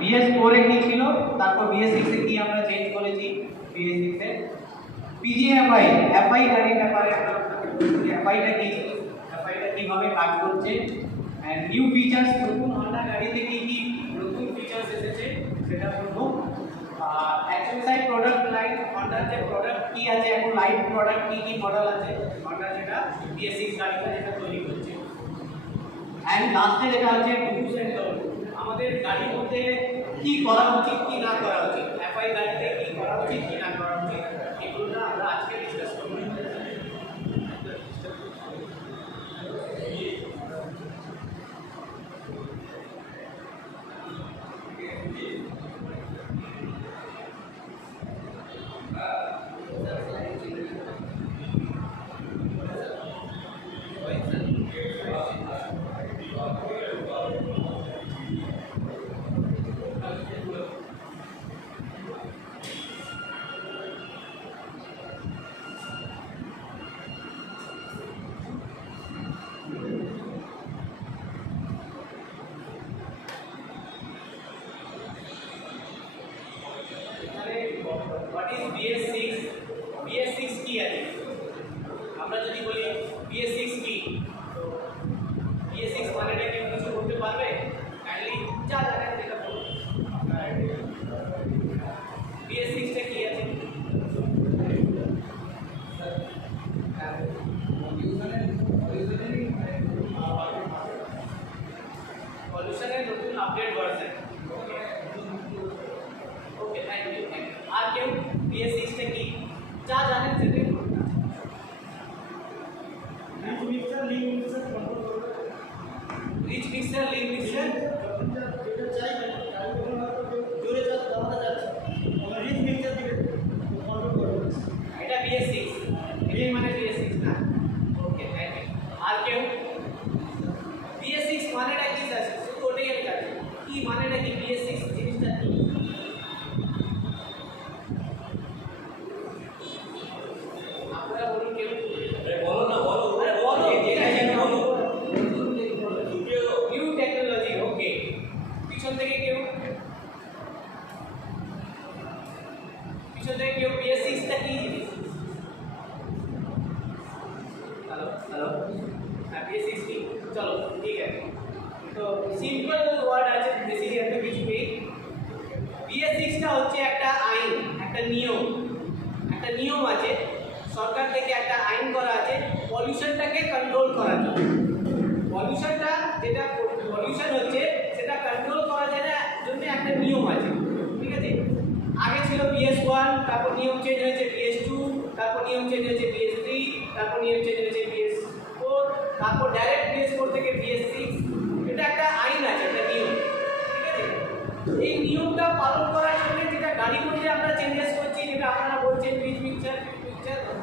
BS4 এ কি ছিল, তারপর BS6 এ কি আমরা চেঞ্জ করেছি, BS6 এ PGFI FI গাড়ির ব্যাপারে আমরা FI টা কি, FI টা কিভাবে কাজ করছে, এন্ড নিউ ফিচারস, নতুন হন্ডা গাড়িতে কি কি নতুন ফিচারস এসেছে সেটা বলবো। অ্যাকচুয়ালি প্রোডাক্ট লাইন, হন্ডার যে প্রোডাক্ট কি আছে এখন, লাইভ প্রোডাক্ট কি কি মডেল আছে হন্ডা যেটা BS6 গাড়িটা যেটা তৈরি করছে, এন্ড লাস্টে যেটা হচ্ছে ডুস এন্ড ডোন্ট, আমাদের গাড়ির মধ্যে কি করা উচিত কি না করা উচিত, FI গাড়িতে কি করা উচিত কি না করা উচিত, এগুলো আমরা আজকে ডিসকাস করব। What is BS6? BS6 কি আছে? আমরা যদি বলি BS6 কি, তো BS6 মানেটা কি কিছু বলতে পারবে? কাইন্ডলি যা জানেন সেটা বলুন। BS6 টা কি আছে? পলিউশনের নতুন update version. Okay, thank you. আর কেউ BS6 টা কি যা জানেন সেটা বলুন। রিচ মিক্সার, লিন মিক্সার, এটা BS6, লিন মানে BS6 না। ওকে, থ্যাংক ইউ। আর কেউ BS6 মানেটা কি আছে? শুধু ওটাই আমি জানি, কি মানেটা কি, BS6 জিনিসটা কি? আপনারা বলুন কেউ। বলো না, বলো। আরে বলো, ঠিক আছে, বলো। New technology. ওকে, পিছন থেকে কেউ, পিছন থেকে কেউ BS6 টা কি জিনিস? হ্যালো হ্যালো, হ্যাঁ BS6 কি? চলো ঠিক আছে, তো সিম্পল ওয়ার্ড আছে, বেশি এত কিছু নেই। BS6 টা হচ্ছে একটা আইন, একটা নিয়ম, একটা নিয়ম আছে সরকার থেকে, একটা আইন করা আছে পলিউশনটাকে কন্ট্রোল করার জন্য। পলিউশনটা যেটা পলিউশন হচ্ছে সেটা কন্ট্রোল করার জন্য একটা নিয়ম আছে, ঠিক আছে? আগে ছিল BS1, তারপর নিয়ম চেঞ্জ হয়েছে BS2, তারপর নিয়ম চেঞ্জ হয়েছে BS3, তারপর নিয়ম চেঞ্জ হয়েছে BS4, তারপর ডাইরেক্ট BS4 থেকে BS6। এটা একটা আইন আছে, একটা নিয়ম, ঠিক আছে? এই নিয়মটা পালন করার জন্য যেটা গাড়ির মধ্যে আমরা চেঞ্জেস করছি, যেটা আপনারা বলছেন রিচ মিক্সার,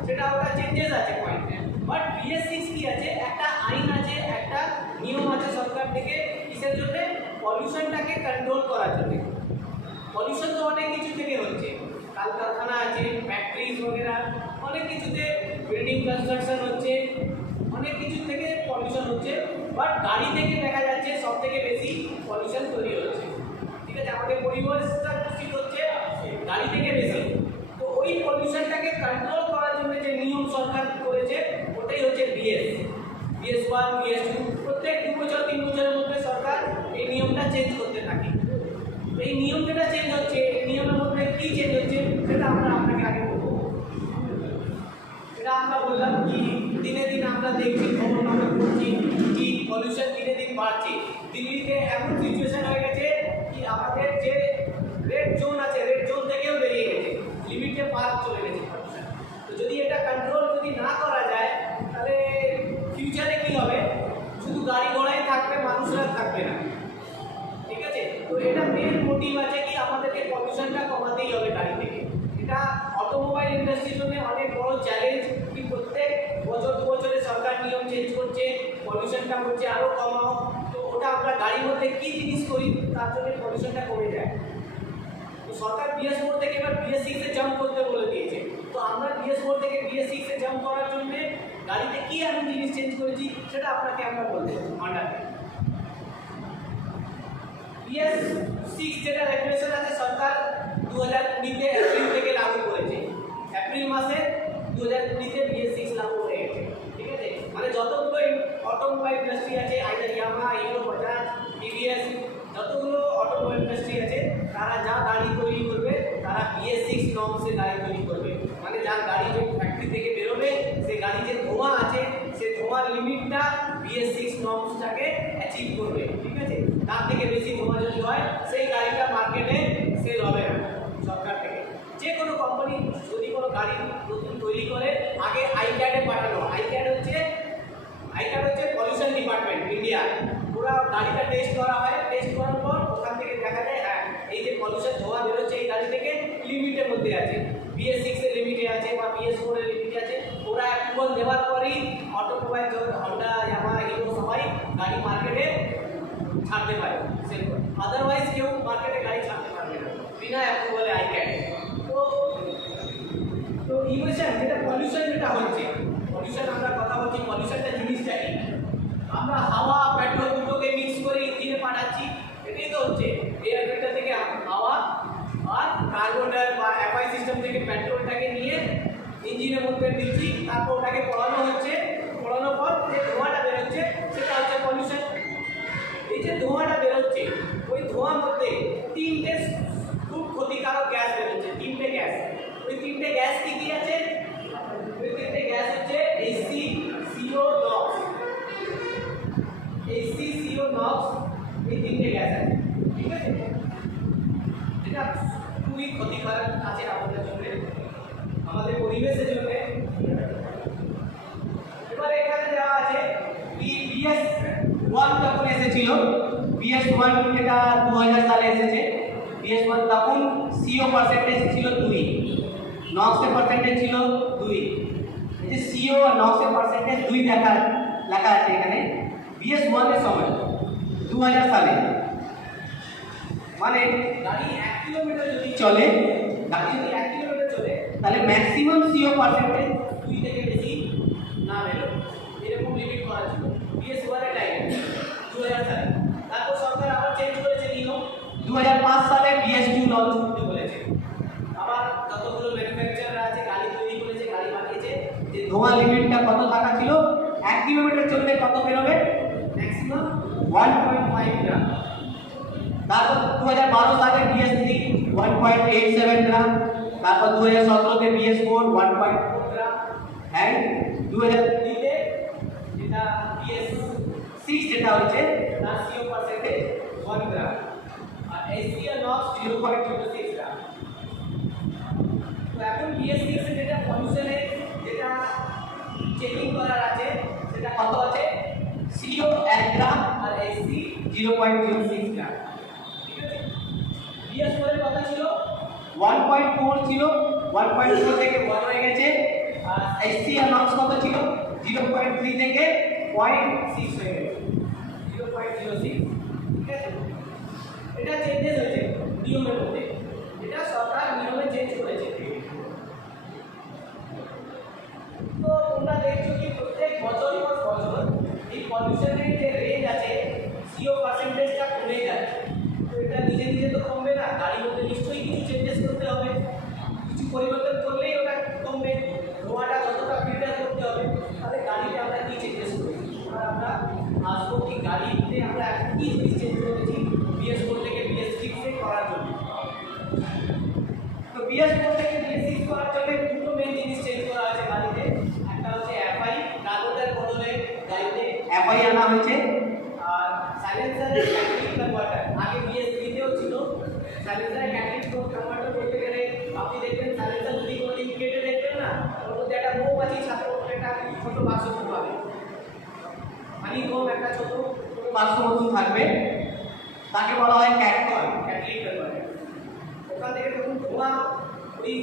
সেটা ওটা চেঞ্জেস আছে পয়েন্ট। বাট BS6 কি আছে, একটা আইন আছে, একটা নিয়ম আছে সরকার থেকে, কিসের জন্য? পলিউশনটাকে কন্ট্রোল করার জন্য। পলিউশন তো অনেক কিছু থেকে হচ্ছে, কারখানা আছে, ফ্যাক্টরিজ বগেরা, অনেক কিছুতে বিল্ডিং কনস্ট্রাকশন হচ্ছে, অনেক কিছু থেকে পলিউশন হচ্ছে। বাট গাড়ি থেকে দেখা যাচ্ছে সব থেকে বেশি পলিউশন তৈরি হচ্ছে, ঠিক আছে? আমাদের পরিবেশটা দূষিত হচ্ছে গাড়ি থেকে বেশি। তো ওই পলিউশনটাকে কন্ট্রোল করার জন্য যে নিয়ম সরকার করেছে ওটাই হচ্ছে BS1, BS2, প্রত্যেক 2 বছর 3 বছরের মধ্যে সরকার এই নিয়মটা চেঞ্জ করতে থাকে। এই নিয়ম যেটা চেঞ্জ হচ্ছে, এই নিয়মের মধ্যে কি চেঞ্জ হচ্ছে সেটা আমরা আপনাকে আগে বলবো। এটা আমরা বললাম কি, দিনে দিন আমরা দেখছি, খবর আমরা পড়ছি কি পলিউশন দিনে দিন বাড়ছে। দিল্লিতে এমন সিচুয়েশন হয়ে গেছে কি আমাদের যে রেড জোন আছে, রেড জোন থেকেও বেরিয়ে গেছে, লিমিটে পার চলে গেছে পলিউশন। তো যদি এটা কন্ট্রোল যদি না করা যায় তাহলে ফিউচারে কি হবে? শুধু গাড়ি ঘোড়াই থাকবে, মানুষরা থাকবে না, ঠিক আছে? তো এটা মেন মোটিভ আছে কি আমাদেরকে পলিউশনটা কমাতেই হবে গাড়ি থেকে। এটা অটোমোবাইল ইন্ডাস্ট্রির জন্য অনেক বড় চ্যালেঞ্জ কি প্রত্যেক বছর 2 বছরে সরকার নিয়ম চেঞ্জ করছে, পলিউশনটা করছে আরও কমাও। তো ওটা আমরা গাড়ির মধ্যে কী জিনিস করি তার জন্য পলিউশনটা কমে যায়। তো সরকার BS4 থেকে এবার BS6 এ জাম্প করতে বলে দিয়েছে। তো আমরা BS4 থেকে BS6 এ জাম্প করার জন্য গাড়িতে কী এমন জিনিস চেঞ্জ করেছি সেটা আপনাকে আমরা বলবো। হন্ডা BS6 যেটা রেগুলেশন আছে সরকার 2020 তে এপ্রিল থেকে লাগু করেছে। এপ্রিল মাসে 2020 তে BS6 লাগু হয়ে গেছে। ঠিক আছে, মানে যতগুলো অটোমোবাইল ইন্ডাস্ট্রি আছে, either Yamaha, hero, Bajaj, TVS, যতগুলো অটোমোবাইল ইন্ডাস্ট্রি আছে তারা যা গাড়ি তৈরি করবে তারা BS6 নর্মসে গাড়ি তৈরি করবে। মানে যার গাড়ি যে ফ্যাক্টরি থেকে বেরোবে সেই গাড়ি যে ধোঁয়া আছে সেই ধোঁয়ার লিমিটটা BS6 নর্মসটাকে অ্যাচিভ করবে। ঠিক আছে, তার থেকে বেশি ধোঁয়া যদি হয় সেই গাড়িটা মার্কেটে সেল হবে না সরকার থেকে। যে কোনো কোম্পানি যদি কোনো গাড়ি নতুন তৈরি করে আগে আইক্যাডে পাঠানো। আইক্যাড হচ্ছে পলিউশন ডিপার্টমেন্ট ইন্ডিয়া। পুরো গাড়িটা টেস্ট করা হয়, টেস্ট করার পর ওখান থেকে দেখা যায় হ্যাঁ এই যে পলিউশন ধোঁয়া বেরোচ্ছে এই গাড়ি থেকে লিমিটের মধ্যে আছে, BS6 এর লিমিটে আছে বা BS4 এর লিমিটে আছে। ওরা অ্যাপ্রুভাল দেওয়ার পরই অটোমোবাইল হন্ডা, ইয়ামাহা, হিরো সবাই গাড়ি মার্কেটে ছাড়তে পারে। আদারওয়াইজ কেউ মার্কেটে গাড়ি ছাড়তে পারবে না বিনা অ্যাপ্রুভালে আইক্যাড। তো ইমিশন যেটা পলিউশন যেটা হচ্ছে, পলিউশন আমরা কথা বলছি, পলিউশনটা জিনিসটা কি? আমরা হাওয়া পেট্রোল দুটোকে মিক্স করে ইঞ্জিনে পাঠাচ্ছি, এটাই তো হচ্ছে। এয়ার ফিল্টার থেকে হাওয়া আর কার্বন বা এফআই সিস্টেম থেকে পেট্রোলটাকে নিয়ে ইঞ্জিনের মধ্যে দিচ্ছি, তারপর ওটাকে পড়ানো হচ্ছে। পড়ানোর পর যে ধোঁয়াটা বেরোচ্ছে সেটা হচ্ছে পলিউশন। এই যে ধোঁয়াটা বেরোচ্ছে ওই ধোঁয়ার মধ্যে তিনটে খুব ক্ষতিকারক গ্যাস বেরোচ্ছে, তিনটে গ্যাস। ওই তিনটে গ্যাস কি কি আছে? ওই তিনটে গ্যাস হচ্ছে HC, CO, NOx। HC, CO, NOx এই তিনটে গ্যাস আছে। ঠিক আছে, এটা খুবই ক্ষতিকারক আছে আমাদের জন্য, আমাদের পরিবেশের জন্য। এবার এখানে দেওয়া আছে BS1 যখন এসেছিল, BS1 এটা 2000 সালে এসেছে। BS1 তখন CO পার্সেন্টেজ ছিল 2, NOx এর পার্সেন্টেজ ছিল 2। এই যে CO আর NOx এর পার্সেন্টেজ 2 লেখা আছে এখানে। BS1 এর সময় 2000 সালে, মানে গাড়ি 1 কিলোমিটার যদি চলে, গাড়ি যদি 1 কিলোমিটার চলে তাহলে ম্যাক্সিমাম CO পার্সেন্টেজ 2 থেকে বেশি না বেরো, এরকম লিমিট করা ছিল BS1 এর টাইমে 2000 সালে। তারপর সরকার আবার চেঞ্জ করেছে নিয়ম, 2005 সালে BS2 লঞ্চ করতে বলেছে। আবার যতগুলো ম্যানুফ্যাকচারার আছে গাড়ি তৈরি করেছে, গাড়ি বানিয়েছে যে ধোঁয়া লিমিটটা কত থাকা ছিল, 1 কিলোমিটার চললে কত বেরোবে, ম্যাক্সিমাম 1.5 গ্রাম। তারপর 2012 সালে BS3 1.87 গ্রাম, তারপর 2017 তে BS4 1.4 গ্রাম, এন্ড 2003 তে যেটা BS6 যেটা হচ্ছে তার CO পার্সেন্টেজ 1 গ্রাম আর HC আর NOx 0.06 গ্রাম। তো এখন BS6 এর যেটা পলিউশনের যেটা চেকিং করার আছে সেটা কত আছে, CO 1 গ্রাম আর HC 0.06 গ্রাম। ঠিক আছে, BS4 এর কথা ছিল 1.4 ছিল, 1.4 থেকে 1 হয়ে গেছে। আর HC আর NOx কত ছিল, 0.3 থেকে 0.6 হয়ে গেছে, 0.06। ঠিক আছে, এটা চেঞ্জেস হয়েছে নিয়মের মধ্যে, এটা সরকার নিয়মে চেঞ্জ করেছে। তো তোমরা দেখছো কি প্রত্যেক বছর এই পলিউশনের যে রেঞ্জ আছে CO পার্সেন্টেজটা কমে যাচ্ছে। তো এটা নিজে নিজে তো কমবে না, গাড়ির মধ্যে নিশ্চয়ই কিছু চেঞ্জেস করতে হবে, কিছু পরিবর্তন করলেই ওটা কমবে। ধোঁয়াটা যতটা ফিল্টার করতে হবে, তাহলে গাড়িতে আমরা কি চেঞ্জেস করেছি, আমরা আসবো কি গাড়িতে আমরা কি জিনিস চেঞ্জ করেছি BS4 থেকে BS6 এ করার জন্য। তো BS4 থেকে BS6 করার জন্য দুটো মেইন জিনিস চেঞ্জ করা আছে গাড়িতে। একটা হচ্ছে FI, কার্বোটার বদলে গাড়িতে FI আনা হয়েছে। আর সাইলেন্সারের ক্যাটালিটিক কনভার্টার, আগে BS3 তেও ছিল। সাইলেন্সারের ক্যাটালিটিক কনভার্টার বলতে গেলে আপনি দেখবেন সাইলেন্সার যদি কোনোদিন কেটে দেখবেন না, ওর মধ্যে একটা মৌমাছি ছাত্র একটা ছোট বাক্স পাবে, মানে কম একটা ছোট বাক্স মতন থাকবে, তাকে বলা হয় ক্যাটালিটিক কনভার্টার। ওখান থেকে যখন ধোঁয়া ওই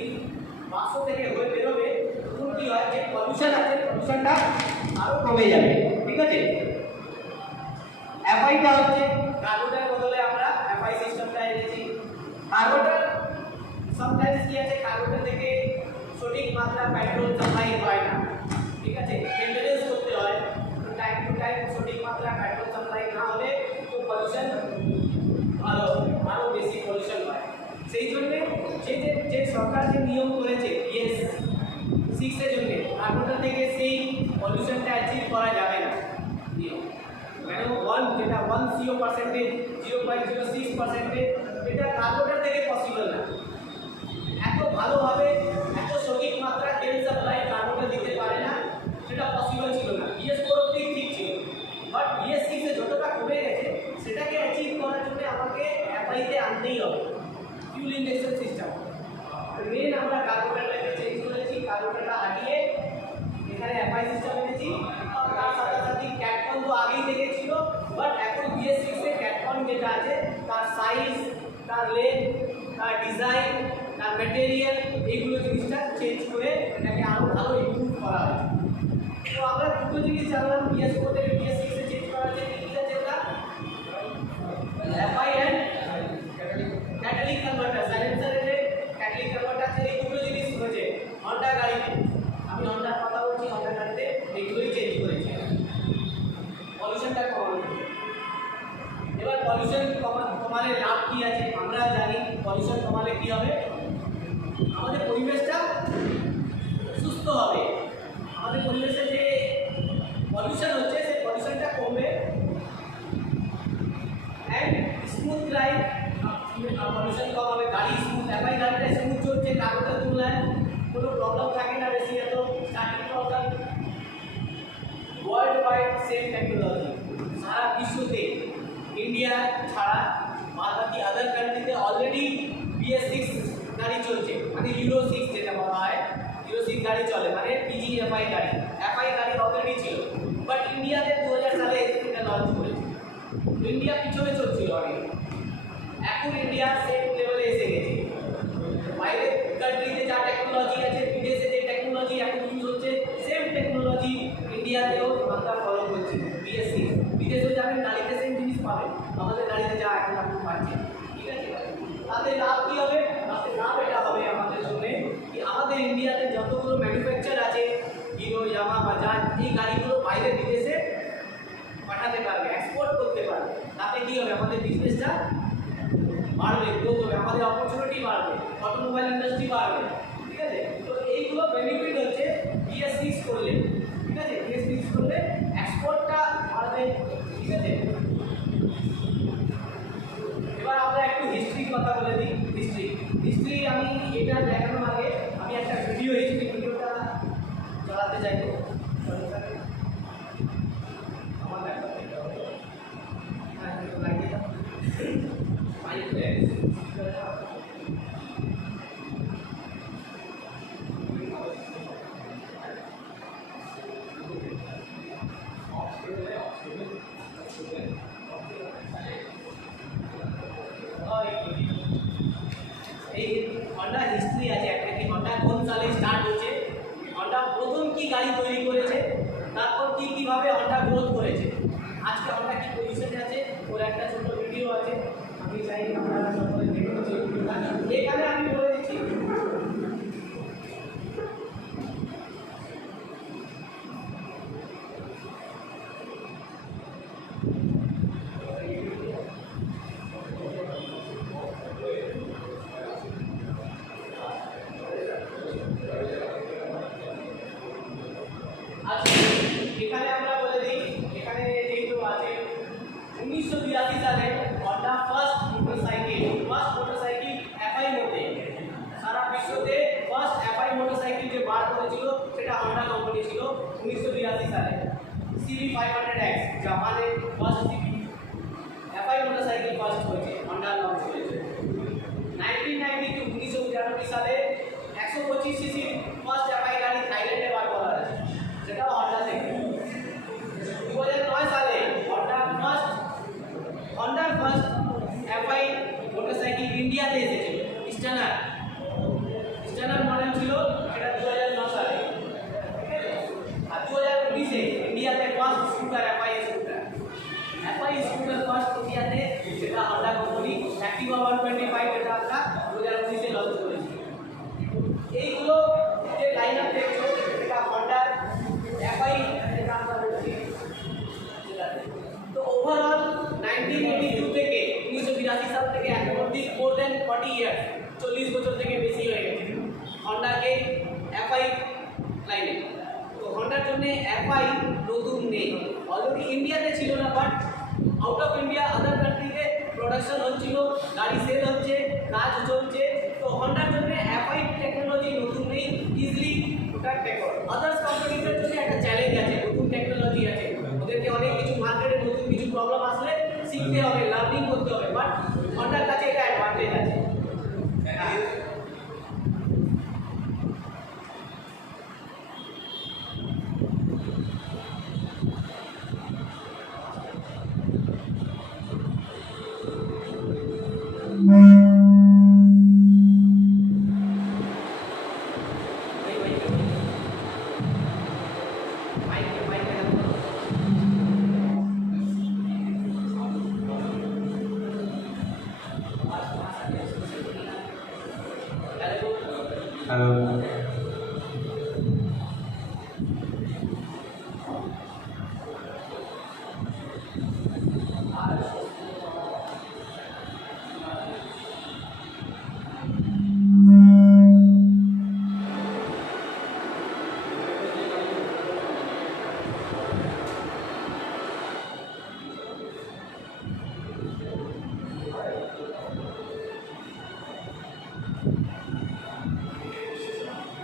বাক্স থেকে হয়ে বেরোবে তখন কি হয়, যে পলিউশন আছে পলিউশনটা আরও কমে যাবে। ঠিক আছে, FIটা হচ্ছে কার্বোটার বদলে আমরা FI সিস্টেমটা এনেছি। কার্বোটার সামটাইমস কি আছে, কার্বোটার থেকে সঠিক মাত্রা পেট্রোল সাপ্লাই হয় না। ঠিক আছে, মেইনটেনেন্স করতে হয়, টাইম টু টাইম সঠিক মাত্রা পেট্রোল সাপ্লাই না হলে তো পলিউশন ভালো সেই জন্যে যে সরকার যে নিয়ম করেছে BS6 এর জন্য তার মধ্যে থেকে সেই পলিউশনটা অ্যাচিভ করা যাবে না নিয়ম মানে যেটা 1 CO পার্সেন্টেজ 0.06 পার্সেন্টেজ এটা কার্বনের থেকে পসিবল না এত ভালোভাবে এত সঠিক মাত্রা তেল সাপ্লাই কার্বনটা দিতে পারে না সেটা পসিবল ছিল না BS4 অব্দি ঠিক ছিল বাট BS6 এ যতটা কমে গেছে সেটাকে অ্যাচিভ করার জন্য আমাকে অ্যাপ্লাইতে আনতেই হবে ফিউল ইনজেকশন সিস্টেম মেন আমরা কার্বোরেটরটাকে চেঞ্জ করেছি কার্বোরেটরটা হারিয়ে এখানে অ্যাপ্লাই সিস্টেম এনেছি আর তার সাথে সাথে ক্যাটকন তো আগেই থেকে ছিল বাট এখন BS6 এ ক্যাটকন যেটা আছে তার সাইজ তার লেন্থ তার ডিজাইন তার ম্যাটেরিয়াল এইগুলো জিনিসটা চেঞ্জ করে এটাকে আরও ভালো ইমপ্রুভ করা হয়েছে তো আমরা দুটো জিনিস জানলাম BS4 থেকে BS6 এ চেঞ্জ করা হয়েছে কি যেটা FI অ্যান্ড ক্যাটালিক কনভার্টার সাইলেন্সারের যে ক্যাটালিক কনভার্টার আছে এই দুটো জিনিস হয়েছে হন্ডা গাড়িতে আমি হন্ডার কথা বলছি হন্ডা গাড়িতে এইগুলোই চেঞ্জ করেছি পলিউশনটা কমানো এবার পলিউশন কমালে লাভ কি আছে আমরা জানি পলিউশন কমালে কি হবে আমাদের পরিবেশটা সুস্থ হবে আমাদের পরিবেশে যে পলিউশন হচ্ছে সেই পলিউশনটা কমবে অ্যান্ড স্মুথ রাইড পলিউশন কম হবে গাড়ি স্মুথ একাই গাড়িটা স্মুথ চলছে কাগজের তুলনায় কোনো প্রবলেম থাকে না বেশি এত starting problem world wide same technology সারা বিশ্বতে ইন্ডিয়া ছাড়া বাকি আদার কান্ট্রিতে অলরেডি BS6 গাড়ি চলছে মানে ইউরো 6 যেটা বলা হয় ইউরো 6 গাড়ি চলে মানে FI গাড়ি অলরেডি ছিল বাট ইন্ডিয়াতে 2000 সালে এটা লঞ্চ করেছে ইন্ডিয়া পিছনে চলছিল অনেক এখন ইন্ডিয়া সেম লেভেলে এসে গেছে বাইরের কান্ট্রিতে যা টেকনোলজি আছে বিদেশে যে টেকনোলজি এখন ইউজ হচ্ছে সেম টেকনোলজি ইন্ডিয়াতেও আমরা ফলো করছি BS6 বিদেশে যাবেন গাড়িতে সেম জিনিস পাবেন আমাদের গাড়িতে যা এখন আপনি পাচ্ছেন ঠিক আছে তাতে লাভ কী হবে তাতে লাভ এটা হবে আমাদের জন্য কি আমাদের ইন্ডিয়াতে যতগুলো ম্যানুফ্যাকচার আছে হিরো ইয়ামা বাজাজ এই গাড়িগুলো বাইরে বিদেশে পাঠাতে পারবে এক্সপোর্ট করতে পারবে তাতে কী হবে আমাদের বিজনেসটা বাড়বে গ্রোথ হবে আমাদের অপরচুনিটি বাড়বে অটোমোবাইল ইন্ডাস্ট্রি বাড়বে ঠিক আছে তো এইগুলো বেনিফিট হচ্ছে BS6 করলে ঠিক আছে BS6 করলে এক্সপোর্টটা বাড়বে ঠিক আছে এবার আমরা একটু হিস্ট্রির কথা বলে দিই হিস্ট্রি আমি এটা দেখানোর আগে আমি একটা ভিডিওটা চালাতে চাইবো আমার এই হন্ডা হিস্ট্রি আছে একটা কি হন্ডা কোন সালে স্টার্ট হয়েছে হন্ডা প্রথম কি গাড়ি তৈরি করেছে তারপর কিভাবে হন্ডা গ্রোথ করেছে আজকে হন্ডা কি পজিশনে আছে ওর একটা ছোট ভিডিও আছে আমি চাই আপনারা সকলে দেখুন এখানে আমি বলে দিচ্ছি এখানে আমরা বলে দিই এখানে যেহেতু আছে 1982 সালে হন্ডা ফার্স্ট মোটরসাইকেল FI মধ্যে সারা বিশ্বতে ফার্স্ট FI মোটরসাইকেল যে বার করেছিল সেটা হন্ডা কোম্পানি ছিল 1982 সালে CB500X জাপানে ফার্স্ট FI মোটরসাইকেল ফার্স্ট হয়েছে হন্ডা লঞ্চ হয়েছে 1992 সালে 125 সিসি ফার্স্ট FI গাড়ি থাইল্যান্ডে বার করা হয়েছে সেটাও হন্ডা থেকে 2009 সালে হন্ডার ফার্স্ট FI মোটরসাইকেল ইন্ডিয়াতে এসেছিল স্টানার মডেল ছিল সেটা 2009 সালে আর 2019 ইন্ডিয়াতে first scooter FI scooter first ইন্ডিয়াতে সেটা হন্ডা কোম্পানি অ্যাক্টিভা 125 যেটা আমরা 2019 লঞ্চ করেছি এইগুলো যে লাইন আপ দেখছো এটা হন্ডার FI যেটা আমরা বলছি তো ওভারঅল 1982 থেকে 1982 সাল থেকে এখন অবধি মোর দেন 40 ইয়ার্স 40 বছর থেকে বেশি হয়ে গেছে হন্ডাকে এফআই লাইনে। তো হন্ডার জন্য এফআই নতুন নেই, অলরেডি ইন্ডিয়াতে ছিল না, বাট আউট অফ ইন্ডিয়া আদার কান্ট্রিতে প্রোডাকশন হচ্ছিল, গাড়ি সেল হচ্ছে, কাজ চলছে। তো হন্ডার জন্য এফআই টেকনোলজি নতুন নেই, ইজিলি ওটা টেকর। আদার্স কোম্পানিদের জন্য একটা চ্যালেঞ্জ আছে, নতুন টেকনোলজি আছে, ওদেরকে অনেক কিছু মার্কেটে নতুন কিছু প্রবলেম আসলে শিখতে হবে, লার্নিং করতে হবে, বাট হন্ডার কাছে এটা অ্যাডভান্টেজ আছে। हेलो।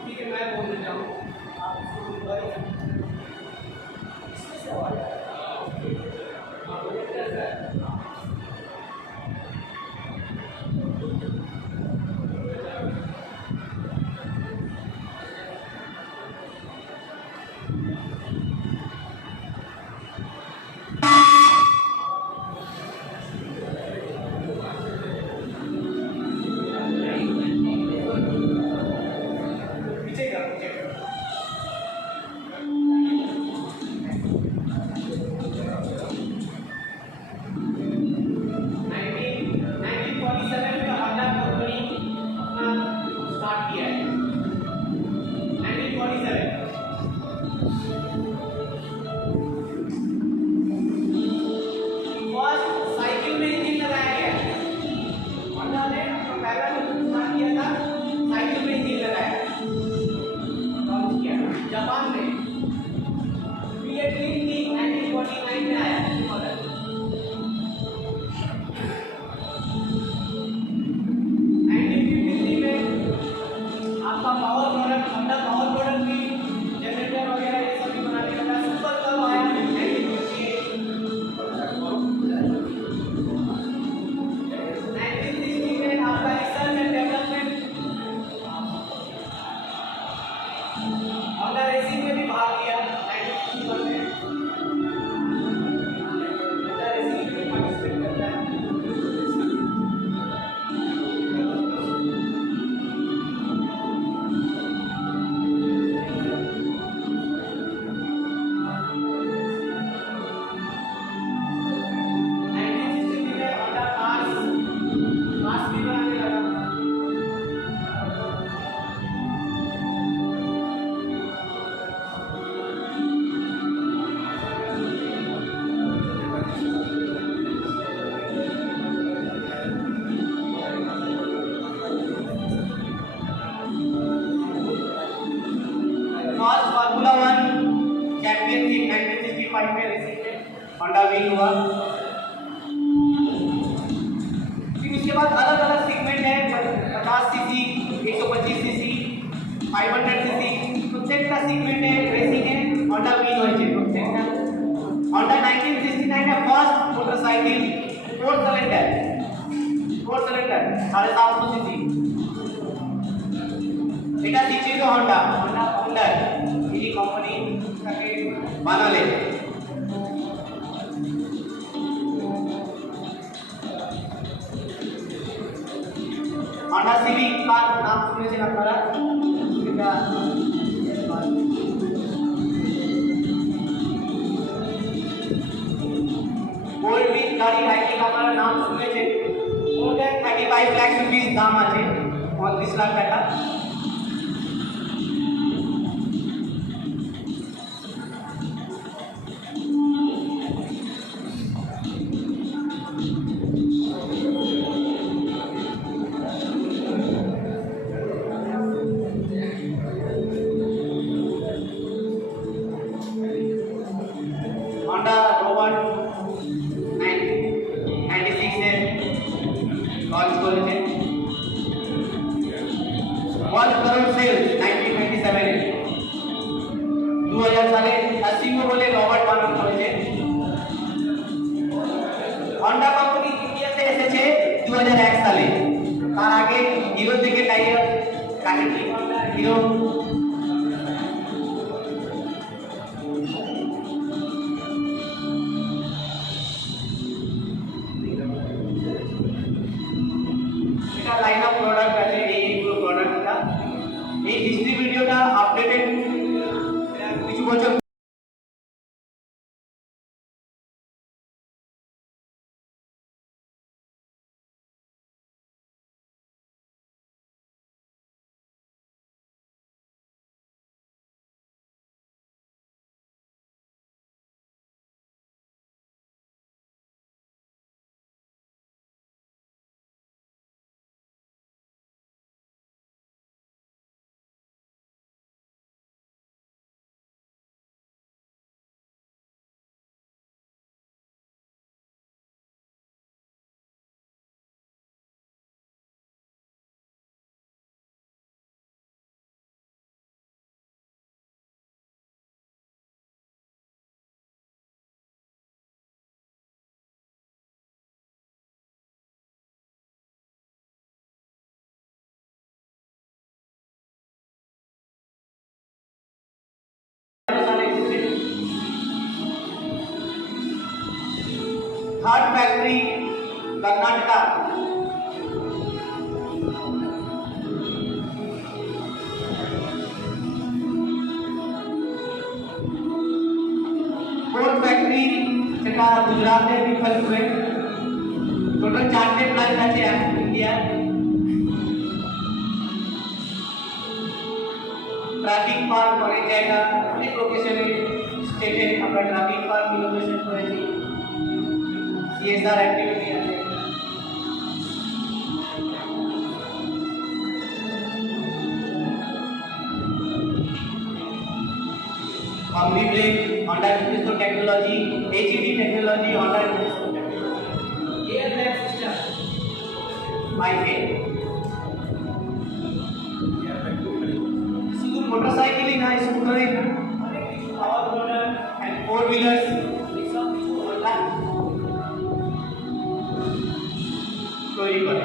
ठीक है, मैं बोल देता हूँ, आप इसको बताइए। इसमें से आवाज आ रहा है। हाँ, बोलिए कैसा है? पीछे का, पीछे का। 1947 में होंडा कंपनी अपना स्टार्ट किया है। 1947 फर्स्ट साइकिल में इंजन लगाया गया है। होंडा ने अपना पहला जो स्टार्ट किया था साइकिल में इंजन लगाया, लॉन्च किया जापान में। फिएट थी 1949 में आया मॉडल। 1953 में आपका power product, Honda power product भी जनरेटर वगैरह ये सब भी बनाने लगा। सुपर कब आया 1958। 1960 में आपका research and development, Honda racing में भी भाग लिया 1961 में। होंडा रेसिंग में पार्टिसिपेट करता है। फर्स्ट फार्मूला 1 चैंपियनशिप 1965 में रेसिंग में होंडा विन हुआ। फिर उसके बाद अलग अलग सेगमेंट है, 50 सीसी, 125 सीसी, 500 सीसी, प्रत्येक का सेगमेंट है, रेसिंग है, होंडा विन हुई है प्रत्येक का। होंडा 1969 में फर्स्ट मोटरसाइकिल 4 सिलेंडर 750 सीसी, এটা দিচ্ছিল হোন্ডা ফাউন্ডার এই কোম্পানিটাকে বানালে। হোন্ডা সিভিক কার নাম শুনেছেন আপনারা? এটা গোল্ড উইথ গাড়ি রাইডিং আপনারা নাম শুনেছেন। মোর দ্যান 35 লাখ রুপিস দাম আছে, 35 লাখ টাকা। লঞ্চ করেছে। 1 crore sales 1997 2000 সালে সিংহ বলে রবার্ট বানানো হয়েছে। হন্ডা কোম্পানি ইন্ডিয়াতে এসেছে 2001 সালে। তার আগে হিরো থেকে টাইগার কাহিনী হিরো এটা লাইন অফ প্রোডাক্ট আছে। এইগুলো প্রোডাক্টটা এই হিস্ট্রি ভিডিওটা আপডেটেড কিছু বছর third factory Karnataka. Fourth factory সেটা গুজরাটে বিকশিত हुए। টোটাল 4টে প্লান্ট আছে ইন্ডিয়া। ট্রাফিক পার্ক অনেক জায়গা অনেক লোকেশনে স্টেটে আমরা ট্রাফিক পার্ক ইনোভেশন করেছি। CSR অ্যাক্টিভিটি আছে। Omni brake, Honda Universal Technology, HED Technology, Honda Universal Technology, air bag system, MyFair। শুধু মোটরসাইকেলই না, স্কুটারই না, অনেক কিছু পাওয়ার মোটর এন্ড 4 হুইলার্স এইসব কিছু Honda তৈরি করে।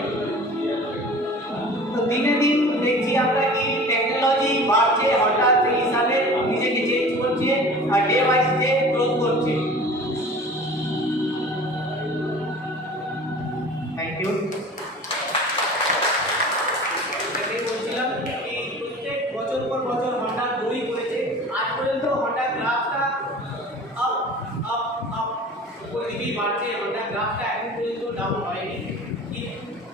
তো দিনে দিন দেখছি আমরা কি টেকনোলজি বাড়ছে, হঠাৎ সেই হিসাবে নিজেকে চেঞ্জ করছে আর ডে ওয়াইজ ডে গ্রোথ করছে। Thank you. বলছিলাম এই প্রত্যেক বছর পর বছর হন্ডা গ্রোই করেছে। আজ পর্যন্ত হন্ডা গ্রাফটা আপ আপ আপ উপরের দিকেই বাড়ছে। হন্ডা গ্রাফটা এখন পর্যন্ত ডাউন হয়নি।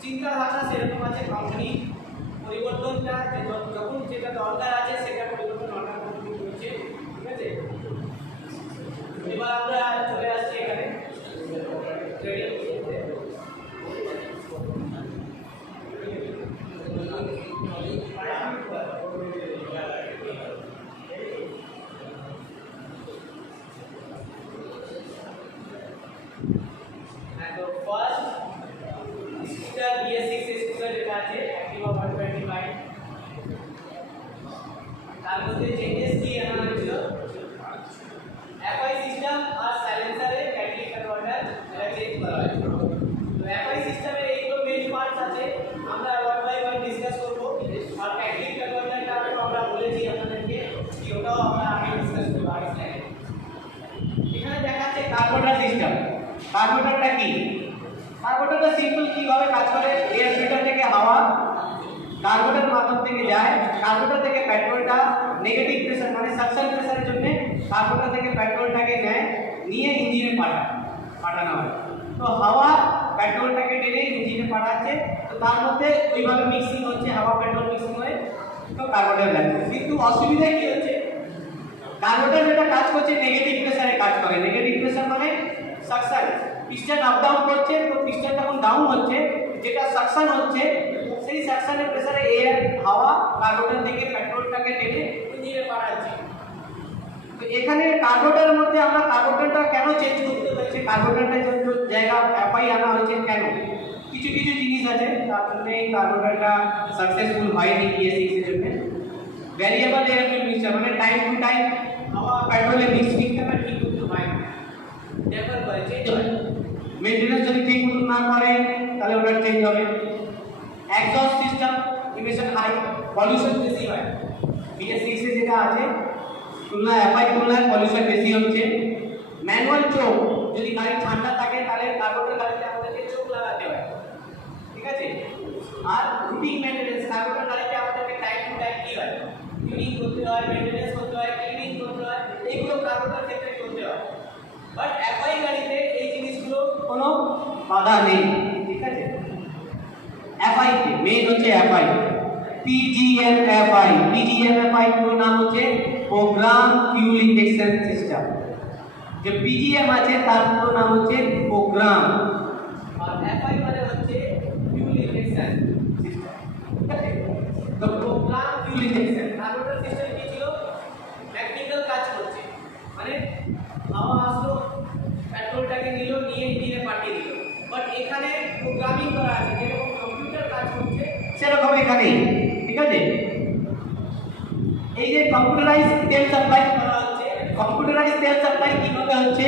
চিন্তাধারা সেরকম আছে, কোম্পানি পরিবর্তনটা যখন যেটা দরকার আছে সেটা পরিবর্তন হন্ডা কোম্পানি করছে। ঠিক আছে, এবার আমরা চলে আসছি এখানে তো ফার্স্ট স্কুটার BS6 স্কুটার যেটা আছে অ্যাক্টিভা 125, তার মধ্যে চেঞ্জেস কি আনা হয়েছিল? FI সিস্টেম আর সাইলেন্সারের ক্যাটালিটিক কনভার্টার এটা চেঞ্জ করা হয়েছে। তো FI সিস্টেমের এইগুলো মেইন পার্টস আছে, আমরা ওয়ান বাই ওয়ান ডিসকাস করব। আর ক্যাটালিটিক কনভার্টারটা আমরা বলেছি আপনাদেরকে কি ওটাও আমরা আগে ডিসকাস করব আগে স্লাইডে। এখানে দেখাচ্ছে কার্বোরেটর সিস্টেম। কার্বোরেটরটা কি? কার্বোরেটরটা সিম্পল কিভাবে কাজ করে, এয়ার ফিল্টার থেকে হাওয়া কার্বোরেটরের মাধ্যম থেকে যায়। কার্বোরেটর থেকে পেট্রোলটা নেগেটিভ প্রেসার মানে সাকশন প্রেসারের জন্য কার্বোরেটর থেকে পেট্রোলটাকে নেয়, নিয়ে ইঞ্জিনে পাঠানো হয়। তো হাওয়া পেট্রোলটাকে টেনে ইঞ্জিনে পাঠাচ্ছে। তো তার মধ্যে ওইভাবে মিক্সিং হচ্ছে, হাওয়া পেট্রোল মিক্সিং হয়ে তো কার্বোরেটর লাগছে। কিন্তু অসুবিধা কি হচ্ছে, কার্বোরেটর যেটা কাজ করছে নেগেটিভ প্রেসারে কাজ করে। নেগেটিভ প্রেসার মানে সাকশন, পিস্টন আপ ডাউন করছে। তো পিস্টন যখন ডাউন হচ্ছে, যেটা সাকশন হচ্ছে, সেই সাকশনের প্রেসারে এয়ার হাওয়া কার্বোরেটর থেকে পেট্রোলটাকে টেনে ইঞ্জিনে পাঠাচ্ছে। তো এখানে কার্বোরেটরের মধ্যে আমরা কার্বোরেটরটা কেন চেঞ্জ করতে হয়েছে, কার্বোরেটরের জন্য জায়গা FI আনা হয়েছে কেন? কিছু কিছু জিনিস আছে তার জন্য এই কার্বোরেটরটা সাকসেসফুল হয়নি BS6 এর জন্য। ভ্যারিয়েবল এয়ার ফিউল মিক্সচার মানে টাইম টু টাইম হাওয়া পেট্রোলে মিক্সচারটা ঠিক করতে হয় না, নেভার করে চেঞ্জ হয়। মেইনটেনেন্স যদি ঠিক মতো না করে তাহলে ওটা চেঞ্জ হবে। Exhaust system emission high, pollution বেশি হয়। BS6 এ যেটা আছে তুলনায় FI তুলনায় পলিউশন বেশি হচ্ছে। ম্যানুয়াল চোখ, যদি গাড়ি ঠান্ডা থাকে তাহলে কার্বোরেটর গাড়িতে আমাদেরকে চোখ লাগাতে হয়, ঠিক আছে। আর রুটিন মেইনটেনেন্স কার্বোরেটর গাড়িতে আমাদেরকে টাইম টু টাইম কি হয়, টিউনিং করতে হয়, মেইনটেনেন্স করতে হয়, ক্লিনিং করতে হয়, এইগুলো কার্বোরেটর ক্ষেত্রে করতে হয়। বাট FI গাড়িতে এই জিনিসগুলো কোনো বাধা নেই, ঠিক আছে। FI তে মেইন হচ্ছে FI, PGM-FI পুরো নাম হচ্ছে প্রোগ্রাম ফিউল ইনজেকশন সিস্টেম। যে PGM আছে তার পুরো নাম হচ্ছে প্রোগ্রাম, আর FI মানে হচ্ছে ফিউল ইনজেকশন সিস্টেম, ঠিক আছে। তো program fuel injection carburettor system কি ছিল, টেকনিক্যাল কাজ করছে, মানে হাওয়া আসলো পেট্রোলটাকে নিল, নিয়ে ইঞ্জিনে পাঠিয়ে দিল। বাট এখানে প্রোগ্রামিং করা আছে, যেরকম কম্পিউটার কাজ করছে সেরকম এখানে, ঠিক আছে। এই যে কম্পিউটারাইজ তেল সাপ্লাই করা হচ্ছে, কম্পিউটারাইজ তেল সাপ্লাই কিভাবে হচ্ছে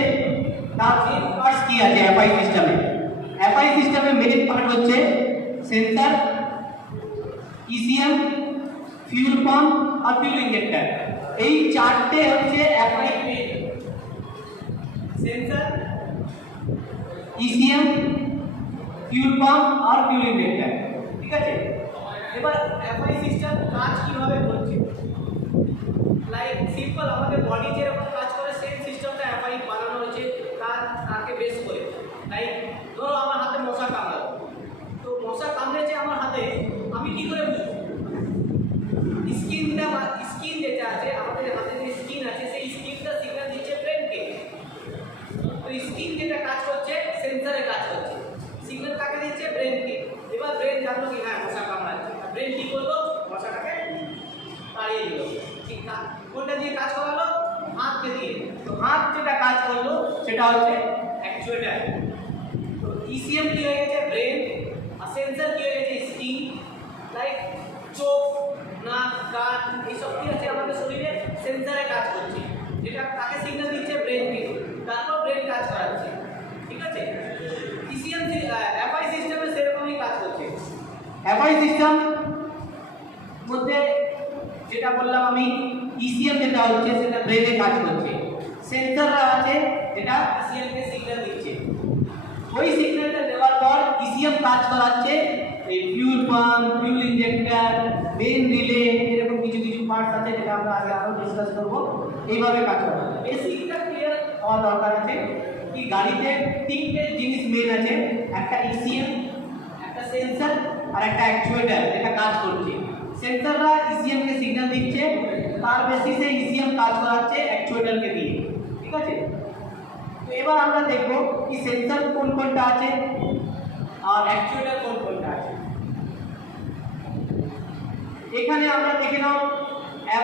তার মেইন পার্টস কি আছে FI সিস্টেমে। FI সিস্টেমে মেইন পার্ট হচ্ছে সেন্সর, ECM, ফিউল পাম্প আর ফিউল ইনজেক্টর। এই চারটে হচ্ছে FI main, sensor, ECM, fuel pump আর ফিউল ইনজেক্টর, ঠিক আছে। এবার FI সিস্টেম কাজ কিভাবে করছে, লাইক সিম্পল আমাদের বডি যেরকম কাজ করে সেম সিস্টেমটা FI বানানো হয়েছে তাকে বেস করে। লাইক ধরো আমার হাতে মশা কামড়ালো, তো মশা কামড়েছে আমার হাতে, আমি কি করে বুঝবো? স্কিন যেটা আছে আমাদের হাতে, যে স্কিন আছে সেই স্কিনটা সিগন্যাল দিচ্ছে ব্রেনকে। তো স্কিন যেটা কাজ করছে সেন্সরে কাজ করছে, সিগন্যাল কাকে দিচ্ছে ব্রেনকে। এবার ব্রেন জানলো কি হ্যাঁ মশা কামড়াচ্ছে, ব্রেন কি করলো, মশাটাকে তাড়িয়ে দিল। ঠিক না, কোনটা দিয়ে কাজ করালো, হাতকে দিয়ে। তো হাত যেটা কাজ করলো সেটা হচ্ছে অ্যাকচুয়েটার। তো ECM কি হয়ে গেছে ব্রেন, আর সেন্সর কি হয়ে গেছে স্কিন, লাইক চোখ, নাক, কান এইসব কি আছে আমাদের শরীরে সেন্সরে কাজ করছে, যেটা তাকে সিগন্যাল দিচ্ছে ব্রেনকে, তারপর ব্রেন কাজ করাচ্ছে, ঠিক আছে। ECM FI সিস্টেমে সেরকমই কাজ করছে। FI সিস্টেম মধ্যে যেটা বললাম আমি, ECM যেটা হচ্ছে সেটা ব্রেনে কাজ করছে, সেন্সররা আছে যেটা ECM কে সিগন্যাল দিচ্ছে। ওই সিগন্যালটা দেওয়ার পর ECM কাজ করাচ্ছে এই fuel pump, fuel injector, main relay, এরকম কিছু কিছু পার্টস আছে যেটা আমরা আগে আরো ডিসকাস করব। এইভাবে কাজ করে বেসিকটা ক্লিয়ার হওয়া দরকার আছে কি গাড়িতে তিনটে জিনিস মেইন আছে, একটা ECM, একটা সেন্সর আর একটা অ্যাকচুয়েটর যেটা কাজ করছে। সেন্সররা ECM কে সিগন্যাল দিচ্ছে, তার বেসিসে ECM কাজ করাচ্ছে অ্যাকচুয়েটরকে দিয়ে, ঠিক আছে। তো এবার আমরা দেখব কি সেন্সর কোন কোনটা আছে আর অ্যাকচুয়েটর কোন কোনটা আছে। এখানে আমরা দেখে নাও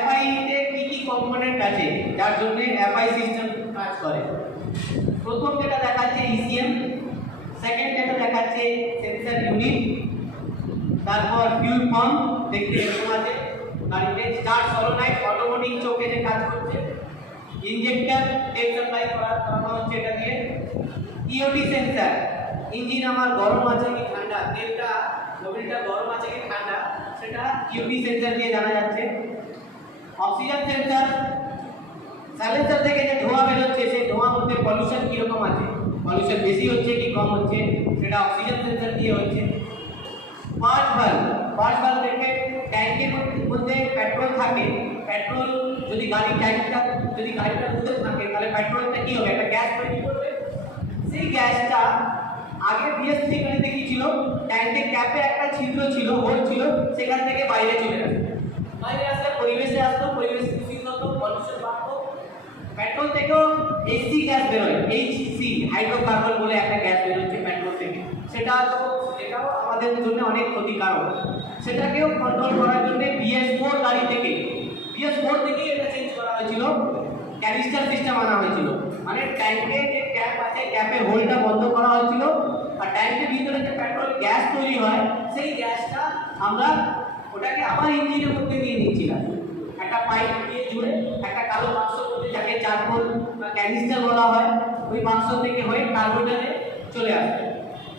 FI তে কি কি কম্পোনেন্ট আছে যার জন্য FI সিস্টেম কাজ করে। প্রথম যেটা দেখাচ্ছে ECM, সেকেন্ড যেটা দেখাচ্ছে সেন্সর ইউনিট, তারপর ফিউল পাম্প দেখতে এরকম আছে গাড়িতে, স্টার্ট সলোনাইড অটোমেটিক চোখে যে কাজ করছে, ইনজেক্টর তেল সাপ্লাই করানো হচ্ছে এটা দিয়ে, EOD সেন্সর ইঞ্জিন আমার গরম আছে কি ঠান্ডা, তেলটা মোবিলটা গরম আছে কি ঠান্ডা সেটা EOD সেন্সর দিয়ে জানা যাচ্ছে। অক্সিজেন সেন্সর সাইলেন্সার থেকে যে ধোঁয়া বের হচ্ছে সেই ধোঁয়ার মধ্যে পলিউশন কিরকম আছে, পলিউশন বেশি হচ্ছে কি কম হচ্ছে সেটা অক্সিজেন সেন্সর দিয়ে হচ্ছে। পাঁচ ভাল্ব দেখে ট্যাঙ্কের মধ্যে পেট্রোল থাকে, পেট্রোল যদি গাড়িটা উঠে থাকে তাহলে পেট্রোলটা কি হবে, একটা গ্যাস তৈরি করবে। সেই গ্যাসটা আগে BS3 গাড়িতে কি ছিল, ট্যাঙ্কের ক্যাপে একটা ছিদ্র ছিল, হোল ছিল, সেখান থেকে বাইরে চলে আসে, বাইরে আসলে পরিবেশে আসতো, পরিবেশ দূষিত হতো, পলিউশন বাড়তো। পেট্রোল থেকেও HC গ্যাস বেরোয়, HC হাইড্রোকার্বন বলে একটা গ্যাস বেরোচ্ছে পেট্রোল থেকে, সেটাও আমাদের জন্য অনেক ক্ষতিকারক। সেটাকেও কন্ট্রোল করার জন্য BS4 গাড়ি থেকে, BS4 থেকেই এটা চেঞ্জ করা হয়েছিল, ক্যানিস্টার সিস্টেম আনা হয়েছিল, মানে ট্যাঙ্কে যে ক্যাপ আছে ক্যাপে হোলটা বন্ধ করা হয়েছিল আর ট্যাঙ্কের ভিতরে যে পেট্রোল গ্যাস তৈরি হয় সেই গ্যাসটা আমরা ওটাকে আবার ইঞ্জিনের মধ্যে নিয়ে নিচ্ছিলাম একটা পাইপ দিয়ে জুড়ে একটা কালো বাক্স মধ্যে, যাকে চারকোল বা ক্যানিস্টার বলা হয়, ওই বাক্স থেকে হয়ে কার্বোরেটরে চলে আসবে।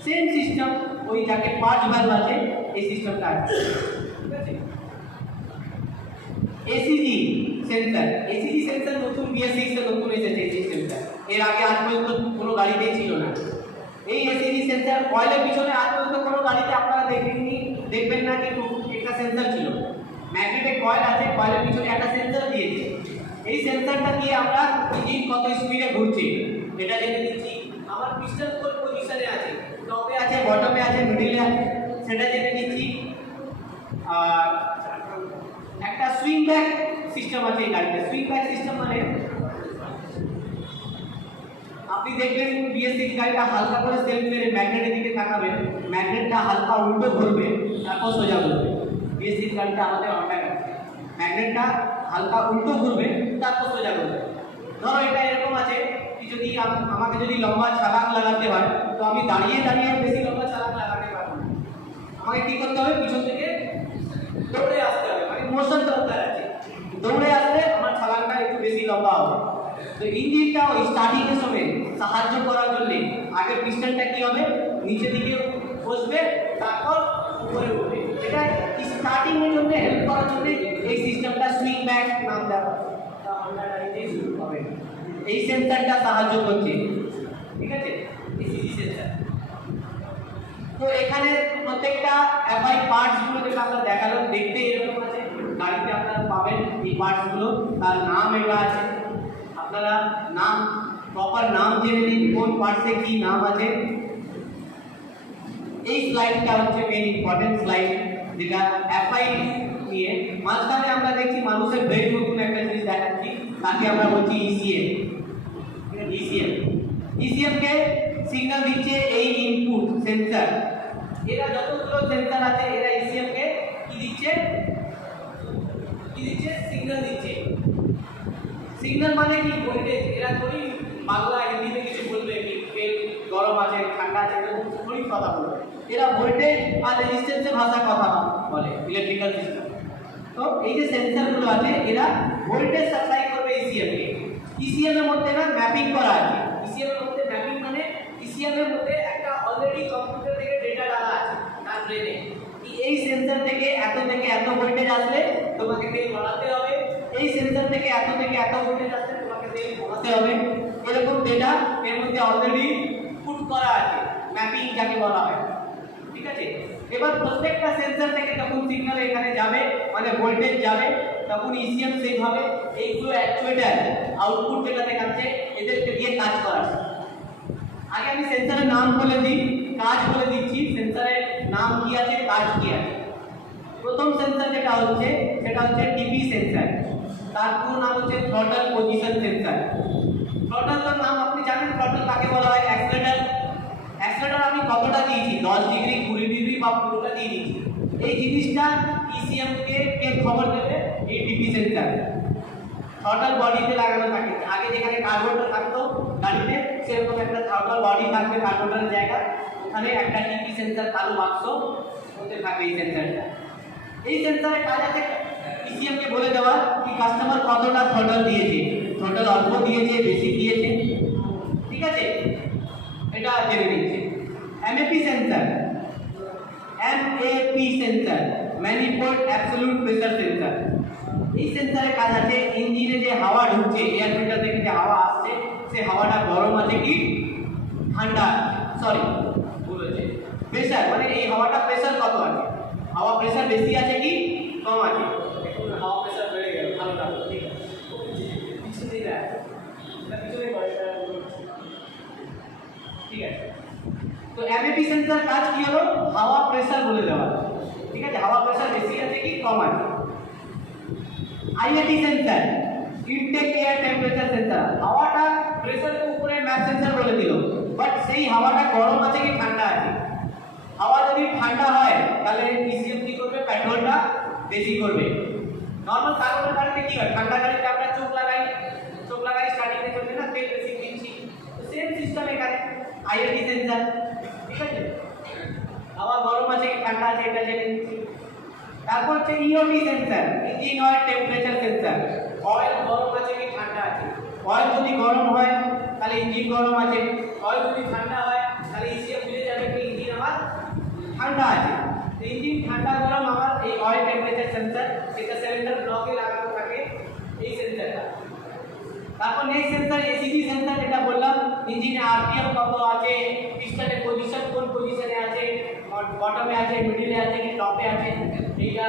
সেম সিস্টেম ওই যাকে পাঁচ ভালভ আছে এই সিস্টেমটা আছে। ঠিক আছে, এসিজি সেন্সর, এসিজি সেন্সর নতুন BS6 এ নতুন এসেছে এই সিস্টেমটা, এর আগে আজ পর্যন্ত কোনো গাড়িতেই ছিল না। এই এসিজি সেন্সর কয়েলের পিছনে আজ পর্যন্ত কোনো গাড়িতে আপনারা দেখবেন না কিন্তু একটা সেন্সর ছিল। ম্যাগনেটিক কয়েল আছে, কয়েলের পিছনে একটা সেন্সর দিয়েছে। এই সেন্সরটা দিয়ে আমরা ইঞ্জিন কত স্পিডে ঘুরছে এটা জেনে নিচ্ছি। আমার পিস্টন কোন পজিশনে আছে, টপে আছে, বটমে আছে, মিডলে আছে, সেটা জেনে নিচ্ছি। আর একটা সুইং ব্যাক সিস্টেম আছে এই গাড়িতে। সুইং ব্যাক সিস্টেম মানে আপনি দেখবেন BS6 গাড়িটা হালকা করে সেলফ মেরে ম্যাগনেটের দিকে তাকাবেন, ম্যাগনেটটা হালকা উল্টো ঘুরবে তারপর সোজা ঘুরবে। BS6 গাড়িটা আমাদের অন্যায় আছে, ম্যাগনেটটা হালকা উল্টো ঘুরবে তারপর সোজা ঘুরবে। ধরো এটা এরকম আছে কি, যদি আমাকে যদি লম্বা ছালাং লাগাতে হয় তো আমি দাঁড়িয়ে দাঁড়িয়ে বেশি লম্বা ছালাং লাগাতে পারবো না, আমাকে কি করতে হবে, পিছন থেকে দৌড়ে আসতে হবে, মানে মোশন দরকার আছে, দৌড়ে আসলে আমার ছালাংটা একটু বেশি লম্বা হবে। তো ইঞ্জিনটা ওই স্টার্টিং এর সময় সাহায্য করার জন্য আগে পিস্টনটা কি হবে, নিচের দিকে বসবে তারপর উপরে উঠবে। এটা স্টার্টিং এর জন্য হেল্প করার জন্য এই সিস্টেমটা সুইং ব্যাক নাম দেওয়া হবে। এই সেন্সরটা সাহায্য করছে। ঠিক আছে, এসিজি সেন্সর। তো এখানে প্রত্যেকটা FI পার্টস গুলো যেটা আমরা দেখালাম দেখতে এরকম আছে, গাড়িতে আপনারা পাবেন এই পার্টস গুলো, তার নাম এটা আছে। আপনারা নাম প্রপার নাম জেনে নিন, কোন পার্টসে কি নাম আছে। এই স্লাইডটা হচ্ছে মেইন ইম্পর্টেন্ট স্লাইড, যেটা FI নিয়ে। মাঝখানে আমরা দেখছি মানুষের ব্রেন নতুন একটা জিনিস দেখাচ্ছি, তাকে আমরা বলছি ECM। ECM কে সিগন্যাল দিচ্ছে এই ইনপুট সেন্সর। এরা যতগুলো সেন্সর আছে এরা ECM কে কি দিচ্ছে, সিগন্যাল দিচ্ছে। সিগন্যাল মানে কি, ভোল্টেজ। এরা থোড়ি বাংলা হিন্দিতে কিছু বলবে কি তেল গরম আছে ঠান্ডা আছে এরকম থোড়ি কথা বলবে, এরা ভোল্টেজ আর রেজিস্ট্যান্সের ভাষা কথা বলে, ইলেকট্রিক্যাল সিস্টেম। তো এই যে সেন্সরগুলো আছে এরা ভোল্টেজ সাপ্লাই করবে ECM কে। ECM এর মধ্যে না ম্যাপিং করা আছে। ECM এর মধ্যে ম্যাপিং মানে ECM এর মধ্যে একটা অলরেডি কম্পিউটার থেকে ডেটা ডালা আছে তার ব্রেনে, এই সেন্সর থেকে এত ভোল্টেজ আসলে তোমাকে তেল বাড়াতে হবে, এই সেন্সর থেকে এত ভোল্টেজ আসলে তোমাকে তেল কমাতে হবে। এরকম ডেটা এর মধ্যে অলরেডি পুট করা আছে, ম্যাপিং যাকে বলা হয়। ঠিক আছে, এবার প্রত্যেকটা সেন্সর থেকে যখন সিগন্যাল এখানে যাবে মানে ভোল্টেজ যাবে তখন ECM সেট হবে। এইগুলো অ্যাকচুয়েটার আউটপুট যেটা দেখাচ্ছে এদেরকে দিয়ে কাজ করাচ্ছে। আগে আমি সেন্সরের নাম বলে দিই, কাজ বলে দিচ্ছি, সেন্সরের নাম কি আছে, কাজ কি আছে। প্রথম সেন্সর যেটা হচ্ছে সেটা হচ্ছে TP সেন্সর, তার পুরো নাম হচ্ছে থ্রটল পজিশন সেন্সর। থ্রটলের নাম আপনি জানেন, থ্রটল কাকে বলা হয়, অ্যাক্সেলেটর আমি কতটা দিয়েছি, 10 ডিগ্রি 20 ডিগ্রি বা পুরোটা দিয়ে দিয়েছি। এই জিনিসটা ECM কে খবর দেবে এই TP সেন্সর। থ্রটল বডিতে লাগানো থাকে, আগে যেখানে কার্বোরেটর থাকতো গাড়িতে সেরকম একটা থ্রটল বডি থাকবে কার্বোরেটরের জায়গায়, ওখানে একটা TP সেন্সর কালো বাক্স ওতে থাকবে এই সেন্সরটা। এই সেন্সরের কাজ আছে ECM কে বলে দেওয়া কি কাস্টমার কতটা থ্রটল দিয়েছে, থ্রটল অল্প দিয়েছে বেশি দিয়েছে। ঠিক আছে, এটা জেনে নিচ্ছে। MAP sensor, manifold absolute pressure sensor. এই সেন্সরের কাজ আছে ইঞ্জিনে যে হাওয়া ঢুকছে, এয়ার ফিল্টার থেকে যে হাওয়া আসছে সে হাওয়াটা গরম আছে কি ঠান্ডা, সরি ভুল হয়েছে, প্রেসার মানে এই হাওয়াটা প্রেসার কত আছে, হাওয়া প্রেসার বেশি আছে কি কম আছে। দেখুন হাওয়া প্রেসার বেড়ে গেল, ভালোটা ঠিক আছে, পিছনে দিলে পিছনে ঠিক আছে। তো MAP সেন্সর কাজ কি হলো, হাওয়া প্রেসার বলে দেওয়া। ঠিক আছে, হাওয়া প্রেসার বেশি আছে কি কম আছে। IAT sensor, intake air temperature sensor, হাওয়াটা প্রেসারের উপরে ম্যাপ সেন্সর বলে দিল, বাট সেই হাওয়াটা গরম আছে কি ঠান্ডা আছে। হাওয়া যদি ঠান্ডা হয় তাহলে ECM কি করবে, পেট্রোলটা বেশি করবে। নরমাল কার্বোরেটর গাড়িতে কি হয়, ঠান্ডা গাড়িতে আমরা চোখ লাগাই স্টার্টিং এ চলবে না, তেল বেশি দিচ্ছি। তো সেম সিস্টেম এখানে IAT সেন্সর। আছে? হাওয়া গরম আছে কি ঠান্ডা আছে এটা জেনে নিচ্ছি। তারপর হচ্ছে EOT sensor, engine oil temperature sensor. Oil গরম আছে কি ঠান্ডা আছে? অয়েল যদি গরম হয় তাহলে ইঞ্জিন গরম আছে, অয়েল যদি ঠান্ডা হয় তাহলে ইসিএম বুঝে যাবে কি ইঞ্জিন আমার ঠান্ডা আছে। তো ইঞ্জিন ঠান্ডা গরম আমার এই অয়েল টেম্পারেচার সেন্সর, এটা সিলিন্ডার ব্লকে লাগানো থাকে এই সেন্সরটা। তারপর নেক্সট সেন্সর এসিজি সেন্সর, যেটা বললাম ইঞ্জিনে আরপিএম কত আছে, পিস্টনের পজিশন কোন পজিশনে আছে, বটমে আছে, মিডলে আছে কি টপে আছে, এইটা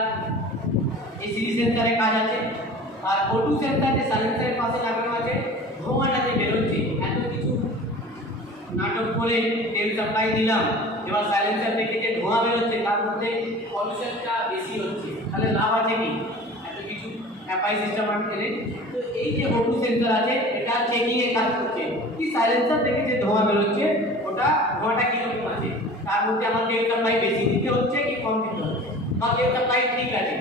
এসিজি সেন্সরের কাজ আছে। আর O2 সেন্সর যে সাইলেন্সারের পাশে লাগানো আছে, ধোঁয়াটা যে বেরোচ্ছে, এত কিছু নাটক করে তেল সাপ্লাই দিলাম, এবার সাইলেন্সার থেকে যে ধোঁয়া বেরোচ্ছে তার মধ্যে পলিউশনটা বেশি হচ্ছে, তাহলে লাভ আছে কি? এত কিছু অ্যাপাই সিস্টেম আমি খেলে। তো এই যে O2 সেন্সর আছে এটা চেকিং এর কাজ করছে কি সাইলেন্সার থেকে যে ধোঁয়া বেরোচ্ছে ওটা ধোঁয়াটা কিরকম আছে, তার মধ্যে আমার তেল সাপ্লাই বেশি দিতে হচ্ছে কি কম দিতে হচ্ছে, বা তেল সাপ্লাই ঠিক আছে।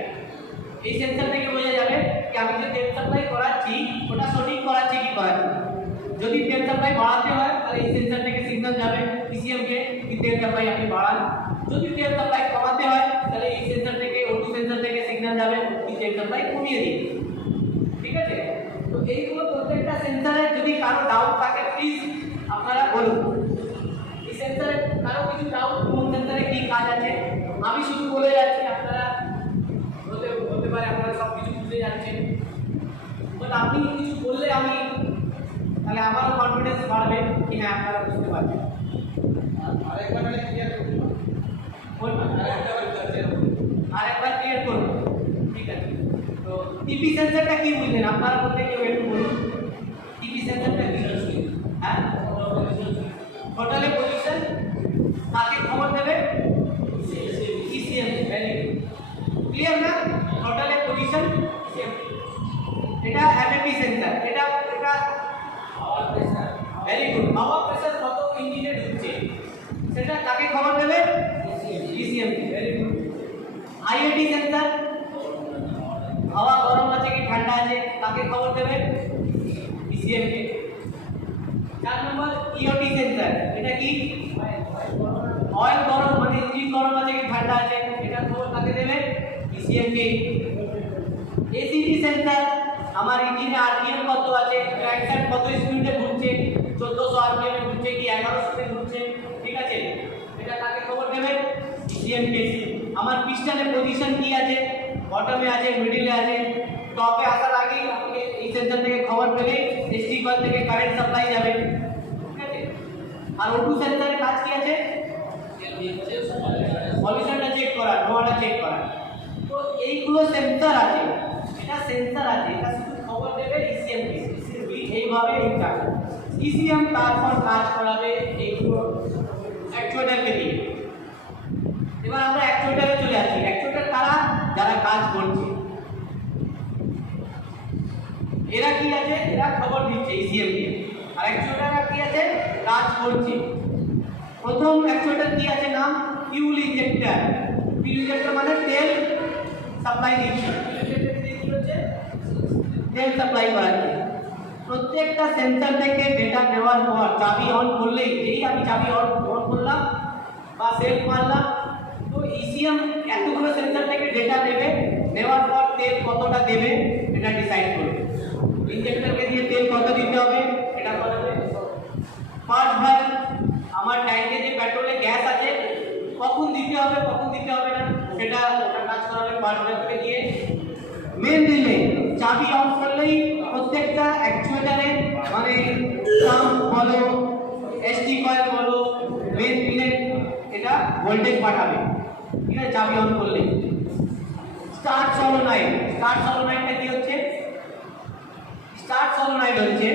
এই সেন্সর থেকে বোঝা যাবে কি আমি যে তেল সাপ্লাই করাচ্ছি ওটা সঠিক করাচ্ছি কি করাচ্ছি। যদি তেল সাপ্লাই বাড়াতে হয় তাহলে এই সেন্সর থেকে সিগন্যাল যাবে পিসিএম কে কি তেল সাপ্লাই আপনি বাড়ান। যদি তেল সাপ্লাই কমাতে হয় তাহলে এই সেন্সর থেকে O2 সেন্সর থেকে সিগন্যাল যাবে কি তেল সাপ্লাই কমিয়ে দিন। ঠিক আছে? তো এইগুলো প্রত্যেকটা সেন্সরে যদি কারো ডাউট থাকে প্লিজ আপনারা বলুন। এই সেন্সরে কারো কিছু ডাউট কোন সেন্সরে কি কাজ আছে আমি শুধু বলে যাচ্ছি, আপনারা হতে পারে আপনারা সব কিছু বুঝতে যাচ্ছেন, বাট আপনি কিছু বললে আমি তাহলে আমারও কনফিডেন্স বাড়বে কি হ্যাঁ আপনারা বুঝতে পারবেন। আরেকবার ক্লিয়ার করুন, আরেকবার ক্লিয়ার করুন। ঠিক আছে? তো টিপি সেন্সরটা কি বুঝলেন আপনার মধ্যে কেউ একটু বলুন। টিপি সেন্সরটা কি? হ্যাঁ, টোটালে পজিশন কাকে খবর দেবে? ইসিএম। ভ্যালি ক্লিয়ার না? টোটালে পজিশন ইসিএম। এটা এমএপি সেন্সর, এটা power pressure. Very good. Power pressure কত ইঞ্জিনে ঢুকছে সেটা কাকে খবর দেবে? ECM. Very good. IOT sensor, হাওয়া গরম আছে কি ঠান্ডা আছে কাকে খবর দেবে? ইসিএম কে। 4 নম্বর ইওটি সেন্সর, এটা কি? অয়েল গরম মানে ইঞ্জিন গরম আছে কি ঠান্ডা আছে এটা খবর কাকে দেবে? ইসিএম কে। এসিজি সেন্সর, আমার ইঞ্জিনে আরপিএম কত আছে, ক্র্যাঙ্কশ্যাফট কত স্পিডে ঘুরছে, 1400 আরপিএম এ ঘুরছে কি 1100 তে ঘুরছে, ঠিক আছে, এটা কাকে খবর দেবে? ইসিএম কে। আমার পিস্টনের পজিশন কি আছে, বটমে আছে, মিডলে আছে, টপে আসার আগেই আমাকে এই সেন্সর থেকে খবর পেলে এসটি কয়েল থেকে কারেন্ট সাপ্লাই যাবে। ঠিক আছে? আর O2 সেন্সরের কাজ কি আছে? পলিউশনটা চেক করা, ধোঁয়াটা চেক করা। তো এইগুলো সেন্সর আছে, এটা সেন্সর আছে, এটা শুধু খবর দেবে ইসিএম কে। এইভাবে এই কাজ ইসিএম তারপর কাজ করাবে এইগুলো অ্যাকচুয়েটরকে দিয়ে। এবার আমরা অ্যাকচুয়েটরে চলে আসি। অ্যাকচুয়েটর কারা? যারা কাজ করছে। এরা কি আছে? এরা খবর দিচ্ছে ইসিএম কে। আর অ্যাকচুয়েটররা কি আছে? কাজ করছে। প্রথম অ্যাকচুয়েটর কি আছে নাম? Fuel injector. ফিউল ইনজেক্টর মানে তেল সাপ্লাই দিচ্ছে। তেল সাপ্লাই করাচ্ছে। প্রত্যেকটা সেন্সর থেকে ডেটা নেওয়ার পর চাবি অন করলেই, যেই আমি চাবি অন করলাম বা সেভ মারলাম, তো ইসিএম এতগুলো সেন্সর থেকে ডেটা নেবে, নেওয়ার পর তেল কতটা দেবে এটা ডিসাইড করবে। ইনজেক্টরকে দিয়ে তেল কত দিতে হবে এটা বলবে। ফার্স্ট ভালভ, আমার ট্যাঙ্কে যে পেট্রোলে গ্যাস আছে কখন দিতে হবে কখন দিতে হবে না সেটা ওটা কাজ করাবে ফার্স্ট ভালভকে দিয়ে। মেন রিলে, চাবি অন করলেই প্রত্যেকটা অ্যাকচুয়েটরে মানে পাম্প বলো, এসটি কয়েল বলো, মেন রিলে এটা ভোল্টেজ পাঠাবে। ঠিক আছে? চাবি অন করলে। স্টার্ট সলোনয়েড, স্টার্ট সলোনয়েডটা কি হচ্ছে? স্টার্ট সলোনয়েড হচ্ছে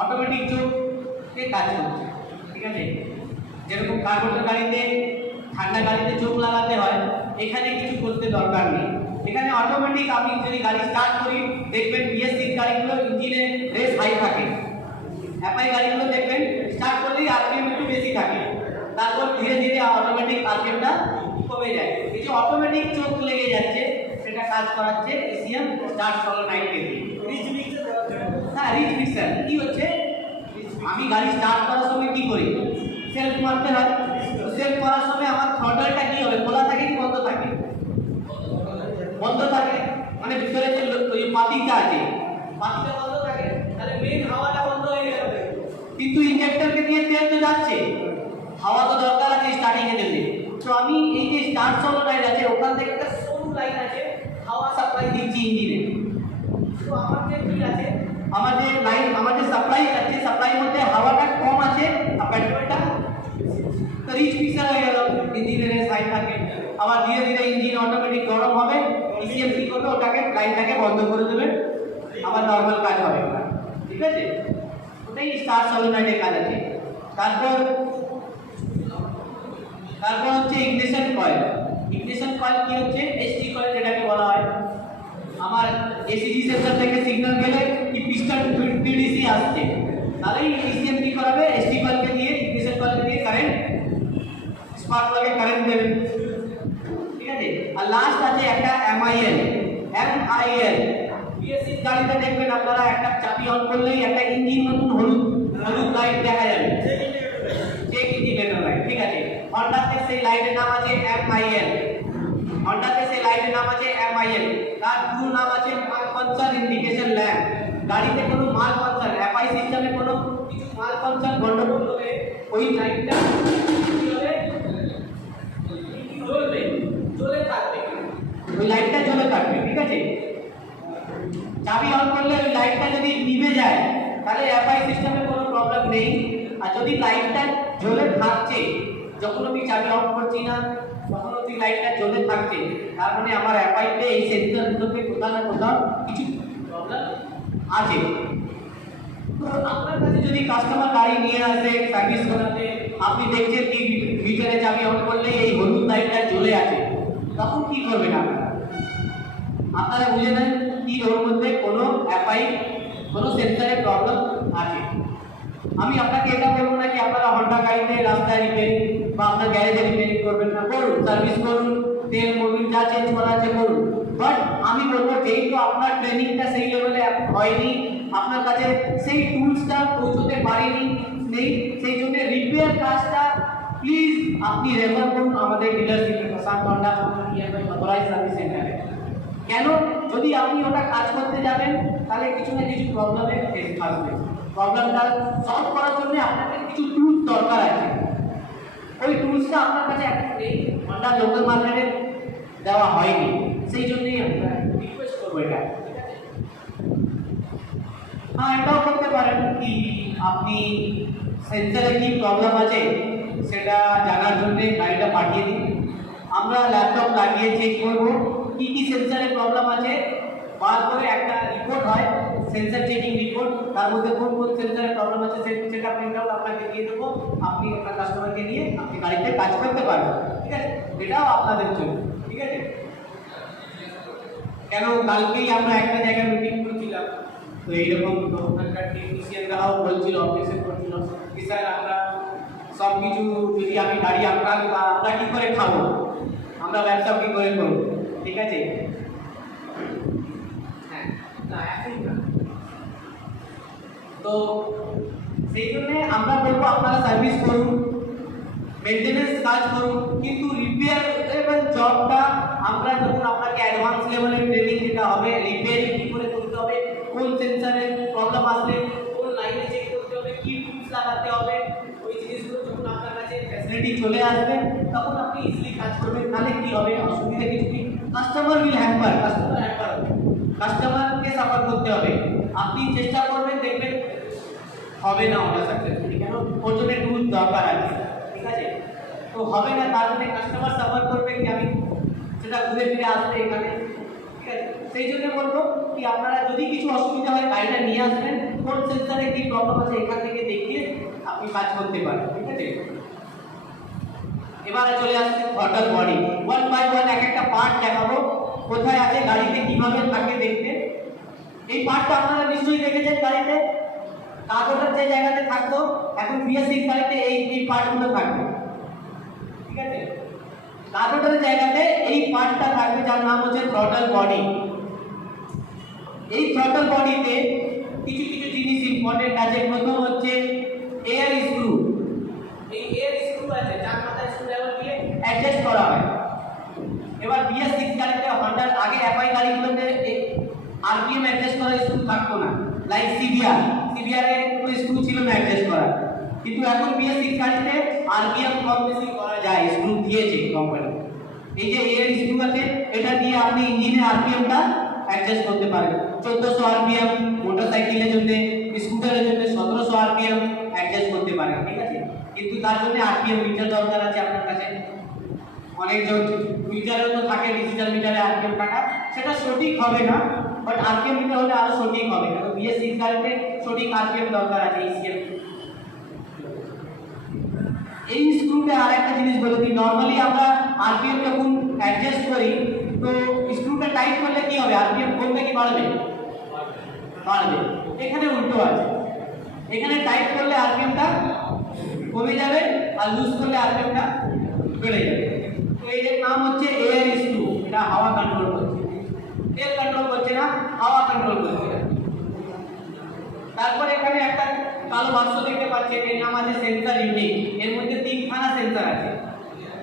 অটোমেটিক চোখকে কাজ করছে। ঠিক আছে? যেরকম কার্বোরেটর গাড়িতে, ঠান্ডা গাড়িতে চোখ লাগাতে হয়, এখানে কিছু করতে দরকার নেই। এখানে অটোমেটিক আমি যদি গাড়ি স্টার্ট করি দেখবেন BS6 গাড়িগুলো ইঞ্জিনে রেস হাই থাকে, এফআই গাড়িগুলো দেখবেন স্টার্ট করলেই আরপিএম একটু বেশি থাকে, তারপর ধীরে ধীরে অটোমেটিক আরপিএমটা কমে যায়। এই যে অটোমেটিক চোখ লেগে যাচ্ছে সেটা কাজ করাচ্ছে ইসিএম স্টার্ট সলোনয়েডকে দিয়ে। রিচ মিক্সার, হ্যাঁ রিচ মিক্সার কি হচ্ছে? আমি গাড়ি স্টার্ট করার সময় কি করি? সেলফ মারতে হয়। তো সেলফ মারার সময় আমার থ্রটলটা কি হবে, খোলা থাকে কি বন্ধ থাকে? বন্ধ থাকে, মানে ভিতরে যে ওই পাতিটা আছে, পাতিটা বন্ধ থাকে, তাহলে মেইন হাওয়াটা বন্ধ হয়ে গেল। কিন্তু ইনজেক্টরকে দিয়ে তেল তো যাচ্ছে, হাওয়া তো দরকার আছে স্টার্টিং এর জন্য। তো আমি এই যে স্টার্ট সলোনয়েড আছে ওখান থেকে একটা সরু লাইন আছে, হাওয়া সাপ্লাই দিচ্ছি ইঞ্জিনে। তো আমার যে কি আছে, আমার যে লাইন, আমার যে সাপ্লাই আছে, সাপ্লাইয়ের মধ্যে হাওয়াটা কম আছে আর পেট্রোলটা তো রিচ পিকচার হয়ে গেল। ইঞ্জিনের সাইড থাকে, আবার ধীরে ধীরে ইঞ্জিন অটোমেটিক গরম হবে, ইসিএম কি করবে, ওটাকে লাইনটাকে বন্ধ করে দেবে, আবার নরমাল কাজ হবে। ঠিক আছে, ওটাই স্টার্ট সলোনয়েডের কাজ আছে। তারপর হচ্ছে ইগনিশন কয়েল। ইগনিশন কয়েল কি হচ্ছে, এসটি কয়েল যেটাকে বলা হয়। আমার এসিজি সেন্সর থেকে সিগন্যাল গেলে কি পিস্টন টিডিসি আসছে, তাহলে ইসিএম কি করাবে, এসটি কয়েলকে দিয়ে, ইগনিশন কয়েলকে দিয়ে কারেন্ট স্পার্ক প্লাগে কারেন্ট দেবে। ঠিক আছে, আর লাস্ট আছে একটা এমআইএল। বিএসসি গাড়িতে দেখবেন আপনারা একটা চাবি অন করলেই একটা ইঞ্জিন মতন হলুদ হলুদ লাইট দেখা যাবে, চেক ইন্ডিকেটর লাইট। ঠিক আছে, হন্ডাতে সেই লাইটের নাম আছে এমআইএল। হন্ডাতে সেই লাইটের নাম আছে এমআইএল। তার পুরো নাম আছে মাল ফাংশন ইন্ডিকেশন ল্যাম্প। গাড়িতে কোনো মাল ফাংশন, এফআই সিস্টেমে কোনো কিছু মাল ফাংশন গন্ডগোল হলে ওই লাইটটা কি হবে, জ্বলবে, জ্বলে থাকবে, ওই লাইটটা জ্বলে থাকবে। ঠিক আছে, চাবি অন করলে ওই লাইটটা যদি নিভে যায় তাহলে এফআই সিস্টেমে কোনো প্রবলেম নেই। আর যদি লাইটটা জ্বলে থাকছে, যখন আমি চাবি অফ করছি না তখন ওই লাইটটা জ্বলে থাকছে, তার মানে আমার এফআইতে এই সেন্সরগুলোতে কোথাও না কোথাও কিছু প্রবলেম আছে। তো আপনার কাছে যদি কাস্টমার গাড়ি নিয়ে আসে সার্ভিস করাতে, আপনি দেখছেন কি মিটারে চাবি অন করলে এই হলুদ লাইটটা জ্বলে আছে, তখন কি করবেন আপনারা? আপনারা বুঝে নেন কি ওর মধ্যে কোনো এফআই, কোনো সেন্সরের প্রবলেম আছে। আমি আপনাকে এটা বলবো না কি আপনারা হন্ডা গাড়িতে রাস্তায় রিপেয়ারিং বা আপনার গ্যারেজে রিপেয়ারিং করবেন না, করুন, সার্ভিস করুন, তেল মোবিল যা চেঞ্জ করা আছে করুন। বাট আমি বলবো যেহেতু আপনার ট্রেনিংটা সেই লেভেলে হয়নি, আপনার কাছে সেই টুলসটা পৌঁছতে পারেনি, নেই, সেই জন্য রিপেয়ার কাজটা প্লিজ আপনি রেফার করুন আমাদের ডিলারশিপে, প্রশান্ত হন্ডা ইএমআই অথরাইজ সার্ভিস সেন্টারে। কেন, যদি আপনি ওটা কাজ করতে যাবেন তাহলে কিছু না কিছু প্রবলেমে ফেস আসবে। প্রবলেমটা সলভ করার জন্য আপনাকে কিছু টুলস দরকার আছে, ওই টুলসটা আপনার কাছে এখন নেই, হন্ডা লোকাল মার্কেটে দেওয়া হয়নি, সেই জন্যই আমরা রিকোয়েস্ট করবো এটা। হ্যাঁ, এটাও করতে পারেন কি আপনি সেন্সারে কি প্রবলেম আছে সেটা জানার জন্য গাড়িটা পাঠিয়ে দিন, আমরা ল্যাপটপ লাগিয়ে চেক করবো কি কি সেন্সারে প্রবলেম আছে, বার করে একটা রিপোর্ট হয়, সেন্সর চেকিং রিপোর্ট, তার মধ্যে কোন কোন সেন্সরে প্রবলেম আছে সেটা প্রিন্ট আউট আপনাকে দিয়ে দেবো, আপনি আপনার কাস্টমারকে নিয়ে আপনি গাড়িতে কাজ করতে পারবেন। ঠিক আছে, এটাও আপনাদের জন্য। ঠিক আছে, কেন কালকেই আমরা একটা জায়গায় মিটিং করেছিলাম, তো এইরকম ওখানকার টেকনিশিয়ানরাও বলছিল, অবজেকশন করছিল কি স্যার আমরা সব কিছু যদি আমি গাড়ি আমরা কী করে খাবো, আমরা ব্যবসা কী করে করবো। ঠিক আছে, হ্যাঁ, না এখন না, তো সেই জন্য আমরা বলবো আপনারা সার্ভিস করুন, মেনটেনেন্স কাজ করুন, কিন্তু রিপেয়ার এবং জবটা আমরা যখন আপনাকে অ্যাডভান্স লেভেলের ট্রেনিং দিতে হবে, রিপেয়ারিং কী করে করতে হবে, কোন সেন্সারে প্রবলেম আসলে কোন লাইনে চেক করতে হবে, কী টুলস লাগাতে হবে, ওই জিনিসগুলো যখন আপনার কাছে ফ্যাসিলিটি চলে আসবে তখন আপনি ইজিলি কাজ করবেন। তাহলে কী হবে, অসুবিধা কিছু নেই, কাস্টমার কাস্টমারকে সাফার করতে হবে। আপনি চেষ্টা করবেন, দেখবেন হবে না ওটা সাকসেসফুলি, কেন ওর জন্য টুলস দরকার আছে। ঠিক আছে, তো হবে না, তার জন্য কাস্টমার সাফার করবে কি আমি সেটা ঘুরে ফিরে আসবে এখানে। ঠিক আছে, সেই জন্য বলবো কি আপনারা যদি কিছু অসুবিধা হয় গাড়িটা নিয়ে আসবেন, কোন সেন্সারে কী প্রবলেম আছে এখান থেকে দেখিয়ে আপনি কাজ করতে পারেন। ঠিক আছে, এবারে চলে আসছে থ্রটল বডি, 1 বাই 1 এক একটা পার্ট দেখাবো, কোথায় আছে গাড়িতে, কিভাবে থাকে দেখতে। এই পার্টটা আপনারা নিশ্চয়ই দেখেছেন গাড়িতে, কাগজের যে জায়গাতে থাকতো, এখন BS6 গাড়িতে এই পার্টগুলো থাকবে। ঠিক আছে, কাগজের জায়গাতে এই পার্টটা থাকবে যার নাম হচ্ছে থ্রটল বডি। এই থ্রটল বডিতে কিছু কিছু জিনিস ইম্পর্টেন্ট আছে। প্রথম হচ্ছে এয়ার স্ক্রু। এই এয়ার অ্যাডজাস্ট করা হয়। এবার BS6 গাড়িতে হন্ডার আগে এফআই গাড়িগুলোতে আরপিএম অ্যাডজাস্ট করার স্ক্রু থাকতো না, লাইক সিবিআর এর কোনো স্ক্রু ছিল না অ্যাডজাস্ট করার, কিন্তু এখন BS6 গাড়িতে আরপিএম কম বেশি করা যায়, স্ক্রু দিয়েছে কোম্পানি। এই যে এর স্ক্রু আছে, এটা দিয়ে আপনি ইঞ্জিনের আরপিএমটা অ্যাডজাস্ট করতে পারেন। 1400 আরপিএম মোটরসাইকেলের জন্য, স্কুটারের জন্য 1700 আরপিএম অ্যাডজাস্ট করতে পারেন, ঠিক আছে। কিন্তু তার জন্য আরপিএম মিটার দরকার আছে আপনার কাছে। অনেকজন মিটারও তো থাকে, ডিজিটাল মিটারে আরপিএম কাটা, সেটা সঠিক হবে না, বাট আরপিএম মিটার হলে আরো সঠিক হবে, কারণ BS6 গাড়িতে সঠিক আরপিএম দরকার আছে ইসিএম। এই স্ক্রুতে আরেকটা জিনিস বলে দিই, নরমালি আমরা আরপিএম যখন অ্যাডজাস্ট করি তো স্ক্রুটা টাইট করলে কি হবে, আরপিএম কমবে কি বাড়বে? বাড়বে। এখানে উল্টো আছে, এখানে টাইট করলে আরপিএমটা কমে যাবে আর লুজ করলে আরপিএমটা বেড়ে যাবে। তো এর নাম হচ্ছে এয়ার স্ক্রু, এটা হাওয়া কন্ট্রোল করছে, তেল কন্ট্রোল করছে না, হাওয়া কন্ট্রোল করছে। তারপরে এখানে একটা কালো বাক্স দেখতে পাচ্ছেন, এর নাম আছে সেন্সর ইউনিট। এর মধ্যে তিনখানা সেন্সর আছে,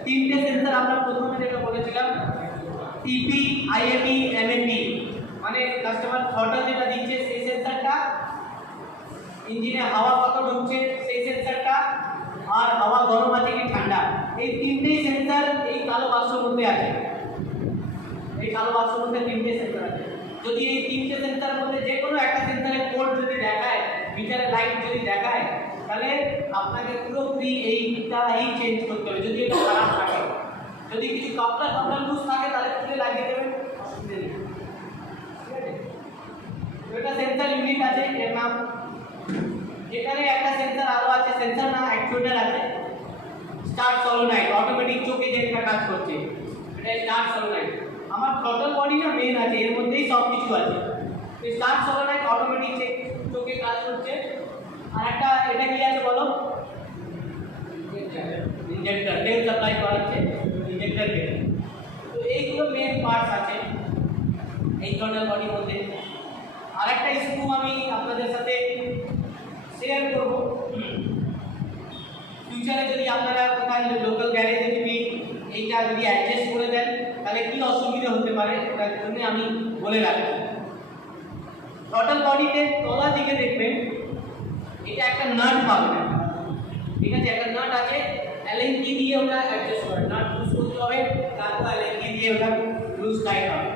তিনটে সেন্সর আমরা প্রথমে যেটা বলেছিলাম টিপি, আইএমই, এমএমই, মানে কাস্টমার থ্রটল যেটা দিচ্ছে সেই সেন্সরটা, ইঞ্জিনে হাওয়া কত ঢুকছে সেই সেন্সরটা, আর হাওয়া গরম আছে কি ঠান্ডা, এই তিনটেই সেন্সর এই কালো বাক্সের মধ্যে আছে। এই কালো বাক্সের মধ্যে তিনটে সেন্সর আছে। যদি এই তিনটে সেন্সরের মধ্যে যে কোনো একটা সেন্সরের কোড যদি দেখায়, মিটারের লাইট যদি দেখায়, তাহলে আপনাকে পুরোপুরি এইটাই চেঞ্জ করতে হবে যদি এটা খারাপ থাকে। যদি কিছু কাপড় লুজ থাকে তাহলে খুলে লাগিয়ে দেবেন, অসুবিধা নেই, ঠিক আছে। এটা সেন্সর ইউনিট আছে, এর নাম। এখানে একটা সেন্সর আরো আছে, সেন্সর না অ্যাকচুয়েটর আছে, স্টার্ট সলোনয়েড, অটোমেটিক চোখে যেটা কাজ করছে, এটা স্টার্ট সলোনয়েড। আমার থ্রটল বডি না মেইন আছে, এর মধ্যেই সব কিছু আছে। তো স্টার্ট সলোনয়েড অটোমেটিক চোখে কাজ করছে। আর একটা এটা কি আছে বলো, ইনজেক্টর, তেল সাপ্লাই করাচ্ছে, ইনজেক্টর তেল। তো এইগুলো মেইন পার্টস আছে এই থ্রটল বডির মধ্যে। আর একটা স্ক্রু আমি আপনাদের সাথে শেয়ার করব, ফিউচারে যদি আপনারা কোথায় লোকাল গ্যারেজে যদি এইটা যদি অ্যাডজাস্ট করে দেন তাহলে কি অসুবিধা হতে পারে, তার জন্য আমি বলে রাখি। থ্রটল বডিতে তলা দিকে দেখবেন এটা একটা নাট পাবেন, ঠিক আছে, একটা নাট আছে, অ্যালেন কি দিয়ে ওটা অ্যাডজাস্ট করে, নাট লুজ করতে হবে, তারপর অ্যালেন কি দিয়ে ওটা লুজ টাইট হবে।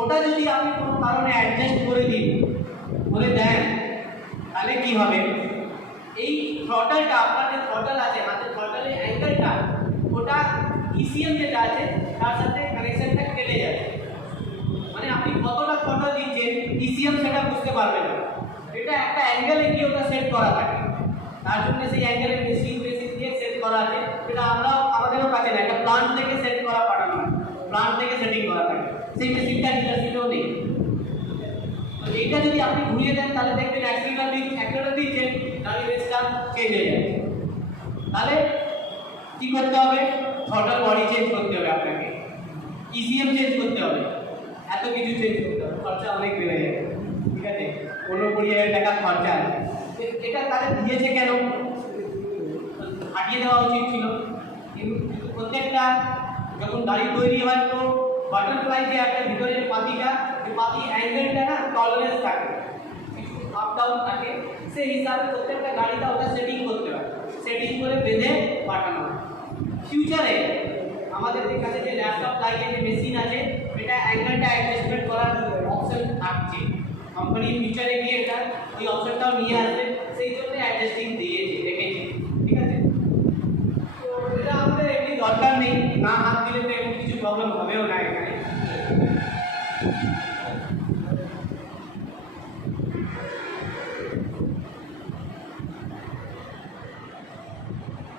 ওটা যদি আপনি কোনো কারণে অ্যাডজাস্ট করে দিন, করে দেন, তাহলে কি হবে, এই থ্রটলটা, আপনার যে থ্রটল আছে হাতের থ্রটলের অ্যাঙ্গেলটা, ওটা ইসিএম যেটা আছে তার সাথে কানেকশনটা কেটে যাবে। মানে আপনি কতটা থ্রটল দিচ্ছেন ইসিএম সেটা বুঝতে পারবেন না। এটা একটা অ্যাঙ্গেলে গিয়ে ওটা সেট করা থাকে, তার জন্য সেই অ্যাঙ্গেলে মেশিন দিয়ে সেট করা আছে। সেটা আমরাও আমাদেরও কাছে না, একটা প্লান্ট থেকে সেট করা পাঠানো হয়, প্লান্ট থেকে সেটিং করা থাকে, সেই মেশিনটা ডিলারশিপেও নেই। তো এইটা যদি আপনি ঘুরিয়ে দেন তাহলে দেখবেন অ্যাক্সিলারেটর দিচ্ছেন, গাড়ির রেসটা চেঞ্জ হয়ে যাবে। তাহলে কি করতে হবে, থ্রটল বডি চেঞ্জ করতে হবে আপনাকে, ইসিএম চেঞ্জ করতে হবে, এত কিছু চেঞ্জ করতে হবে, খরচা অনেক বেড়ে যাবে, ঠিক আছে, 15-20,000 টাকা খরচা আছে। এটা তাহলে দিয়েছে কেন, হাঁটিয়ে দেওয়া উচিত ছিল। কিন্তু প্রত্যেকটা যখন গাড়ি তৈরি হয় তো বাটারফ্লাই যে একটা ভিতরে যে পাতিটা, যে পাতি অ্যাঙ্গেলটা না টলারেন্স থাকে, কিছু আপ ডাউন থাকে, সেই হিসাবে প্রত্যেকটা গাড়িটা ওটা সেটিং করতে হয়, সেটিং করে বেঁধে পাঠানো হয়। ফিউচারে আমাদের কাছে যে ল্যাপটপ লাগিয়ে যে মেশিন আছে এটা অ্যাঙ্গেলটা অ্যাডজাস্টমেন্ট করার অপশন থাকছে, কোম্পানি ফিউচারে গিয়ে এটা ওই অপশনটাও নিয়ে আসবে, সেই জন্য অ্যাডজাস্টিং দিয়েছে, রেখেছে, ঠিক আছে। তো এটা আমাদের এমনি দরকার নেই, না হাত দিলে তো এমন কিছু প্রবলেম হবেও না এখানে।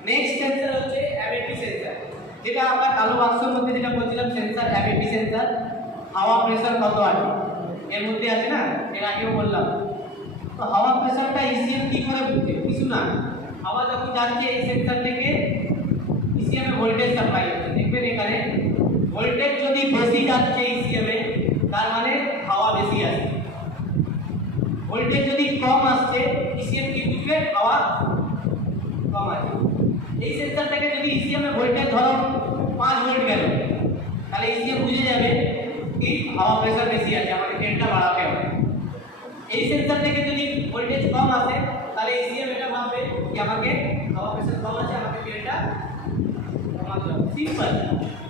নেক্সট সেন্সর হচ্ছে অ্যাবিলিটি সেন্সর, যেটা আমরা কালো বাক্সের মধ্যে যেটা বলছিলাম সেন্সর, অ্যাবিলিটি সেন্সর, হাওয়া প্রেসার কত আছে এর মধ্যে আছে না, এর আগেও বললাম। তো হাওয়া প্রেসারটা ইসিএম কি করে বুঝছে, কিছু না, হাওয়া যখন যাচ্ছে এই সেন্সর থেকে ইসিএম এ ভোল্টেজ সাপ্লাই হচ্ছে, দেখবেন এখানে ভোল্টেজ যদি বেশি যাচ্ছে ইসিএম এ তার মানে হাওয়া বেশি আছে, ভোল্টেজ যদি কম আসছে ইসিএম কি বুঝবে, হাওয়া কম আছে। এই সেন্সর থেকে যদি ইসিএম এ ভোল্টেজ ধরো 5 5 ভোল্ট গেল, তাহলে ইসিএম বুঝে যাবে কি হাওয়া প্রেসার বেশি আছে, আমাকে ফ্যানটা বাড়াতে হবে। এই সেন্সর থেকে যদি ভোল্টেজ কম আসে তাহলে ইসিএম এটা ভাববে কি আমাকে হাওয়া প্রেসার কম আছে, আমাকে ফ্যানটা কমাতে হবে। সিম্পল।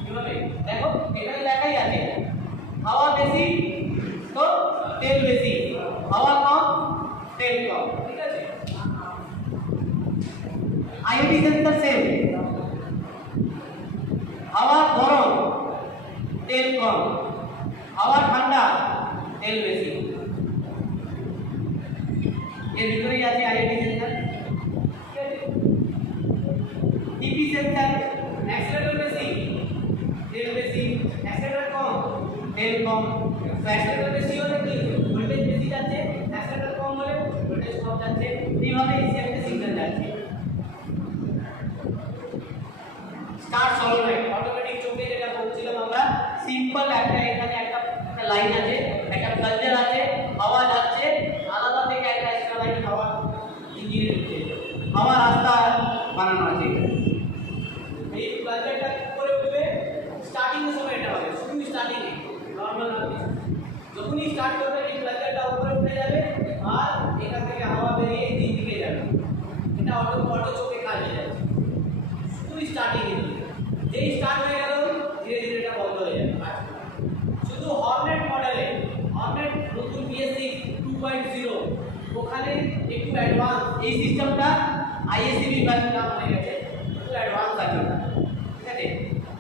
কিভাবে দেখো, এখানে লেখাই আছে হাওয়া বেশি তো তেল বেশি, হাওয়া কম তেল কম, ঠিক আছে। আইওটি সেন্সর সেম, হাওয়া গরম তেল কম, হাওয়া ঠান্ডা তেল বেশি। এর ভিতরেই আছে আইওটি সেন্সর। টিপি সেন্সর, অ্যাক্সিলারেটর বেশি তেল বেশি, অ্যাক্সিলারেটর কম তেল কম। অ্যাক্সিলারেটর বেশি হলে কি ভোল্টেজ বেশি যাচ্ছে, অ্যাক্সিলারেটর কম হলে ভোল্টেজ কম যাচ্ছে। এইভাবে ইসিএমতে সিগন্যাল যাচ্ছে। স্টার্ট সলোনয়েড অটোমেটিক চোখে যেটা বলছিলাম আমরা, সিম্পল একটা এখানে একটা লাইন আছে, একটা প্লাঞ্জার আছে, হাওয়া যাচ্ছে আলাদা থেকে একটা এক্সট্রা লাইন হাওয়া ইঞ্জিনে ঢুকছে, হাওয়া রাস্তা বানানো আছে। এই প্লাঞ্জারটা করে উঠবে স্টার্টিং এর সময় এটা হবে, শুধু স্টার্টিং এ নরমাল না, যখনই স্টার্ট করবে এই প্লাঞ্জারটা উপরে উঠে যাবে আর এখান থেকে হাওয়া বেরিয়ে এই দিকে যাবে। এটা অটো চোখে কাজ হয়ে যাচ্ছে শুধু স্টার্টিং এ। যেই স্টার্ট হয়ে গেল ধীরে ধীরে এটা বন্ধ হয়ে যাবে। শুধু হর্নেট মডেলে, হর্নেট নতুন BS6 2.0 ওখানে একটু অ্যাডভান্স এই সিস্টেমটা ISCB ব্যাচ নাম হয়ে গেছে, একটু অ্যাডভান্স আছে, ঠিক আছে।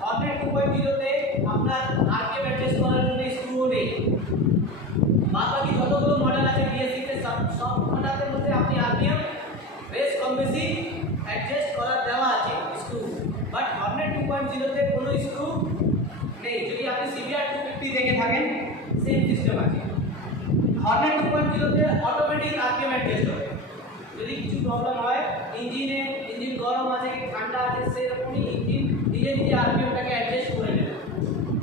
হর্নেট 2.0 তে আপনার আরপিএম অ্যাডজাস্ট করার জন্য স্ক্রু নেই। বাকি যতগুলো মডেল আছে BS6 এর সব মডেলের মধ্যে আপনি আরপিএম বেশ কম বেশি অ্যাডজাস্ট করার দেওয়া আছে স্ক্রু, বাট হর্নেট 2.0 তে কোনো স্ক্রু নেই। যদি আপনি CBR 250 দেখে থাকেন সেম সিস্টেম আছে। হর্নেট 2.0 তে অটোমেটিক আরপিএম অ্যাডজাস্ট হবে। যদি কিছু প্রবলেম হয় ইঞ্জিন গরম আছে কি ঠান্ডা আছে সেরকমই ইঞ্জিন নিজে নিজে আরপিএমটাকে অ্যাডজাস্ট করে নেবে।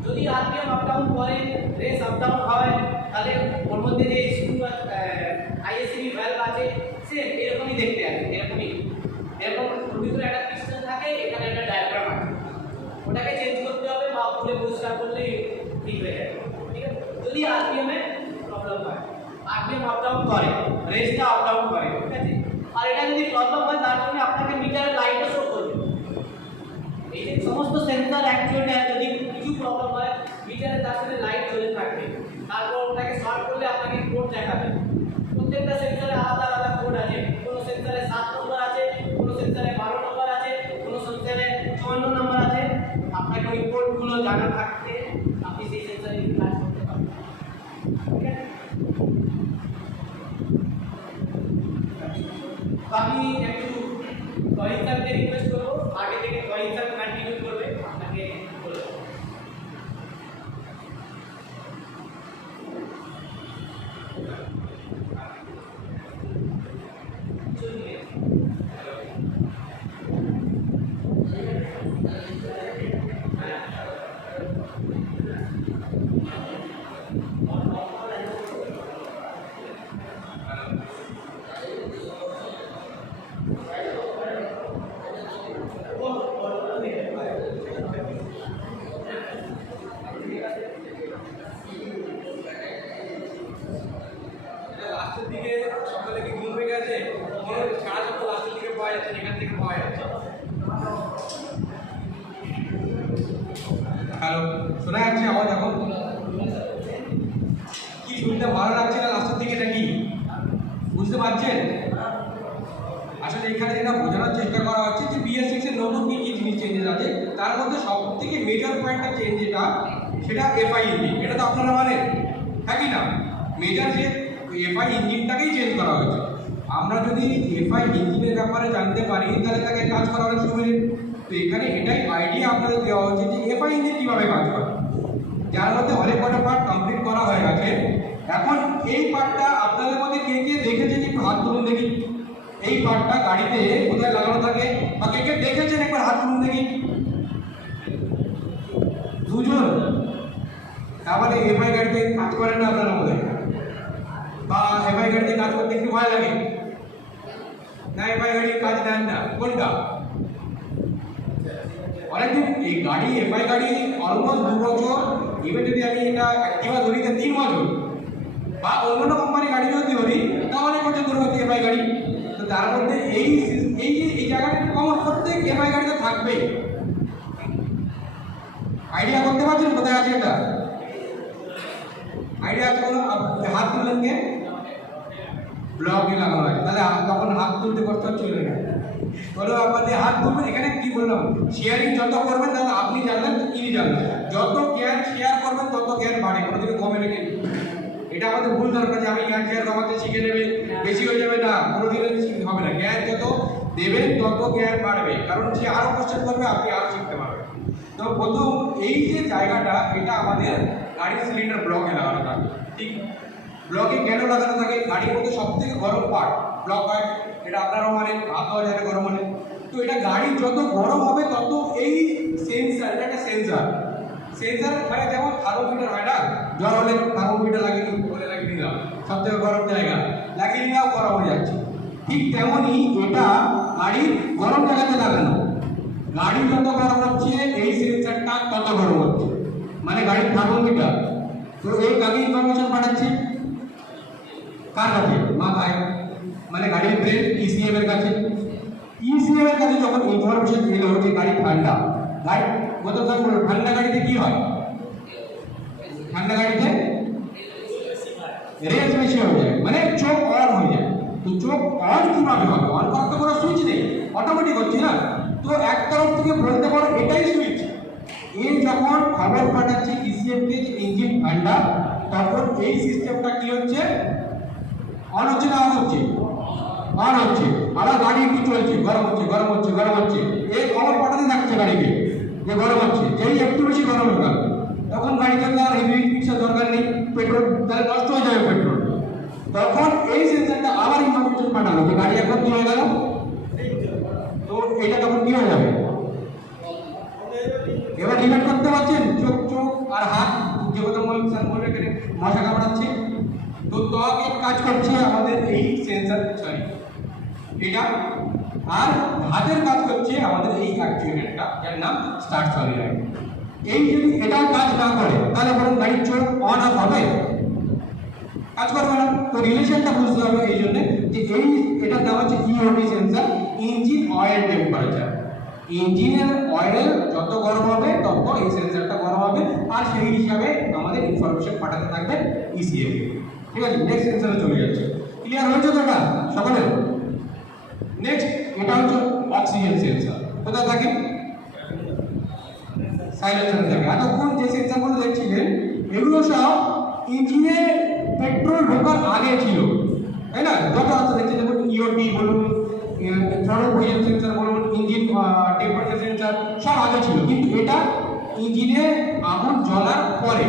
যদি আরপিএম আপ ডাউন করে, রেস আপ ডাউন হয়, তাহলে ওর মধ্যে যে স্ক্রু ISCB ভ্যালভ আছে সেম এরকমই দেখতে আসে, এরকম ভিতরে একটা পিস্টন থাকে, এখানে একটা ডায়াফ্রাম আছে, ওটাকে চেঞ্জ করতে হবে বা খুলে পরিষ্কার করলেই ঠিক হয়ে যাবে, ঠিক আছে। যদি আরপিএম এর প্রবলেম হয়, আরপিএম আপ ডাউন করে, রেসটা আপ ডাউন করে, ঠিক আছে। আর এটা যদি প্রবলেম হয় তার জন্য আপনাকে মিটারের লাইটও শো করবে। এই যে সমস্ত সেন্সর অ্যাকচুয়েটার যদি কিছু প্রবলেম হয় মিটারে তার সাথে লাইট জ্বলে থাকবে, তারপর ওটাকে শর্ট করলে আপনাকে কোড দেখাবে। প্রত্যেকটা সেন্সরে আলাদা আলাদা কোড আছে, কোনো সেন্সরে 7 নম্বর আছে, কোনো সেন্সরে 12 নম্বর আছে, কোনো সেন্সরে 54 নম্বর আছে। আপনাকে ওই কোডগুলো জানা থাকতে আপনি সেই সেন্সরে কাজ করতে পারবেন, ঠিক আছে। তো আমি একটু তহিদ স্যারকে রিকোয়েস্ট করবো আগে থেকে তহিদ স্যার কন্টিনিউ করবে, আপনাকে বলে দেবো। লাস্টের দিকে সকালে কি ঘুম হয়ে গেছে, মনে হচ্ছে সারা সপ্তাহ লাস্টের দিকে পাওয়া যাচ্ছে, এখান থেকে পাওয়া যাচ্ছে। হ্যালো, শোনা যাচ্ছে আওয়াজ এখন? কি শুনতে ভালো লাগছে না লাস্টের দিকে নাকি বুঝতে পারছেন? আসলে এখানে যেটা বোঝানোর চেষ্টা করা হচ্ছে যে BS6 এর নতুন কি কি জিনিস চেঞ্জেস আছে, তার মধ্যে সব থেকে মেজর পয়েন্টটা চেঞ্জ যেটা, সেটা FI ইঞ্জিন। এটা তো আপনারা মানেন, হ্যাঁ কি না? মেজর যে FI ইঞ্জিনটাকেই চেঞ্জ করা হয়েছে। আমরা যদি FI ইঞ্জিনের ব্যাপারে জানতে পারি তাহলে তাকে কাজ করা অনেক সুবিধে। তো এখানে এটাই আইডিয়া আপনাদের দেওয়া হচ্ছে যে FI ইঞ্জিন কীভাবে কাজ করে, যার মধ্যে অনেক কটা পার্ট কমপ্লিট করা হয়ে গেছে। এখন এই পার্টটা আপনাদের মধ্যে কে কে দেখেছেন একটু হাত তুলুন দেখি। এই পার্টটা গাড়িতে কোথায় লাগানো থাকে বা কে কে দেখেছেন একবার হাত তুলুন দেখি। দুজন। তারপরে FI গাড়িতে কাজ করেন না আপনারা মধ্যে, বা FI গাড়িতে কাজ করতে একটু ভয় লাগে না, FI গাড়ির কাজ দেন না, কোনটা? অনেকদিন এই গাড়ি এফআই গাড়ি অলমোস্ট 2 বছর, ইভেন যদি আমি এটা অ্যাক্টিভা ধরি তো 3 বছর, বা অন্যান্য কোম্পানি গাড়ি যদি ধরি তা অনেক বছর ধরে হচ্ছে এফআই গাড়ি। তো তার মধ্যে এই এই যে এই জায়গাটা কমন প্রত্যেক এফআই গাড়িতে থাকবেই। আইডিয়া করতে পারছেন কোথায় আছে এটা? আইডিয়া আছে কোনো? হাত তুললেন কে? ব্লকে লাগানো আছে, তাহলে তখন হাত তুলতে করতে চলে গেল। বলো আপনাদের হাত তুলবেন, এখানে কি বললাম, শেয়ারিং যত করবেন তাহলে আপনি জানলেন তিনি জানলেন, যত জ্ঞান শেয়ার করবেন তত জ্ঞান বাড়ে, কোনোদিন কমে রেখে। এটা আমাদের ভুল ধারণা যে আমি জ্ঞান শেয়ার কমাতে শিখে নেবে বেশি হয়ে যাবে, না, কোনোদিনও হবে না। জ্ঞান যত দেবেন তত জ্ঞান বাড়বে, কারণ সে আরো কোশ্চেন করবে, আপনি আরো শিখতে পারবেন। তো প্রথম এই যে জায়গাটা, এটা আমাদের গাড়ির সিলিন্ডার ব্লকে লাগানো থাকে। ঠিক ব্লকে কেন লাগানো থাকে? গাড়ির মধ্যে সব থেকে গরম পার্ট ব্লক হয়, এটা আপনারাও মানেন, আপনারাও জানেন গরম মানে। তো এটা গাড়ি যত গরম হবে তত এই সেন্সার, এটা একটা সেন্সার মানে যেমন থার্মোমিটার হয় না, জ্বর হলে থার্মোমিটার লাগিয়ে নিলাম, সব থেকে গরম জায়গা লাগিয়ে নিলাম, গরম হয়ে যাচ্ছে। ঠিক তেমনই এটা গাড়ির গরম জায়গাতে লাগানো। গাড়ি যত গরম হচ্ছে এই সেন্সারটা তত গরম হচ্ছে, মানে গাড়ির থার্মোমিটার। তো এই কাকে ইনফরমেশন পাঠাচ্ছে? কার কাছে? মাথায়, মানে গাড়ির ব্রেন ইসিএম এর কাছে। ইসিএম এর কাছে যখন ইনফরমেশন এলো যে গাড়ি ঠান্ডা, গাড়ি গতকাল ঠান্ডা গাড়িতে কি হয়? ঠান্ডা গাড়িতে রেস বেশি হয়ে যায়, মানে চোখ অন হয়ে যায়। তো চোখ অন কিভাবে হবে? অন করার তো কোনো সুইচ নেই, অটোমেটিক হচ্ছে না। তো এক তরফ থেকে বলতে পারো এটাই সুইচ। এই যখন খবর পাঠাচ্ছে ইসিএম কে যে ইঞ্জিন ঠান্ডা, তখন এই সিস্টেমটা কি হচ্ছে? অন হচ্ছে না অন হচ্ছে? অন হচ্ছে। আবার গাড়ি একটু চলছে, গরম হচ্ছে গরম হচ্ছে গরম হচ্ছে, এই খবর পাঠাতে থাকছে গাড়িকে যে গরম হচ্ছে। যেই একটু বেশি গরম হয়ে গেল, তখন গাড়িতে তো আর হেভি ফিক্সার দরকার নেই, পেট্রোল তাহলে নষ্ট হয়ে যাবে পেট্রোল। তখন এই সেন্সারটা আবার ইনফরমেশন পাঠালো যে গাড়ি এখন কি হয়ে গেল। তো এটা তখন কি হয়ে যাবে? এবার ডিপেন্ড করতে পারছেন চোখ চোখ আর হাত, যে কথা বলে এখানে মশা কামড়াচ্ছে। তো ত্বকের কাজ করছে আমাদের এই সেন্সার, সরি এটা, আর হাতের কাজ করছে আমাদের এই অ্যাকচুয়েটরটা, যার নাম স্টার্ট সলিনয়েড। এই যদি এটা কাজ না করে তাহলে বরং গাড়ির চোখ অন অফ হবে, কাজ করবে না। তো রিলেশনটা বুঝতে হবে এই জন্য যে এই এটার নাম হচ্ছে ইওটি সেন্সার, ইঞ্জিন অয়েল টেম্পারেচার। ইঞ্জিনের অয়েল যত গরম হবে তত এই সেন্সারটা গরম হবে, আর সেই হিসাবে আমাদের ইনফরমেশন পাঠাতে থাকবে ইসিএম। ঠিক আছে, নেক্সট সেন্সারে চলে যাচ্ছে। ক্লিয়ার হয়েছে তো এটা সকলে? নেক্সট এটা হচ্ছে অক্সিজেন সেন্সার। কোথায় থাকে? সাইলেন্সারে থাকে। এতক্ষণ যে সেন্সারগুলো দেখছিলেন এগুলো সব ইঞ্জিনে পেট্রোল ঢোকার আগে ছিল, তাই না? যত রাস্তা দেখছি, যেমন ইওটি বলুন, থ্রটল পজিশন সেন্সার বলুন, ইঞ্জিন টেম্পারেচার সেন্সার, সব আগে ছিল। কিন্তু এটা ইঞ্জিনে আগুন জ্বলার পরে।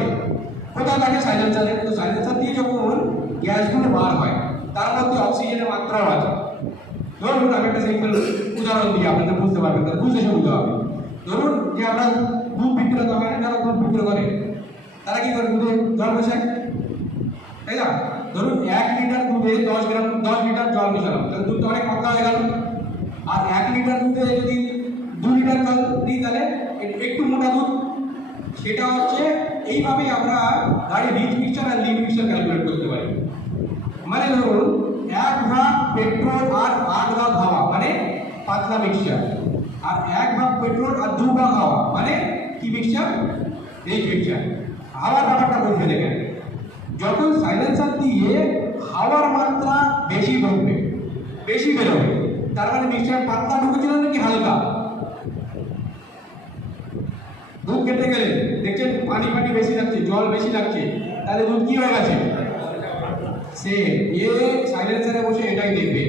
কোথায় থাকে? সাইলেন্সারে। তো সাইলেন্সার দিয়ে যখন গ্যাসগুলো বার হয় তার মধ্যে অক্সিজেনের মাত্রাও আছে। ধরুন আমি একটা সিম্পল উদাহরণ দিই, আপনাদের বুঝতে পারবেন, বুঝতে সুবিধা হবে। ধরুন যে আমরা দুধ বিক্রেতা হয়, যারা দুধ বিক্রি করে তারা কি করে? দুধে জল মেশায়, তাই না? ধরুন 1 লিটার দুধে 10 লিটার জল মেশালাম, তাহলে দুধটা অনেক পাতলা হয়ে গেল। আর 1 লিটার দুধে যদি 2 লিটার জল দিই তাহলে একটু মোটা দুধ। সেটা হচ্ছে এইভাবেই আমরা গাড়ির রিচ মিক্সচার আর লিক মিক্সচার ক্যালকুলেট করতে পারি। মানে ধরুন 1 ভাগ পেট্রোল আর 8 ভাগ হাওয়া মানে পাতলা মিক্সচার, আর 1 ভাগ পেট্রোল আর 2 ভাগ হাওয়া মানে কি মিক্সচার? Rich mixture. হাওয়ার ব্যাপারটা বুঝবে দেখেন, যখন সাইলেন্সার দিয়ে হাওয়ার মাত্রা বেশি ঢুকবে, বেশি বেরোবে, তার মানে মিক্সচার পাতলা ঢুকেছিল নাকি হালকা? দুধ খেতে গেলে দেখছেন পানি বেশি লাগছে, জল বেশি লাগছে, তাহলে দুধ কি হয়ে গেছে? সে সাইলেন্সারে বসে এটাই দেখবে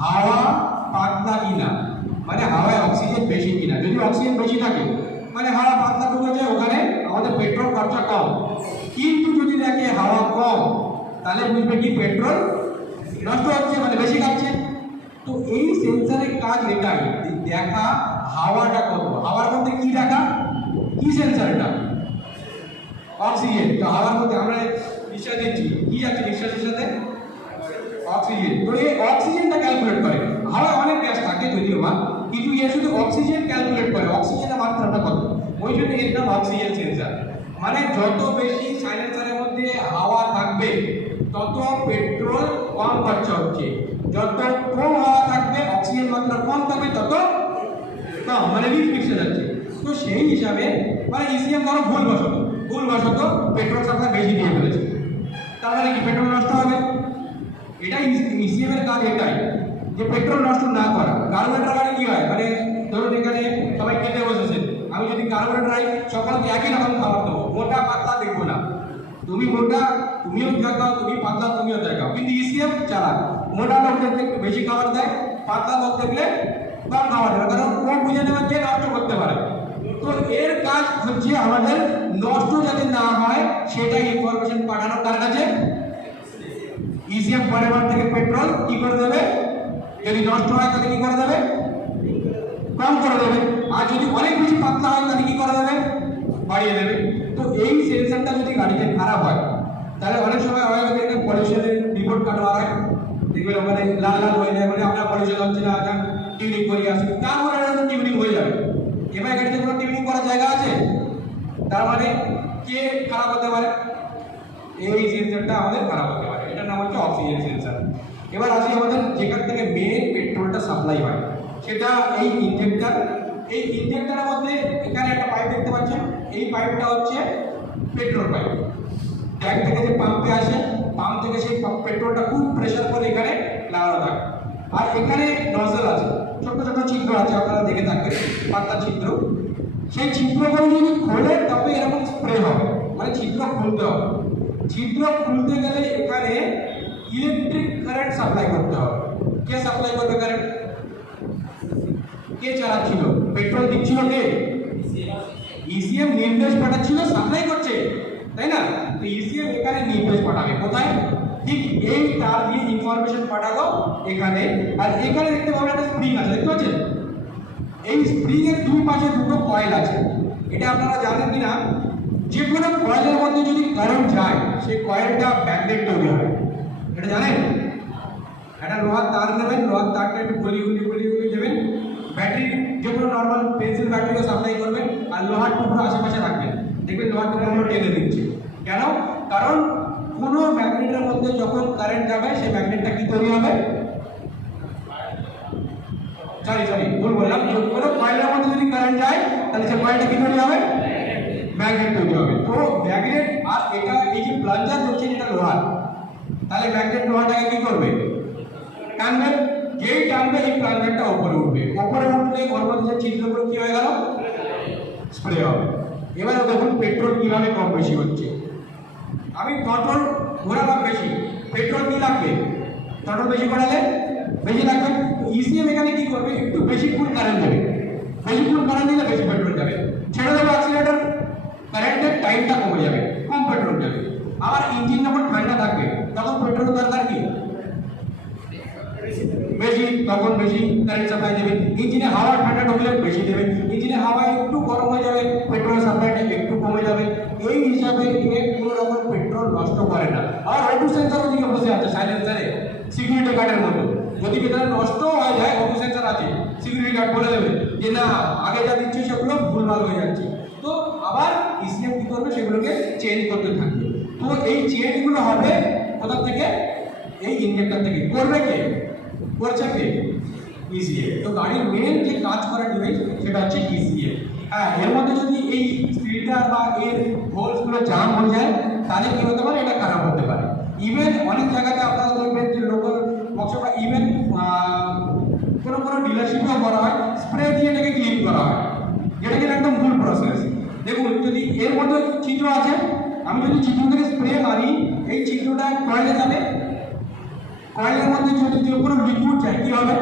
হাওয়া পাতলা কিনা, মানে হাওয়ায় অক্সিজেন বেশি কিনা। যদি অক্সিজেন বেশি থাকে মানে হাওয়া পাতলা ঢুকেছে, ওখানে আমাদের পেট্রোল খরচা কম। কিন্তু যদি দেখে হাওয়া কম তাহলে বুঝবে কি পেট্রোল নষ্ট হচ্ছে, মানে বেশি খাচ্ছে। তো এই সেন্সারের কাজ এটাই দেখা হাওয়াটা কত, হাওয়ার মধ্যে কি দেখা, কি সেন্সার এটা? অক্সিজেন। তো হাওয়ার মধ্যে আমরা নিঃশ্বাস দিচ্ছি, কি যাচ্ছে নিঃশ্বাসের সাথে? অক্সিজেন। তো এই অক্সিজেনটা ক্যালকুলেট করে। হাওয়ায় অনেক গ্যাস থাকে যদিও বা, কিন্তু এর শুধু অক্সিজেন ক্যালকুলেট করে, অক্সিজেনের মাত্রাটা কত, ওই জন্য এর নাম অক্সিজেন সেন্সার। মানে যত বেশি সাইলেন্সারের মধ্যে হাওয়া থাকবে তত পেট্রোল কম খরচা হচ্ছে, যত কম হাওয়া থাকবে অক্সিজেন মাত্রা কম থাকবে তত কম, মানে রিফ্লেকশন যাচ্ছে। তো সেই হিসাবে মানে ইসিএম ধরো ভুলবশত পেট্রোল সাপ্লাই বেশি দিয়ে ফেলেছে, তার মানে কি পেট্রোল নষ্ট হবে? এটাই ইসিএম এর কাজ, এটাই যে পেট্রোল নষ্ট না করা। কার্বোরেটর গাড়ি কি হয়, মানে ধরুন এখানে সবাই খেতে বসেছে, আমি যদি কার্বোরেটর গাড়ি সকলকে একই রকম খাবার দেবো, মোটা পাতলা দেখবো না, তুমি মোটা তুমিও দেখাও, তুমি পাতলা তুমিও দেখাও, কিন্তু ইসিএম চালা মোটা লোক দেখলে একটু বেশি খাবার দেয়, পাতলা লোক দেখলে কম খাবার দেয়, কারণ ও বুঝে নেবে কে নষ্ট করতে পারে। তো এর কাজ হচ্ছে আমাদের নষ্ট যাতে না হয় সেটা ইনফরমেশন পাঠানো কার কাছে, ইসিএম পরের বার থেকে পেট্রোল কি করে দেবে, যদি নষ্ট হয় তাহলে কি করে দেবে, কম করে দেবে, আর যদি অনেক বেশি পাতলা হয় তাহলে কি করে দেবে, বাড়িয়ে দেবে। তো এই সেন্সারটা যদি গাড়িতে খারাপ হয় তাহলে অনেক সময় হয় আমাদের পলিউশনের রিপোর্ট কাটওয়া হয়, দেখবেন ওখানে লাল লাল হয়ে যায়, মানে আপনার পলিউশন হচ্ছে না, আপনার টিউনিং করে আসি, তারপরে টিউনিং হয়ে যাবে। এবার গাড়িতে কোনো টিউনিং করার জায়গা আছে, তার মানে কে খারাপ হতে পারে, এই সেন্সারটা আমাদের খারাপ হতে পারে, এটার নাম হচ্ছে অক্সিজেন সেন্সার। এবার আসি আমাদের যেখান থেকে মেন পেট্রোলটা সাপ্লাই হয় সেটা এই ইনজেক্টর। এই ইনজেক্টরের মধ্যে এখানে একটা পাইপ দেখতে পাচ্ছেন, এই পাইপটা হচ্ছে পেট্রোল পাইপ, ট্যাঙ্ক থেকে যে পাম্পে আসে, পাম্প থেকে সেই পেট্রোলটা খুব প্রেসার করে এখানে লাগানো থাকে। আর এখানে নজল আছে, ছোট ছোট ছিদ্র আছে, আপনারা দেখে থাকবেন পাতলা ছিদ্র, সেই ছিদ্রগুলো যদি খোলে তবে এরকম স্প্রে হবে, মানে ছিদ্র খুলতে হবে। ছিদ্র খুলতে গেলে এখানে ইলেকট্রিক কারেন্ট সাপ্লাই করতে হবে। কে সাপ্লাই করবে কারেন্ট, কে চালাচ্ছিল, পেট্রোল দিচ্ছিল কে, ইসিএম নির্দেশ পাঠাচ্ছিল, সাপ্লাই করছে, তাই না? তো ইসিএম এখানে নির্দেশ পাঠাবে কোথায়, ঠিক এই তার দিয়ে ইনফরমেশন পাঠালো এখানে। আর এখানে দেখতে পাবেন একটা স্প্রিং আছে, দেখতে পাচ্ছেন, এই স্প্রিং এর দুই পাশে দুটো কয়েল আছে। এটা আপনারা জানেন কিনা, যে কোনো কয়েলের মধ্যে যদি কারেন্ট যায় সেই কয়েলটা ম্যাগনেট তৈরি হয়, এটা জানেন? একটা লোহার তার নেবেন, লোহার তারটা একটু গলি দেবেন, ব্যাটারি যে কোনো নর্মাল পেন্সিল ব্যাটারিকে সাপ্লাই করবেন, আর লোহার টুকরো আশেপাশে রাখবেন, দেখবেন লোহার টুকরোগুলো টেনে দিচ্ছে। কেন? কারণ কোনো ম্যাগনেটের মধ্যে যখন কারেন্ট যাবে সেই ম্যাগনেটটা কি তৈরি হবে, সরি ভুল বললাম, কোনো কয়েলের মধ্যে যদি কারেন্ট যায় তাহলে সেই কয়েলটা কি তৈরি হবে, ম্যাগনেট তৈরি হবে। তো ম্যাগনেট, আর এটা এই যে প্লাঞ্জার হচ্ছে এটা লোহার, তাহলে ম্যাগনেট লোহাটাকে কি করবে, টানবে, যেই টানবে এই প্লাঞ্জারটা উপরে উঠবে, উপরে উঠলে ওর মধ্যে যে ছিদ্রগুলো কি হয়ে গেল, স্প্রে হবে। এবারে দেখুন পেট্রোল কিভাবে কম বেশি হচ্ছে, আমি পেট্রোল ঘোরালাম বেশি, পেট্রোল কি লাগবে, পেট্রোল বেশি করালে বেশি লাগবে। ইসিএম এখানে কি করবে, একটু বেশি ফুল কারেন্ট দেবে, বেশি ফুল কারেন্ট দিলে বেশি পেট্রোল যাবে, ছেড়ে দেবে অ্যাক্সিলারেটর, কারেন্টের টাইমটা কমে যাবে, কম পেট্রোল যাবে। আবার ইঞ্জিন যখন ঠান্ডা থাকবে তখন পেট্রোল দরকার কি বেশি, তখন বেশি কারেন্ট সাপ্লাই দেবে। ইঞ্জিনে হাওয়া ঠান্ডা ঢুকলে বেশি দেবে, ইঞ্জিনে হাওয়া একটু গরম হয়ে যাবে, পেট্রোল সাপ্লাইটা একটু কমে যাবে। এই হিসাবে এ কোনো রকম পেট্রোল নষ্ট করে না। আর অটো সেন্সর ওদিকে বসে আছে সাইলেন্সারে, সিকিউরিটি গার্ডের মতো, যদি ভেতরে নষ্ট হয়ে যায় অটো সেন্সর আছে, সিকিউরিটি গার্ড বলে দেবে যে না আগে যা দিচ্ছে সেগুলো ভুলভাল হয়ে যাচ্ছে। তো আবার ইসিএম কি করবে, সেগুলোকে চেঞ্জ করতে থাকবে। তো এই চেঞ্জগুলো হবে কোথা থেকে, এই ইঞ্জেক্টর থেকে। করবে কে, করছে কে, ইসিএম। তো গাড়ির মেন যে কাজ করা ডিভাইস সেটা হচ্ছে ইসিএম। হ্যাঁ, এর মধ্যে যদি এই ফিল্টার বা এর হোলসগুলো জাম হয়ে যায় তাহলে কি হতে পারে, এটা খারাপ হতে পারে। ইভেন অনেক জায়গাতে আপনারা দেখবেন যে লোকাল ওয়ার্কশপ বা ইভেন কোনো ডিলারশিপেও করা হয়, স্প্রে দিয়ে এটাকে ক্লিন করা হয়, যেটা কিনা একদম ভুল প্রসেস। দেখুন যদি এর মধ্যে ছিদ্র আছে, আমি যদি ছিদ্র থেকে স্প্রে মারি, এই ছিদ্রটা কয়েলে যাবে, কয়েলের মধ্যে যদি কোনো লিকুইড যায় কি হবে,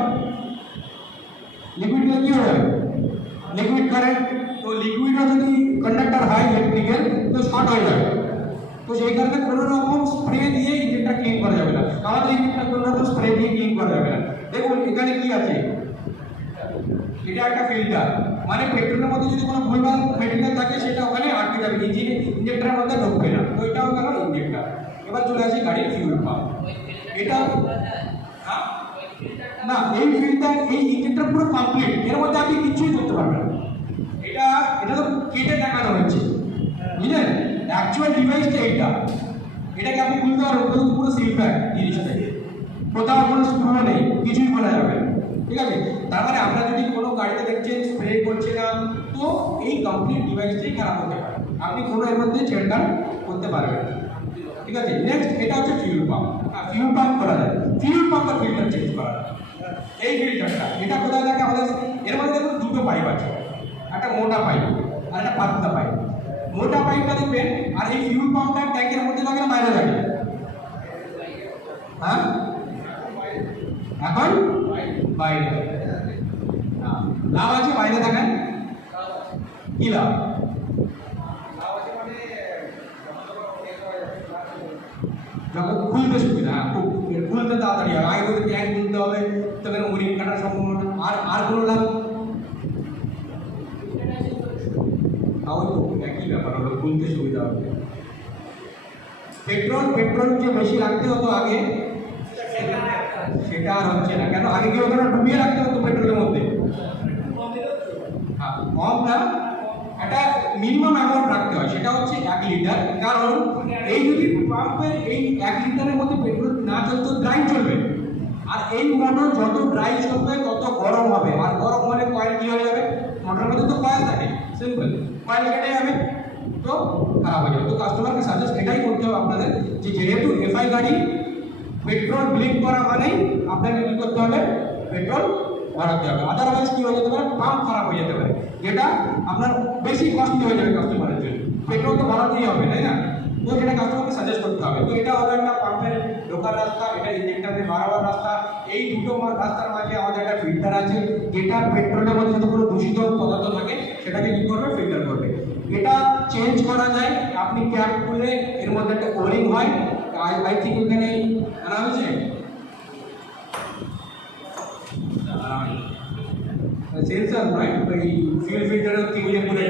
লিকুইডটা কি হবে, লিকুইড কারেন্ট। তো লিকুইডটা যদি কন্ডাক্টর হয় ইলেকট্রিক্যাল তো শর্ট হয়ে যাবে। তো সেই কারণে কোনো রকম স্প্রে দিয়ে ইঞ্জিনটা ক্লিন করা যাবে না, আমাদের ইঞ্জিনটা কোনো রকম স্প্রে দিয়ে ক্লিন করা যাবে না। দেখুন এখানে কি আছে, এটা একটা ফিল্টার, মানে পেট্রোলের মধ্যে যদি কোনো ভুলভাল মেটেরিয়াল থাকে সেটা ওখানে আটকে যাবে, ইঞ্জেক্টরের মধ্যে ঢুকবে না। তো এটাও গেল ইঞ্জেক্টর। এবার চলে আসি গাড়ির ফিউল পাম্প। এটা না, এই ফিল্ডটা এই ইঞ্জিনটা পুরো কমপ্লিট, এর মধ্যে আপনি কিছুই করতে পারবেন না। এটা এটা তো কেটে দেখানো হচ্ছে, বুঝলেন? অ্যাকচুয়াল ডিভাইসটা এইটা, এটাকে আপনি খুলতে পারবেন, পুরো সিল প্যাক জিনিসটা, কোথাও কোনো স্ক্রু নেই, কিছুই করা যাবে না, ঠিক আছে? তার মানে আমরা যদি কোনো গাড়িতে দেখছেন স্প্রে করছে না, তো এই কমপ্লিট ডিভাইসটাই খারাপ হতে পারে, আপনি কোনো এর মধ্যে ছেড়খাড় করতে পারবেন না, ঠিক আছে? নেক্সট এটা হচ্ছে ফিউল পাম্প। ফিউল পাম্প করা যায়, ফিউল পাম্পের ফিল্টার চেঞ্জ করা যায়। এই ফিল্টারটা এটা কোথায় থাকে আমাদের, এর মধ্যে দেখুন দুটো পাইপ আছে, একটা মোটা পাইপ আর একটা পাতলা পাইপ। মোটা পাইপটা দেখবেন, আর এই ফিউল পাম্পটা ট্যাঙ্কের মধ্যে থাকে না বাইরে থাকে? হ্যাঁ, এখন বাইরে লাভ আছে, বাইরে থাকেন কি লাভ? যখন খুলতে সুবিধা, খুলতে তাড়াতাড়ি হয়, আগে করে ট্যাঙ্ক খুলতে হবে, তখন ওরিং কাটার সম্ভাবনা। আর কোনো লাভ? তাও তো একই ব্যাপার হলো, খুলতে সুবিধা হবে। পেট্রোল যে বেশি রাখতে হতো আগে, সেটা আর হচ্ছে না। কেন? আগে কি ওখানে ডুবিয়ে রাখতে হতো পেট্রোলের মধ্যে? হ্যাঁ, কম না, একটা মিনিমাম অ্যামাউন্ট রাখতে হয়, সেটা হচ্ছে 1 লিটার। কারণ এই যদি পাম্পের এই 1 লিটারের মধ্যে পেট্রোল না চলতো, ড্রাই চলবে, আর এই মোটর যত ড্রাই চলবে তত গরম হবে, আর গরম হলে কয়েল কি হয়ে যাবে? মোটরের মধ্যে তো কয়েল থাকে, সিম্পল, কয়েল কেটে যাবে, তো খারাপ হয়ে যাবে। তো কাস্টমারকে সাজেস্ট এটাই করতে হবে আপনাদের, যে যেহেতু এফআই গাড়ি, পেট্রোল ব্লিক করা মানেই আপনাকে কি করতে হবে? পেট্রোল ভরাতে হবে, আদারওয়াইজ কি হয়ে যেতে পারে? পাম্প খারাপ হয়ে যেতে পারে, যেটা আপনার বেশি কস্টলি হয়ে যাবে কাস্টমারের জন্য। পেট্রোল তো ভরাতেই হবে, তাই না? তো সেটা কাস্টমারকে সাজেস্ট করতে হবে। তো এটা হলো একটা পাম্পের ঢোকার রাস্তা, এটা ইঞ্জেক্টরের বাড়াবার রাস্তা। এই দুটো রাস্তার মাঝে আমাদের একটা ফিল্টার আছে, যেটা পেট্রোলের মধ্যে যদি কোনো দূষিত পদার্থ থাকে সেটাকে কি করবে? ফিল্টার করবে। এটা চেঞ্জ করা যায়, আপনি ক্যাপ খুলে এর মধ্যে একটা ওরিং হয়, আই থিঙ্ক এখানে আনা হয়েছে, সেন্সর নয়, ওই ফিউল ফিল্টারের তিনটে করে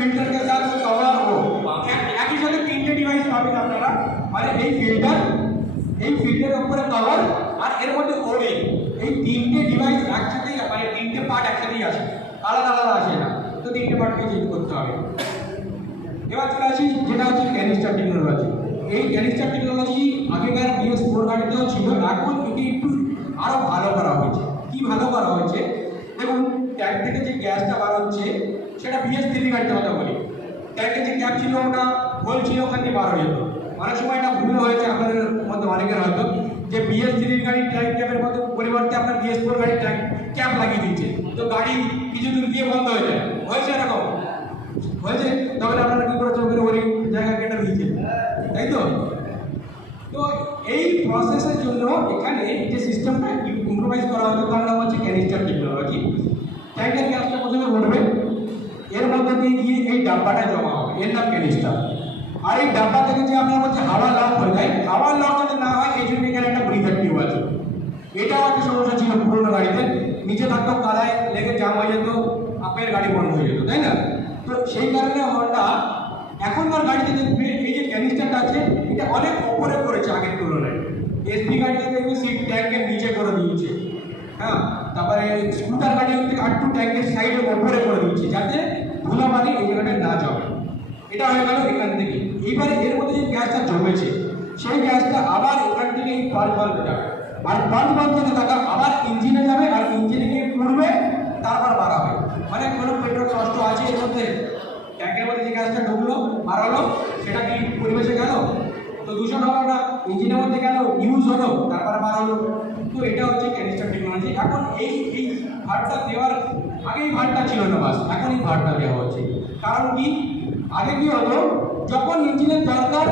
फिल्टर के साथ वो कवर हो, एक ही साथ तीनटे डिवाइस पाবেন আপনারা, মানে এই ফিল্টারের উপরে কভার আর এর মধ্যে ওরিং, এই তিনটে ডিভাইস একসাথেই, মানে তিনটে পার্ট একসাথেই আছে, আলাদা আলাদা আসে না। তো তিনটে পার্টকে চেঞ্জ করতে হবে। এবার চলে আসি যেটা হচ্ছে ক্যানিস্টার টেকনোলজি। এই ক্যানিস্টার টেকনোলজি আগেকার BS4 গাড়িতেও ছিল, এখন এটি একটু আরো ভালো করা হয়েছে। কি ভালো করা হয়েছে? দেখুন, ট্যাঙ্ক থেকে যে গ্যাসটা বার হচ্ছে, সেটা BS3 গাড়িতে কথা বলি, ট্যাঙ্কের যে ক্যাপ ছিল ওটা হোল ছিল, ওখান থেকে বার হয়ে যেত। অনেক সময় এটা ভুল হয়েছে আপনাদের মধ্যে অনেকের হয়তো, যে BS3 গাড়ির ট্যাঙ্ক ক্যাপের মধ্যে পরিবর্তে আপনার BS4 গাড়ির ট্যাঙ্ক ক্যাপ লাগিয়ে দিচ্ছে, তো গাড়ি কিছু দূর গিয়ে বন্ধ হয়ে যায়। হয়েছে এরকম? হয়েছে? তখন আপনারা কি করেছে? ওখানে ওরিং জায়গা কেটে দিয়েছে, তাই তো? তো এই প্রসেসের জন্য এখানে যে সিস্টেমটা ইম্প্রোভাইজ করা হতো, তার নাম হচ্ছে ক্যানিস্টার টেকনোলজি। ট্যাঙ্কের গ্যাসটা প্রথমে উঠবে, এর মধ্যে দিয়ে গিয়ে এই ডাব্বাটা জমা হবে, এর নাম ক্যানিস্টার। আর এই ডাব্বা থেকে যে আপনার হচ্ছে হাওয়া লক হয়ে যায়, হাওয়া লক যাতে না হয় এই জন্য এখানে একটা ব্রিজার টিউব আছে। এটাও একটা সমস্যা ছিল পুরোনো গাড়িতে, নিচে থাকতো, কাদায় লেগে জাম হয়ে যেত, আপনার গাড়ি বন্ধ হয়ে যেত, তাই না? তো সেই কারণে হন্ডা এখনকার গাড়িতে দেখবে এই যে ক্যানিস্টারটা আছে, এটা অনেক ওপরে করেছে আগের তুলনায়। এসপি গাড়িতে দেখবে সিট ট্যাঙ্কের নিচে করে দিয়েছে, হ্যাঁ। তারপরে স্কুটার গাড়ি থেকে আটটু ট্যাঙ্কের সাইডে ওপরে করে দিয়েছে, যাতে ধুলাবালি এই জায়গাটায় না জমে। এটা হয়ে গেল এখান থেকে। এইবারে এর মধ্যে যে গ্যাসটা জমেছে, সেই গ্যাসটা আবার এখান থেকে এই পাল্প বাল্বে যাবে, আর পাল্প বাল্ব থেকে থাকা আবার ইঞ্জিনে যাবে, আর ইঞ্জিনে গিয়ে পুড়বে, তারপর বাড়াবে। মানে কোনো পেট্রোল কষ্ট আছে এর মধ্যে? ট্যাঙ্কের মধ্যে যে গ্যাসটা ঢুকলো, বাড়ালো, সেটা কি পরিবেশে গেল? তো দূষণ হলো না, ইঞ্জিনের মধ্যে গেল, ইউজ হলো, তারপরে বার হলো। তো এটা হচ্ছে ক্যানিস্টার টেকনোলজি। এখন এই ভাড়টা দেওয়ার আগেই ভাড়টা ছিল না, বাস এখন এই ভাড়টা দেওয়া হচ্ছে। কারণ কি? আগে কি হতো, যখন ইঞ্জিনের দরকার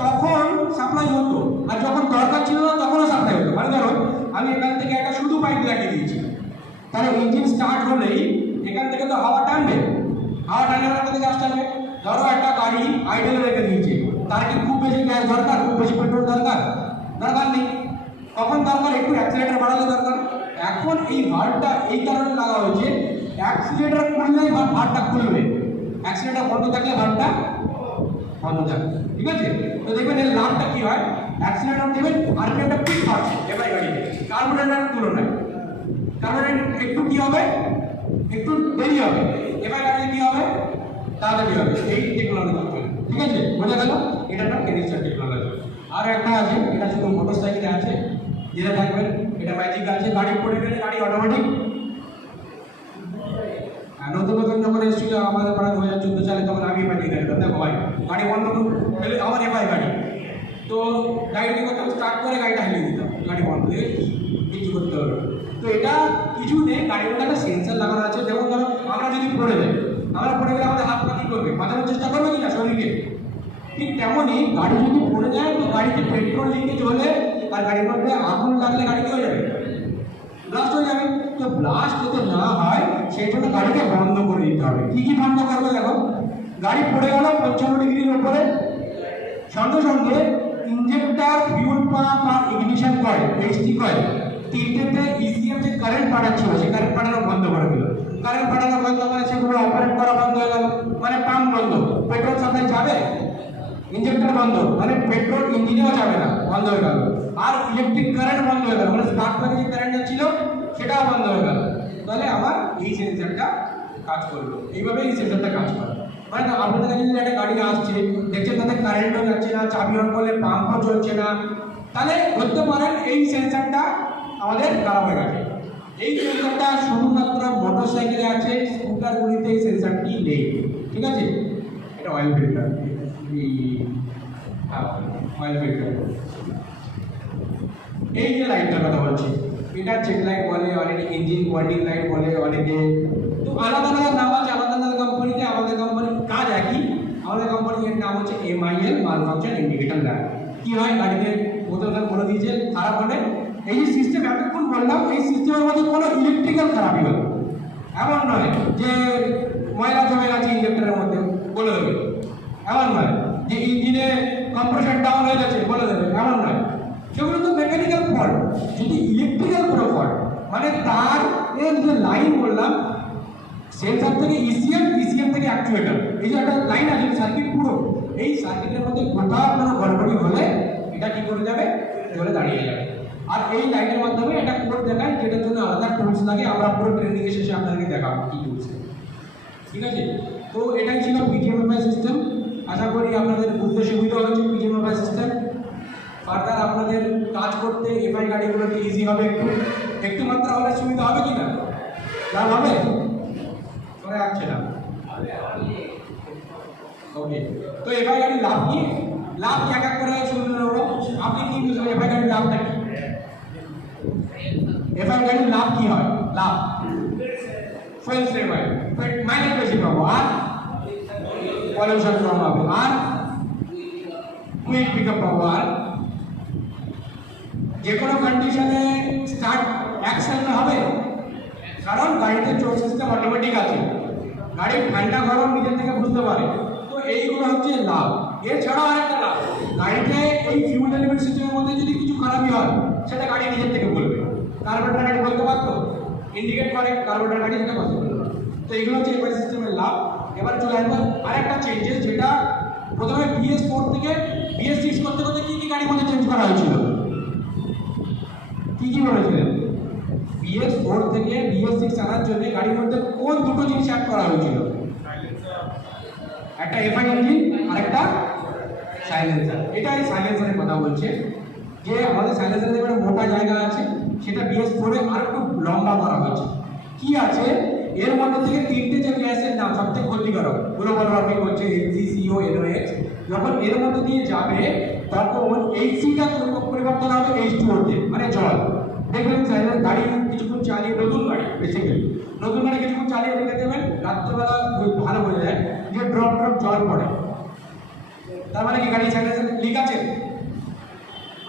তখন সাপ্লাই হতো, আর যখন দরকার ছিল না তখনও সাপ্লাই হতো। মানে ধরো আমি এখান থেকে একটা শুধু পাইপ লাগিয়ে দিয়েছি, তাহলে ইঞ্জিন স্টার্ট হলেই এখান থেকে তো হাওয়া টানবে, হাওয়া টানে থেকে গ্যাস টানবে। ধরো একটা গাড়ি আইডেলে রেখে দিয়েছে, তার কি খুব বেশি গ্যাস দরকার, খুব বেশি পেট্রোল দরকার? দরকার নেই। কখন দরকার? একটু অ্যাক্সিলেটার বাড়ালে দরকার। এখন এই ভাল্বটা এই কারণে লাগা হয়েছে, অ্যাক্সিলেটার খুললেই ভাল্বটা খুলবে, অ্যাক্সিলেটার বন্ধ থাকলে ভাল্বটা বন্ধ থাকবে, ঠিক আছে? তো দেখবেন এর লাভটা কি হয়, অ্যাক্সিলারেটর দেবেন আরপিএমটা পিক পাচ্ছে এফআই গাড়িতে কার্বোরেটরের তুলনায়। কার্বোরেটর একটু কি হবে, একটু দেরি হবে, এফআই গাড়িতে কি হবে, তাড়াতাড়ি হবে। এই টেকনোলজি চলে, ঠিক আছে, বোঝা গেল? এটা একটা কেনিস্টার টেকনোলজি। আর একটা আছে, এটা শুধু মোটরসাইকেলে আছে, যেটা থাকবেন এটা ম্যাজিক আছে, গাড়ি পড়ে গেলে গাড়ি অটোমেটিক। নতুন নতুন যখন এসেছিল আমাদের পাড়া 2014 সালে, তখন আমি এফআই দিয়ে দিতাম, দেখো ভাই গাড়ি বন্ধ ফেলে আমার এফআই গাড়ি, তো গাড়িটি করতে স্টার্ট করে গাড়িটা হেলিয়ে দিতাম, গাড়ি বন্ধ দিয়ে কিছু করতে হবে। তো এটা কিছু নেই, গাড়ির মধ্যে একটা সেন্সার লাগানো আছে। যেমন ধরো আমরা যদি পড়ে যাই, আমরা পড়ে গেলে আমাদের হাত পা কী করবে, বাঁচানোর চেষ্টা করবে কি না শরীরকে, ঠিক তেমনই গাড়ি যদি পড়ে যায় তো গাড়িতে পেট্রোল লিকেজ হলে আর গাড়ির মধ্যে আগুন লাগলে গাড়ি কী হয়ে যাবে, ব্লাস্ট হয়ে যাবে। তো ব্লাস্ট যাতে না হয় সেই জন্য গাড়িকে বন্ধ করে দিতে হবে। কী কী বন্ধ করবে, দেখো গাড়ি পড়ে গেল 55 ডিগ্রির উপরে, সঙ্গে সঙ্গে ইঞ্জেক্টর, ফিউল পাম্প আর ইগনিশন কয়েল, এইচটি কয়েল, তিনটেতে ইসিএম যে কারেন্ট পাঠাচ্ছিল সেই কারেন্ট পাঠানো বন্ধ করে দিল। কারেন্ট পাঠানো বন্ধ মানে সেগুলো অপারেট করা বন্ধ হয়ে গেল, মানে পাম্প বন্ধ, পেট্রোল সাপ্লাই যাবে, ইঞ্জেক্টর বন্ধ মানে পেট্রোল ইঞ্জিনেও যাবে না, বন্ধ হয়ে গেল। আর ইলেকট্রিক কারেন্ট বন্ধ হয়ে গেল, মানে স্পার্ক প্লাগে যে কারেন্ট যাচ্ছিল সেটাও বন্ধ হয়ে গেল। তাহলে আমার এই সেন্সারটা কাজ করলো, এইভাবে এই সেন্সারটা কাজ করে। মানে আপনাদের কাছে যদি একটা গাড়ি আসছে, দেখছেন তাতে কারেন্টও যাচ্ছে না, চাবি অন করলে পাম্পও চলছে না, তাহলে ধরতে পারেন এই সেন্সারটা আমাদের খারাপ হয়ে গেছে। এই সেন্সারটা শুধুমাত্র মোটর সাইকেলে আছে, স্কুটারগুলিতে এই সেন্সারটি নেই, ঠিক আছে? এটা অয়েল ফিল্টার, অয়েল ফিল্টার। এই যে লাইটটার কথা বলছি, এটা চেক লাইট বলে, অনেকে ইঞ্জিন ওয়ার্নিং লাইট বলে, অনেকে তো আলাদা আলাদা নাম আছে, আলাদা আলাদা কোম্পানিতে। আমাদের কোম্পানির কাজ একই, আমাদের কোম্পানির নাম হচ্ছে MIL, মাল ফাংশন ইন্ডিকেটর লাইট। কী হয়, গাড়িতে বোতলটা বলে দিয়েছে খারাপ হলে, এই যে সিস্টেম এতক্ষণ বললাম, এই সিস্টেমের মধ্যে কোনো ইলেকট্রিক্যাল খারাপই হলো, এমন নয় যে ময়লা জমে গেছে ইঞ্জেক্টরের মধ্যে বলে দেবে, এমন নয় যে ইঞ্জিনে কম্প্রেসার ডাউন হয়ে গেছে বলে দেবে, এমন নয়। সেগুলো তো মেকানিক্যাল ফল্ট। যদি ইলেকট্রিক্যাল কোনো ফল্ট, মানে তার এর যে লাইন বললাম, সেন্সার থেকে ইসিএম থেকে অ্যাকচুয়েটর, এই যে একটা লাইন আছে সার্কিট পুরো, এই সার্কিটের মধ্যে কোথাও কোনো গড়বড়ি হলে এটা কি করে যাবে, জ্বলে দাঁড়িয়ে যাবে। আর এই লাইনের মাধ্যমে একটা কোড দেখায়, যেটার জন্য আলাদা টুলস লাগে, আমরা পুরো ট্রেনিং এর শেষে আপনাদেরকে দেখাবো কি টুলস, ঠিক আছে? তো এটাই ছিল পিজিএমএফআই সিস্টেম। আশা করি আপনাদের বুঝতে সুবিধা হচ্ছে পিজিএমএফআই সিস্টেম। ফার্দার আপনাদের কাজ করতে এফআই গাড়িগুলোকে ইজি হবে, একটু মাত্র হলে সুবিধা হবে কি না, লাভ হবে, করে আসছে না। ওকে, তো এফআই গাড়ির লাভ কি, লাভ কি এক এক করে শুনলেন ওরা, আপনি কি বুঝলেন এফআই গাড়ির লাভটা কি? এফআই গাড়ির লাভ কি হয়, লাভ ফুয়েল সেভ হয়, মাইলেজ বেশি পাবো, আর পলিউশন কম হবে, আর কুইক পিকআপ পাবো, আর যে কোনো কন্ডিশনে স্টার্ট অ্যাকশন হবে, কারণ গাড়িতে চোখ সিস্টেম অটোমেটিক আছে, গাড়ির ঠান্ডা গরম নিজের থেকে বুঝতে পারে। তো এইগুলো হচ্ছে লাভ। এছাড়াও আরেকটা লাভ, গাড়িতে এই ফিউল ডেলিভারি সিস্টেমের মধ্যে যদি কিছু খারাপই হয় সেটা গাড়ি নিজের থেকে বলবে। কার্বোরেটর গাড়ি বলতে পারতো, ইন্ডিকেট করে, কার্বোরেটর গাড়ি যেটা কথা বলতে পারে। তো এগুলো হচ্ছে এফআই সিস্টেমের লাভ। এবার চলে আসবো আরেকটা চেঞ্জেস, যেটা প্রথমে BS4 থেকে BS6 করতে করতে কী কী গাড়ির মধ্যে চেঞ্জ করা হয়েছিল, কী কী বলেছিলেন? BS4 থেকে BS6 আনার জন্য গাড়ির মধ্যে কোন দুটো জিনিস অ্যাড করা হয়েছিল? একটা এফআই ইঞ্জিন আর একটা সাইলেন্সার। এটা এই সাইলেন্সারের কথা বলছে, যে আমাদের সাইলেন্সারের একটা মোটা জায়গা আছে, সেটা BS4 এ আর একটু লম্বা করা হয়েছে। কি আছে এর মধ্যে থেকে তিনটে যে গ্যাসের নাম সবথেকে ক্ষতিকারক, গ্লোবাল ওয়ার্মিং হচ্ছে HCCO, NOx। যখন এর মধ্যে দিয়ে যাবে তখন HCটা পরিবর্তন হবে H2O তে, মানে জল। দেখবেন গাড়ি কিছুক্ষণ চালিয়ে, নতুন গাড়ি বেসিক্যালি নতুন গাড়ি কিছুক্ষণ চালিয়ে রেখে দেবেন, রাত্রেবেলা ভালো বোঝা যায় যে ড্রপ ড্রপ জল পড়ে, তার মানে কি গাড়ি সাইলেন্সার লিক আছে।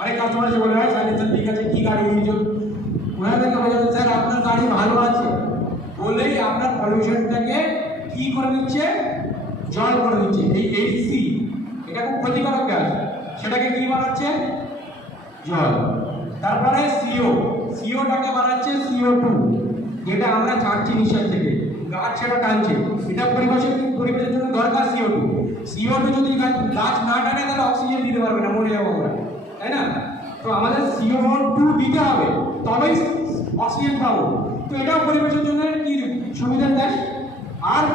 অনেক কাস্টমার এসে বলে হয় সাইলেন্সার লিক আছে, কি গাড়ি নিয়েছো, ওনাদেরকে বোঝা যায় স্যার আপনার গাড়ি ভালো আছে বলেই আপনার পলিউশনটাকে কি করে দিচ্ছে, জল করে দিচ্ছে। এই HC এটা খুব ক্ষতিকারক গ্যাস, সেটাকে কি বানাচ্ছে, জল। তারপরে সিওটাকে বানাচ্ছে CO2, যেটা আমরা ছাড়ছি নিঃশ্বাস থেকে, গাছ সেটা টানছে, এটা পরিবেশের জন্য দরকার CO2 যদি গাছ না টানে তাহলে অক্সিজেন দিতে পারবে না, মরে যাবো আমরা। তাই না? তো আমাদের CO2 দিতে হবে তবেই অক্সিজেন পাবো। তো এটাও পরিবেশের জন্য কি সুবিধা দেয়। আর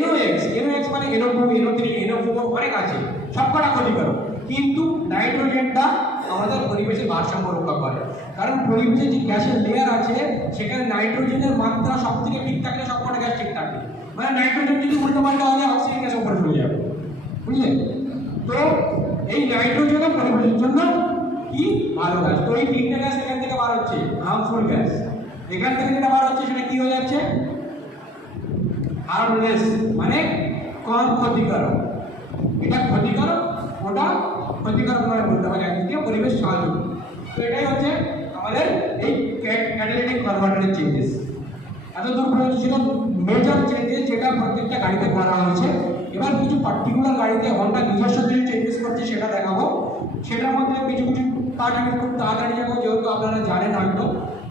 NOx মানে NO2 NO3 NO4 অনেক আছে, সবকটা ক্ষতিকারক, কিন্তু নাইট্রোজেনটা আমাদের পরিবেশের ভারসাম্য রক্ষা করে। কারণ পরিবেশে যে গ্যাসের লেয়ার আছে সেখানে নাইট্রোজেনের মাত্রা সব থেকে ঠিক থাকলে সবকটা গ্যাস ঠিক থাকবে। মানে নাইট্রোজেন যদি উল্টো পাল্টা হলে অক্সিজেন গ্যাস উপরে চলে যাবে, বুঝলেন? তো এই নাইট্রোজেনও পরিবেশের জন্য কি ভালো গ্যাস। তো এই তিনটে গ্যাস এখান থেকে বার হচ্ছে হার্মফুল গ্যাস। এখান থেকে যেটা বার হচ্ছে সেটা কি হয়ে যাচ্ছে হার্মলেস, মানে কম ক্ষতিকারক। এটা ক্ষতিকারক, ওটা ক্ষতিকারক নয় বলতে পারি, একদিকে পরিবেশ সহযোগী। তো এটাই হচ্ছে আমাদের এই ক্যাটালিটিক কনভার্টারের চেঞ্জেস। এতদূর পর্যন্ত ছিল মেজর চেঞ্জেস যেটা প্রত্যেকটা গাড়িতে করা হয়েছে। এবার কিছু পার্টিকুলার গাড়িতে হন্ডা নিজস্ব কিছু চেঞ্জেস করছে সেটা দেখাবো। সেটার মধ্যে কিছু কিছু পার্ট আমি খুব তাড়াতাড়ি যাবো, যেহেতু আপনারা জানেন হয়তো।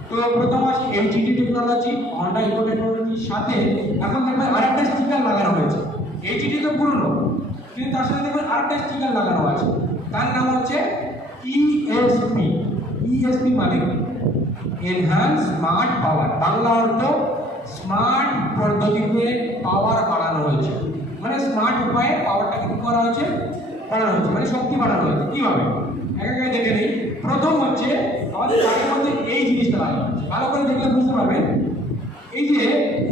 তো প্রথম আছে HGT টেকনোলজি, হন্ডা ইকো টেকনোলজির সাথে এখন দেখবেন আরেকটা স্টিকার লাগানো হয়েছে। HGT তো পুরনো, কিন্তু তার সাথে দেখবেন আরেকটা স্টিকার লাগানো আছে, তার নাম হচ্ছে ESP। ESP মানে এনহ্যান্স স্মার্ট পাওয়ার, বাংলা অর্থ স্মার্ট পদ্ধতিতে পাওয়ার বাড়ানো হয়েছে। মানে স্মার্ট উপায়ে পাওয়ারটাকে কি করা হয়েছে, বাড়ানো হয়েছে, মানে শক্তি বাড়ানো হয়েছে। কিভাবে এক এক দেখে নেই। প্রথম হচ্ছে আমাদের গাড়ির মধ্যে এই জিনিসটা লাগানো হচ্ছে, ভালো করে দেখলে বুঝতে পারবেন। এই যে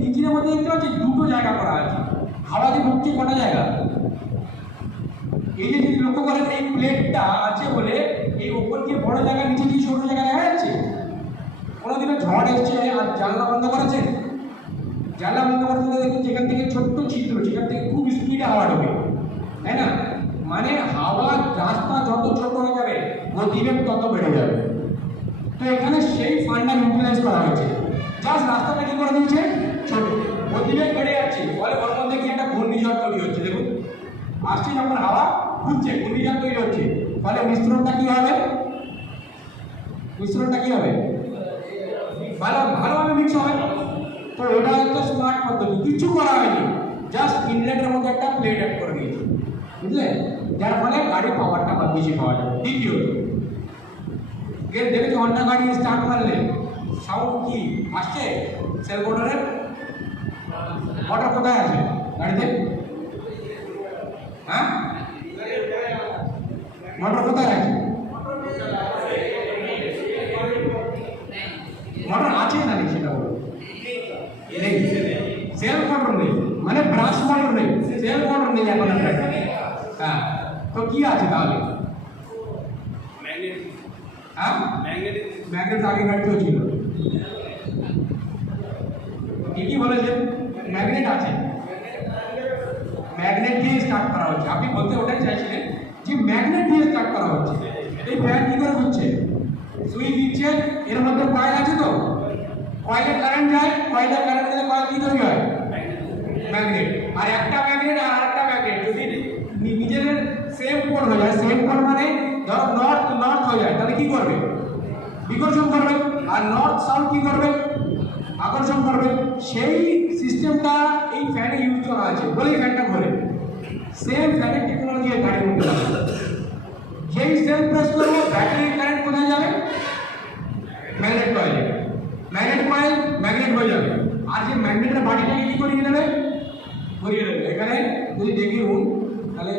ইঞ্জিনের মধ্যে দেখতে পাচ্ছি দুটো জায়গা করা আছে, হাওয়া যে ঢুকছে কটা জায়গা। এই যে যদি লক্ষ্য করেন এই প্লেটটা আছে বলে এই উপর দিয়ে বড় জায়গা, নিচে দিয়ে ছোট জায়গা দেখা যাচ্ছে। কোনোদিনও ঝড় এসছে আর জানলা বন্ধ করেছেন? জানলা বন্ধ করতে দেখুন যেখান থেকে ছোট্ট ছিদ্র, সেখান থেকে খুব স্পিডে হাওয়া ঢোকে, তাই না? মানে হাওয়া রাস্তা যত ছোট হয়ে যাবে গতিবেগ তত বেড়ে যাবে। তো এখানে সেই ফান্ডা ইউটিলাইজ করা হয়েছে, জাস্ট রাস্তাটা কি করে দিয়েছে ছোট, গতিবেগ বেড়ে যাচ্ছে, ফলে ওর মধ্যে কি একটা ঘূর্ণিঝড় তৈরি হচ্ছে। দেখুন আসছে যখন হাওয়া ঘুরছে ঘূর্ণিঝড় তৈরি হচ্ছে, ফলে মিশ্রণটা কি হবে, মিশ্রণটা কি হবে ভালোভাবে মিক্স হবে। তো এটা একটা স্মার্ট পদ্ধতি, কিছু করা হয়নি, জাস্ট ইনলেটের মধ্যে একটা প্লেট অ্যাড করে দিয়েছে, বুঝলে, যার ফলে গাড়ির পাওয়ারটা বেশি পাওয়া যাবে। দ্বিতীয়ত দেখেছি হন্ডা গাড়ি স্টার্ট মারলে সাউন্ড কি আসছে, সেল মোটরের মোটর কোথায় আছে গাড়িতে? হ্যাঁ, মোটর কোথায় আছে? মোটর আছে না নেই সেটা বলো। নেই, সেল মোটর নেই, মানে ব্রাশ মোটর নেই, সেল মোটর নেই এখন। হ্যাঁ, তো কি আছে তাহলে? হ্যাঁ, ম্যাগনেট আগে গাড়িতেও ছিল, ঠিকই বলেছেন, ম্যাগনেট আছে, ম্যাগনেট দিয়ে স্টার্ট করা হচ্ছে। আপনি বলতে ওটাই চাইছিলেন যে ম্যাগনেট দিয়ে স্টার্ট করা হচ্ছে। এই ফ্যান কি করে হচ্ছে, সুইচ দিচ্ছে, এর মধ্যে কয়েল আছে, তো কয়েলে কারেন্ট যায়, কয়েলে কারেন্ট গেলে কয়েল কি তৈরি হয়, ম্যাগনেট। আর একটা ম্যাগনেট আর আরেকটা ম্যাগনেট যদি নিজেদের সেম কোণ হয়ে যায়, সেম কোণ মানে ধরো নর্থ নর্থ হয়ে যায়, তাহলে কি করবে, বিকর্ষণ করবে। আর নর্থ সাউথ কি করবে, আকর্ষণ করবে। সেই সিস্টেমটা এই ফ্যানে ইউজ করা আছে বলেই ফ্যানটা ঘোরে। সেম ফ্যানের টেকনোলজি গাড়ির মধ্যে আছে। যেই সেল প্রেস করবো ব্যাটারি কারেন্ট কোথায় যাবে, ম্যাগনেট কয়েলে, ম্যাগনেট কয়েল ম্যাগনেট হয়ে যাবে। আর যে ম্যাগনেটের বাড়িটাকে কি করিয়ে দেবে, ঘুরিয়ে দেবে। এখানে যদি দেখি তাহলে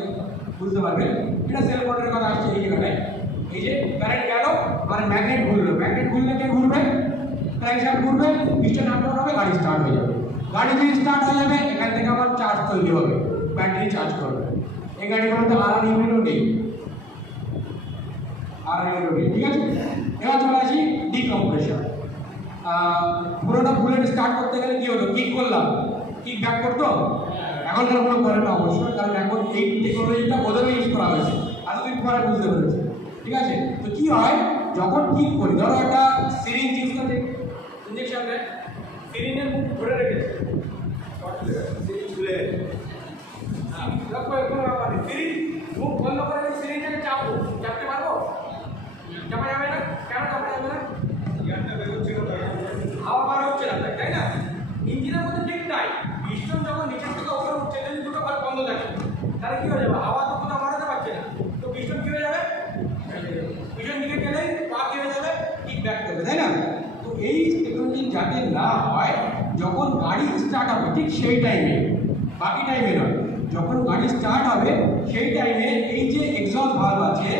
বুঝতে পারবেন এটা সেল মোটরের কথা আসছে। এই জায়গাটায় এই যে কারেন্ট গেল আর ম্যাগনেট ঘুরলো, ম্যাগনেট ঘুরলে কে ঘুরবে, ক্র্যাঙ্কশ্যাফট ঘুরবে, পিস্টন আপ হবে, গাড়ি স্টার্ট হয়ে যাবে। গাড়ি যদি স্টার্ট হয়ে যাবে এখান থেকে আবার চার্জ তৈরি হবে, ব্যাটারি চার্জ করবে। এই গাড়িগুলোতে আরআর ইউনিটও নেই, আরআর ইউনিটও নেই, ঠিক আছে। এবার চলে আসি ডিকম্প্রেশন। পুরোটা বুলেট স্টার্ট করতে গেলে কি হতো, কিক করলাম, কিক ব্যাক করতো, এখন কোনো করে না অবশ্যই, কারণ এখন এই টেকনোলজিটা বদলে ইউজ করা হয়েছে, এতদিন পরে বুঝতে পেরেছি, ঠিক আছে। তো কি হয় যখন কিক করি, ধরো একটা সিরিঞ্জ ইউজ করে ইঞ্জেকশন দেয়, সিরিঞ্জের মুখ ধরে রেখেছে, সিরিঞ্জ খুলে গেছে, সিরিঞ্জ মুখ বন্ধ করে সিরিঞ্জটাকে চাপবো, চাপতে পারবো, চাপা যাবে না, কেন চাপা যাবে না, হাওয়া বার হচ্ছে না, তাই না। ইঞ্জিনের মধ্যে ঠিক তাই, পিস্টন যখন নিচের থেকে উপরে উঠছে যদি দুটো ভাগ বন্ধ থাকে তাহলে কি হয়ে যাবে, হাওয়া তো কোথাও বাড়াতে পারছে না, তো পিস্টন কি হয়ে যাবে, যাতে না হয় যখন গাড়ি স্টার্ট হবে ঠিক সেই টাইমে, বাকি টাইমে নয়, যখন গাড়ি স্টার্ট হবে সেই টাইমে এই যে এক্সস্ট ভালভ আছে,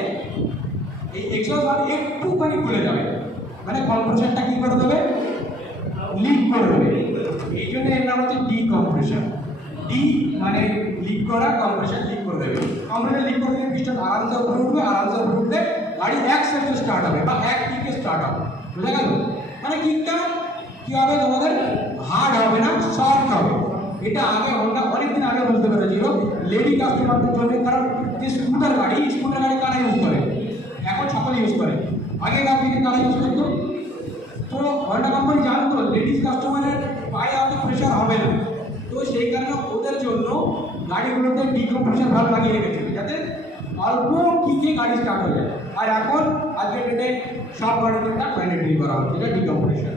এই এক্সস্ট ভালভ একটুখানি খুলে যাবে, মানে কম্প্রেশনটা কি করে দেবে, লিক করে দেবে। এই জন্য এর নাম হচ্ছে ডিকম্প্রেশন। ডি মানে লিক করা, কম্প্রেশন লিক করে দেবে। কম্প্রেশন লিক করে দিলে পিস্টন আরামসে উপরে উঠবে, আরামসে উপরে উঠলে গাড়ি এক সেকেন্ডে স্টার্ট হবে বা এক কিকে স্টার্ট হবে। বুঝা গেল? মানে কিকটা কি হবে, তোমাদের হার্ড হবে না, সফট হবে। এটা আগে আমরা অনেকদিন আগে বলতে পেরেছিল লেডি কাস্টমারদের জন্য, কারণ যে স্কুটার গাড়ি কারা ইউজ করে, এখন সকলে ইউজ করে, আগেকার দিনে কারা ইউজ করতো। তো হন্ডা কোম্পানি জানতো লেডিস কাস্টমারের পায়ে অত প্রেশার হবে না, তো সেই কারণে ওদের জন্য গাড়িগুলোতে ডিকম্প্রেশন ভালভ লাগিয়ে রেখেছিল যাতে অল্প কিকে গাড়ি স্টার্ট হয়ে যায়। আর এখন আজকের ডেটে সব গাড়িতে একটা ম্যান্ডেটরি করা হচ্ছে, এটা ডিকম্প্রেশন।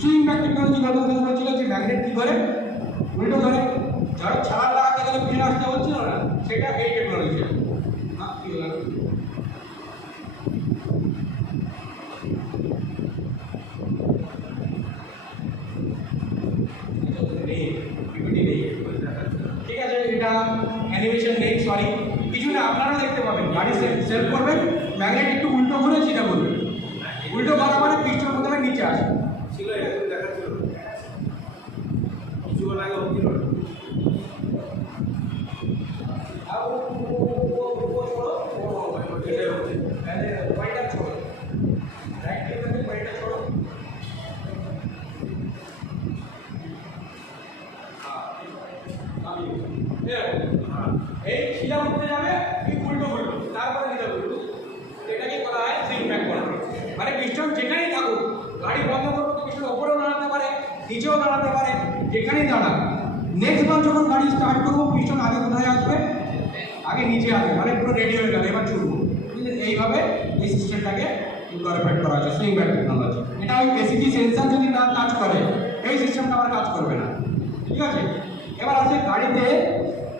সুইং ব্যাক টেকনোলজি কথা বলছিল যে ম্যাগনেট কি করে উল্টো করে, যারা ছাড় লাগাতে গেলে ফিরে আসতে হচ্ছিল না, সেটা এই টেকনোলজি। কি হলো ঠিক আছে, এটা অ্যানিমেশন নেই, সরি কিছু না, আপনারা দেখতে পাবেন গাড়ি সেলফ করবেন, ম্যাগনেট একটু উল্টো করে সেটা বলবেন, উল্টো করা মানে পিস্টন প্রথমে নিচে আসে। ছিল এরকম দেখাচ্ছিল কিছুক্ষণ আগে হচ্ছিল না। এই শিলা উঠতে যাবে, এই উল্টো উল্টো, তারপরে শিলা উল্টো, এটাকে বলা হয় সুইং ব্যাক করা। মানে পিস্টন যেখানেই থাকুক, গাড়ি বন্ধ করবো তো পিস্টন ওপরেও দাঁড়াতে পারে, নিচেও দাঁড়াতে পারে, যেখানেই দাঁড়াক। নেক্সট বার যখন গাড়ি স্টার্ট করবো পিস্টন আগে কোথায় আসবে, আগে নিচে আসবে, মানে পুরো রেডি হয়ে গেল, এবার চলবো। এইভাবে এই সিস্টেমটাকে ইনকর্পোরেট করা হয়েছে সুইং ব্যাক টেকনোলজি। এটা ওই এসিটি সেন্সার যদি না কাজ করে এই সিস্টেমটা আবার কাজ করবে না, ঠিক আছে। এবার আছে গাড়িতে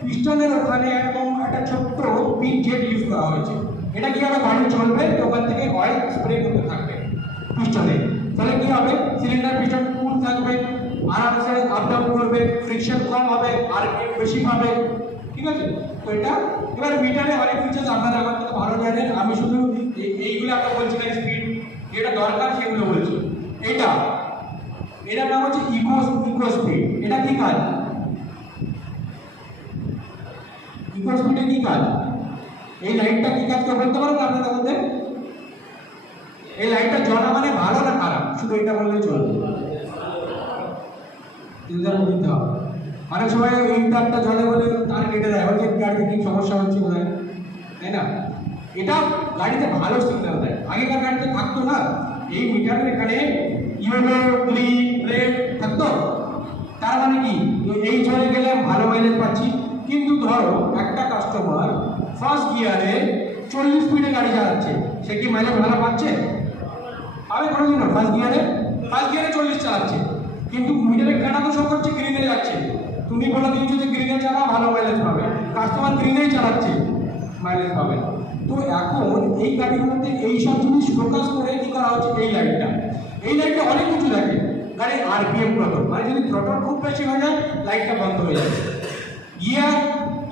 পিস্টনের ওখানে একদম একটা ছোট্ট পিন জেট ইউজ করা হয়েছে। এটা কি হবে, গাড়ি চলবে তো ওখান থেকে অয়েল স্প্রে করতে থাকবে পিস্টনে, তাহলে কি হবে, সিলিন্ডার পিস্টন কুল থাকবে, আরামসে আপ ডাউন করবে, ফ্রিকশন কম হবে, আর বেশি পাবে, ঠিক আছে। তো এটা এবার মিটারে অনেক ফিচার্স আপনারা আমার থেকে ভালো জানেন, আমি শুধু এইগুলো আপনার বলছি না, স্পিড যেটা দরকার সেগুলো বলছি। এটার নাম হচ্ছে ইকো স্পিড। এটা কি কাজ, ইকো স্পিডে কি কাজ, এই লাইটটা কি কাজ করে বলতে পারবেন আপনাদের মধ্যে? এই লাইটটা জ্বলা মানে ভালো না খারাপ, শুধু এটা বললে চলবে, দিতে হবে। অনেক সময় এই তারটা জ্বলে বলে তার কেটে দেয়, হচ্ছে গাড়িতে কি সমস্যা হচ্ছে বোধ হয়, তাই না? এটা গাড়িতে ভালো সিগন্যাল দেয়, আগেকার গাড়িতে থাকতো না, এই মিটারের এখানে ইয়েলো গ্রিন রেড থাকতো, তার মানে কি এই চলে গেলে ভালো মাইলেজ পাচ্ছি। কিন্তু ধরো একটা কাস্টমার ফার্স্ট গিয়ারে 40 স্পিডে গাড়ি চালাচ্ছে, সে কি মাইলেজ ভালো পাচ্ছে? আমি কোনোদিন না, ফার্স্ট গিয়ারে 40 চালাচ্ছে, কিন্তু মিটারে কাটা তো সব করছে গ্রিনে যাচ্ছে, তুমি বলে দিয়েছো যে গ্রিনে চালা ভালো মাইলেজ পাবে, কাস্টমার গ্রিনেই চালাচ্ছে, মাইলেজ পাবে। তো এখন এই গাড়ির মধ্যে এইসব জিনিস ফোকাস করে কি করা হচ্ছে, এই লাইটটা অনেক কিছু দেখে, গাড়ির আরপিএম কত, মানে যদি থ্রটল খুব বেশি হয়ে যায় লাইটটা বন্ধ হয়ে যাবে,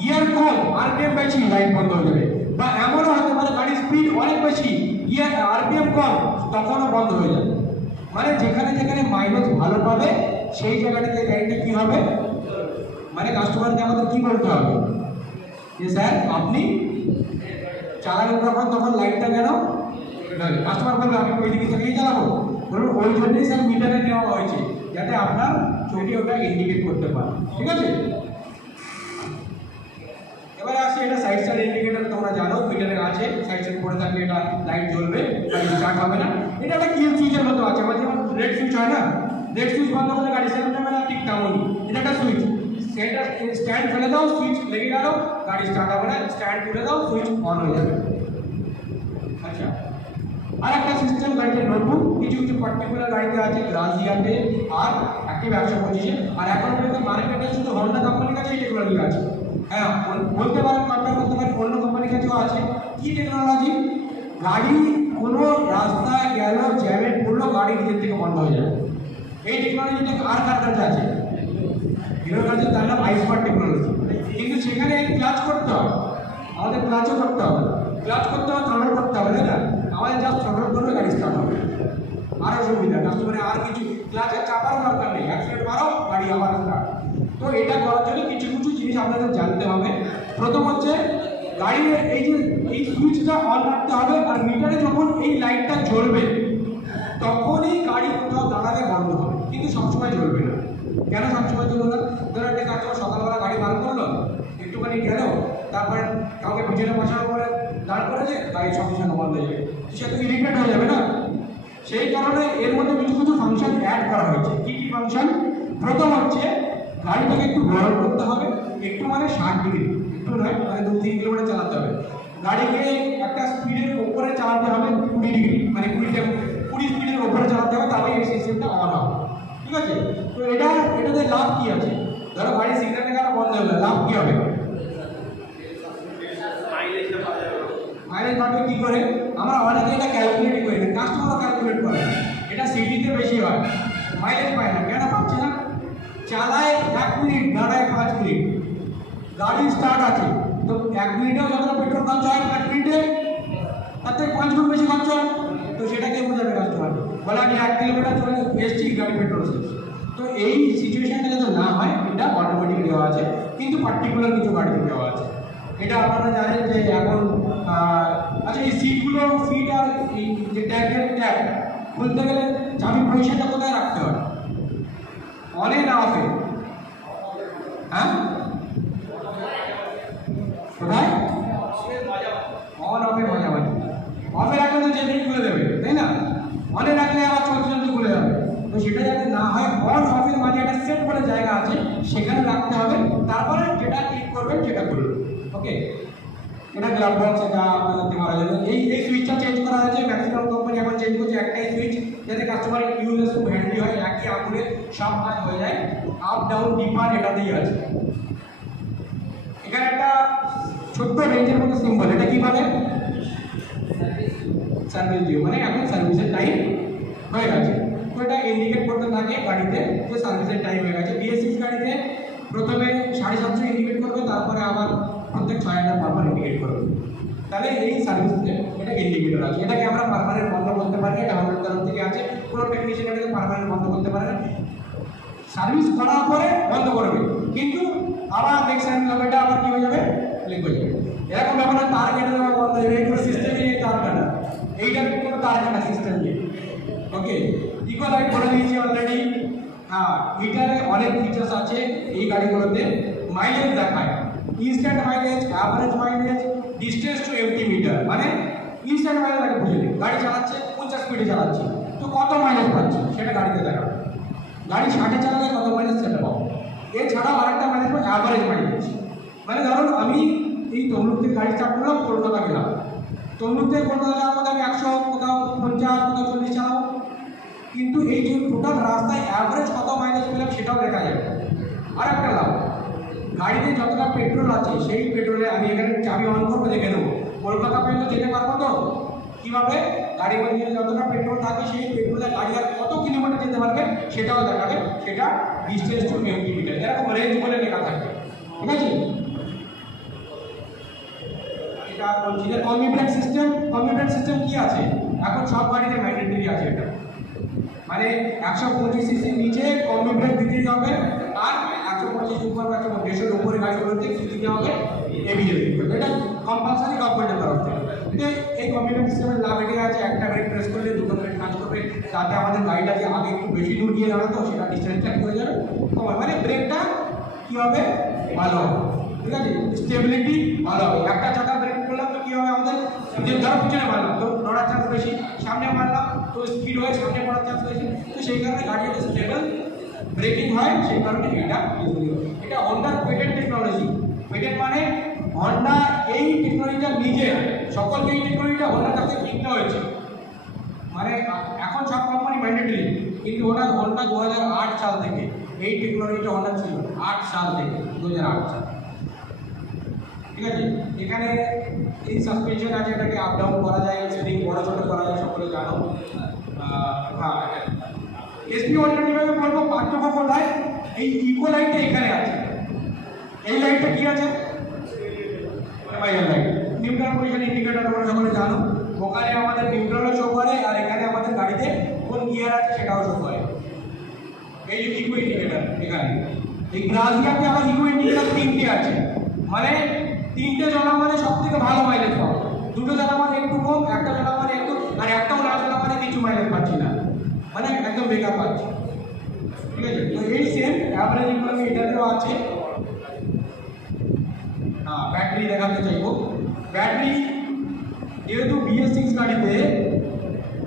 গিয়ার কম আরপিএম বেশি লাইট বন্ধ হয়ে যাবে, বা এমনও হতে পারে গাড়ির স্পিড অনেক বেশি গিয়ার আরপিএম কম তখনও বন্ধ হয়ে যাবে। মানে যেখানে যেখানে মাইলেজ ভালো পাবে সেই জায়গাটাতে গাড়িটা কি হবে, মানে কাস্টমারকে আমাদের কি বলতে হবে যে স্যার আপনি চালানোর তখন লাইটটা কেন, কাস্টমার বলবে আমি ওই দিকে থেকেই চালাবো, বলবো ওই জন্যই স্যার মিটারে নেওয়া হয়েছে যাতে আপনার চোখে ওটা ইন্ডিকেট করতে পারে, ঠিক আছে। এবারে আসি, এটা সাইড স্টার ইন্ডিকেটর তোমরা জানো মিটারে আছে, সাইড স্টার পড়ে থাকলে এটা লাইট জ্বলবে, গাড়ি স্টার্ট হবে না। এটা একটা কিল সুইচের মতো আছে, মানে যেমন রেড সুইচ হয় না, রেড সুইচ বন্ধ করলে গাড়ি সেভেন যাবে না, ঠিক তেমনই এটা একটা সুইচ, সেটা স্ট্যান্ড ফেলে দাও সুইচ লেগে গেল, গাড়ি স্টার্ট হবে না, স্ট্যান্ড তুলে দাও সুইচ অন হয়ে যাবে। আচ্ছা, আর একটা সিস্টেম গাড়িতে নতুন কিছু কিছু পার্টিকুলার গাড়িতে আছে, রাজিয়াতে আর অ্যাক্টিভ 125-এ, আর এখন পর্যন্ত মার্কেটে শুধু হন্ডা কোম্পানির কাছে এই টেকনোলজি আছে। হ্যাঁ বলতে পারেন, কম্পেয়ার করতে পারেন অন্য কোম্পানির কাছেও আছে। কি টেকনোলজি, গাড়ি কোনো রাস্তায় গেল জ্যামে পড়লো, গাড়ি নিজের থেকে বন্ধ হয়ে যাবে, এই টেকনোলজিটা আর কার কাছে আছে? হিরোর কাছে, তার নাম আইসপার্ট টেকনোলজি। কিন্তু সেখানে ক্লাচ করতে হবে, আমাদের ক্লাচও করতে হবে, ক্লাচ করতে হবে, থ্রটল করতে হবে, তাই না? আমাদের জাস্ট থ্রটল করলে গাড়ি স্টার্ট হবে, আরও সুবিধা। কাস্টমারে আর কিছু ক্লাচে চাপার দরকার নেই, অ্যাক্সিডেন্ট মারো গাড়ি আবার স্টার্ট। তো এটা করার জন্য কিছু কিছু জিনিস আপনাদের জানতে হবে। প্রথম হচ্ছে গাড়ির এই সুইচটা অন রাখতে হবে, আর মিটারে যখন এই লাইটটা জ্বলবে তখনই গাড়ি কোথাও দাঁড়ালে বন্ধ হবে, কিন্তু সবসময় জ্বলবে না। কেন সবসময় জ্বলবে না? ধরো একটা কাস্টমার সকালবেলা গাড়ি বার করলো, একটুখানি গেল, তারপরে কাউকে পিছনে বসানোর পরে দাঁড় করেছে, গাড়ি সঙ্গে সঙ্গে বন্ধ হয়ে যাবে, সে তো ইরিটেট হয়ে যাবে না? সেই কারণে এর মধ্যে কিছু কিছু ফাংশন অ্যাড করা হয়েছে। কি কি ফাংশন? প্রথম হচ্ছে গাড়িটাকে একটু গরম করতে হবে, একটু মানে 60 ডিগ্রি, একটু নয়, মানে 2-3 কিলোমিটার চালাতে হবে। গাড়িকে একটা স্পিডের উপরে চালাতে হবে 20 ডিগ্রি, মানে 20 স্পিডের উপরে চালাতে হবে, তবেই এই সিস্টেমটা অন হবে। ঠিক আছে? তো এটাতে লাভ কি আছে? ধরো গাড়ি সিগন্যালে গেল, বন্ধ হলো, লাভ কি হবে? মাইলেজ বাড়বে কি করে? আমরা অনেকে এটা ক্যালকুলেট করি না, কাস্টমারও ক্যালকুলেট করে। এটা সিটিতে বেশি হয়, মাইলেজ পায় না। কেন পাচ্ছে না? চালায় 1 মিনিট, দাঁড়ায় 5 মিনিট, গাড়ি স্টার্ট আছে, তো 1 মিনিটেও যতটা পেট্রোল খরচ হয় 5 মিনিটে তার থেকে 5 গুণ বেশি খরচ হয়। তো সেটাকে বোঝাবে কাস্টমার, বলে আমি 1 কিলোমিটার চলে এসেছি, গাড়ি পেট্রোল শেষ। তো এই সিচুয়েশনটা যাতে না হয়, এটা অটোমেটিক দেওয়া আছে, কিন্তু পার্টিকুলার কিছু গাড়িতে দেওয়া আছে। এটা আপনারা জানেন যে এখন আচ্ছা, এই সিটগুলো ফিট আর এই যে ট্যাগের ট্যাগ খুলতে গেলে চাবি পজিশনটা কোথায় রাখতে হয়? অনে না অফে? হ্যাঁ, কোথায়? অন অফের মাঝামাঝি। অফে রাখলে তো যে খুলে দেবে, তাই না? অনে রাখলে আবার চলতে চলতে খুলে যাবে। তো সেটা যাতে না হয়, অন অফের মাঝে একটা সেট বলে জায়গা আছে, সেখানে রাখতে হবে। তারপরে যেটা ক্লিক করবেন সেটা করবেন। ওকে, এটা গ্লাভ বক্স, এটা আপনাদের করা যাবে। এই সুইচটা চেঞ্জ করা হয়েছে, ম্যাক্সিমাম কোম্পানি এখন চেঞ্জ করছে একটাই সুইচ, যাতে কাস্টমার ইউজেস খুব হ্যান্ডি হয়, একই আঙুলে সব কাজ হয়ে যায়। আপ ডাউন ডিপার এটাতেই আছে। এখানে একটা ছোট্ট রেঞ্জের মতো সিম্বল, এটা কি বলে? সার্ভিস ডিউ, মানে এখন সার্ভিসের টাইম হয়ে গেছে। তো এটা ইন্ডিকেট করতে থাকে গাড়িতে যে সার্ভিসের টাইম হয়ে গেছে। BS6 গাড়িতে প্রথমে 750 ইন্ডিকেট করবে, তারপরে আবার প্রত্যেক 6,000 পর ইন্ডিকেট করবে। তাহলে এই সার্ভিসে এটা ইন্ডিকেটর আছে। এটাকে আমরা পারমানেন্ট বন্ধ করতে পারি, এটা আমাদের তরফ থেকে আছে। কোনো টেকনিশিয়ান এটাকে পারমানেন্ট বন্ধ করতে পারে না, সার্ভিস করার পরে বন্ধ করবে, কিন্তু আবার নেক্সট সার্ভিস হবে, এটা আবার কি হয়ে যাবে? ক্লিক হয়ে যাবে। এরকম ব্যাপার না তার কেটে দেওয়া বন্ধ হয়ে যাবে, কোনো সিস্টেম নিয়ে তার কাটা, এইটার কোনো তার কাটা সিস্টেম নিয়ে। ওকে, ইকো লাইট বলে দিয়েছি অলরেডি। হ্যাঁ, এটারে অনেক ফিচার্স আছে এই গাড়িগুলোতে। মাইলেজ দেখায়, instant mileage, average mileage, distance to empty meter. মানে ইনস্ট্যান্ট মাইলেজ আগে বুঝে নিন, গাড়ি চালাচ্ছে 50 স্পিডে চালাচ্ছে, তো কত মাইলেজ পাচ্ছে সেটা গাড়িতে দেখাবে। গাড়ি 60-এ চালালে কত মাইলেজ সেটা পাবো। এছাড়াও আরেকটা মাইলেজ পাবো, অ্যাভারেজ মাইলেজ। মানে ধরুন আমি এই তমলুক থেকে গাড়ি স্টার্ট করলাম, কলকাতা গেলাম, তমলুক থেকে কলকাতা যাওয়ার মধ্যে আমি 100, কোথাও 50, কোথাও 40 চালাবো, কিন্তু এই যে টোটাল রাস্তায় অ্যাভারেজ কত মাইলেজ পেলাম সেটাও দেখা যাবে। আর একটা লাভ, গাড়িতে যতটা পেট্রোল আছে সেই পেট্রোলে আমি এখানে চাবি অন করবো, দেখে নেবো কলকাতা পর্যন্ত যেতে পারবো তো কীভাবে। গাড়ির মধ্যে যতটা পেট্রোল থাকে সেই পেট্রোলে গাড়ি আর কত কিলোমিটার যেতে পারবে সেটাও দেখাবে, সেটা ডিস্টেন্স টু এমটি মিটার, এরকম রেঞ্জ বলে লেখা থাকবে। ঠিক আছে? এটা বলছি যে কমিউটার সিস্টেম। কমিউটার সিস্টেম কি আছে? এখন সব গাড়িতে ম্যান্ডেটরি আছে এটা, মানে 125 সিসির নিচে কমিউটার দিতেই হবে, আর 125 উপর বা 150 উপরে গাড়িগুলোতে কি দিতে হবে? এবিএস দিতে হবে। এটা কম্পালসারি গভর্নমেন্টের তরফ থেকে। কিন্তু এই কমিউটার সিস্টেমের লাভ এটা আছে, একটা ব্রেক প্রেস করলে দুটো ব্রেক কাজ করবে, তাতে আমাদের গাড়িটা যে আগে একটু বেশি দূর গিয়ে দাঁড়াতো সেটা ডিস্টেন্সটা হয়ে যাবে, মানে ব্রেকটা কী হবে? ভালো হবে। ঠিক আছে? স্টেবিলিটি ভালো হবে। একটা চাকা ব্রেক করলাম তো কী হবে আমাদের? যে ধরো পিছনে মারলাম তো নড়ার চান্স বেশি, সামনে মারলাম তো স্পিড হয়ে সামনে পড়ার চান্স বেশি। তো সেই কারণে গাড়ি একটা স্টেবল ব্রেকিং হয়, সেই কারণে এটা হন্ডার পেটেন্ট টেকনোলজি। পেটেন্ট মানে হন্ডা এই টেকনোলজিটা নিজে, সকলকে এই টেকনোলজিটা হন্ডার কাছে কিনতে হয়েছে। মানে এখন সব কোম্পানি ম্যান্ডেটরি, কিন্তু হন্ডা 2008 সাল থেকে এই টেকনোলজিটা হন্ডা ছিল, 8 সাল থেকে 2008 সাল। ঠিক আছে? এখানে এই সাসপেনশন আছে, এটাকে আপ ডাউন করা যায়, সেটিং বড় ছোটো করা যায়, সকলে জানো। হ্যাঁ, SP 125 বলবো পার্থক্য কোথায়? এই ইকো লাইটটা এখানে আছে, এই লাইটটা কি আছে? লাইট নিউট্রাল পজিশন ইন্ডিকেটর তোমরা সকলে জানো। ওখানে আমাদের নিউট্রালও শো করে আর এখানে আমাদের গাড়িতে কোন গিয়ার আছে সেটাও শো করে। এই যে ইকো ইন্ডিকেটর এখানে, এই গ্রাজিয়াতে আবার ইকো ইন্ডিকেটর 3টে আছে, মানে 3টে জ্বলা মানে সব থেকে ভালো মাইলেজ পাবো। 2টো জ্বলা মানে একটু কম, একটা জ্বলা মানে একটু, আর একটাও না জ্বলা মানে কিছু মাইলেজ পাচ্ছি না, মানে একদম বেকার পাচ্ছি। ঠিক আছে, তো এই সেম অ্যাভারেজ ইকোনমি এটাতেও আছে। হ্যাঁ, ব্যাটারি দেখাতে চাইবো। ব্যাটারি যেহেতু BS6 গাড়িতে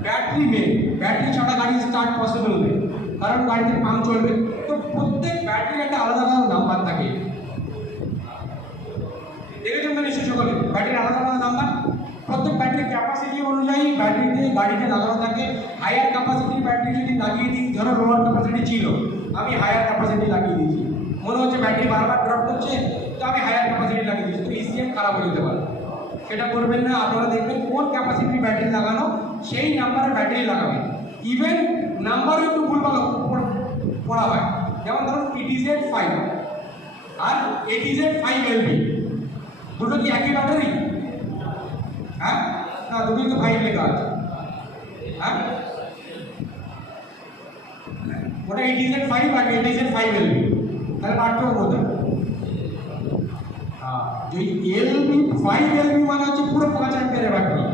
ব্যাটারি মেন, ব্যাটারি ছাড়া গাড়ি স্টার্ট পসিবল নেই, কারণ গাড়িতে পাম্প চলবে। তো প্রত্যেক ব্যাটারির একটা আলাদা আলাদা নাম্বার থাকে, দেখেছেন তো নিশ্চয়ই সকলে, ব্যাটারির আলাদা আলাদা নাম্বার। প্রত্যেক ব্যাটারির ক্যাপাসিটি অনুযায়ী ব্যাটারিতে গাড়িতে লাগানো থাকে। হায়ার ক্যাপাসিটির ব্যাটারি যদি লাগিয়ে দিই, ধরো লোয়ার ক্যাপাসিটি ছিল, আমি হায়ার ক্যাপাসিটি লাগিয়ে দিয়েছি, মনে হচ্ছে ব্যাটারি বারবার ড্রপ করছে, তো আমি হায়ার ক্যাপাসিটি লাগিয়ে দিয়েছি, তো ECM খারাপ হয়ে যেতে পারে। সেটা করবেন না, আপনারা দেখবেন কোন ক্যাপাসিটির ব্যাটারি লাগানো, সেই নাম্বারের ব্যাটারি লাগাবেন। ইভেন নাম্বারও একটু ভুলভাল পড়া হয়, যেমন ধরুন ETZ5 আর ATZ5LB, দুটো কি একই ব্যাটারি? হ্যাঁ, না, দুটোই তো 5 লেখা আছে। হ্যাঁ, ওটা ATZ5 আর ATZ5LB, তাহলে পার্থক্য কোথায়? যে LB5LB মানে হচ্ছে পুরো 5 অ্যাম্পিয়ারের ব্যাটারি,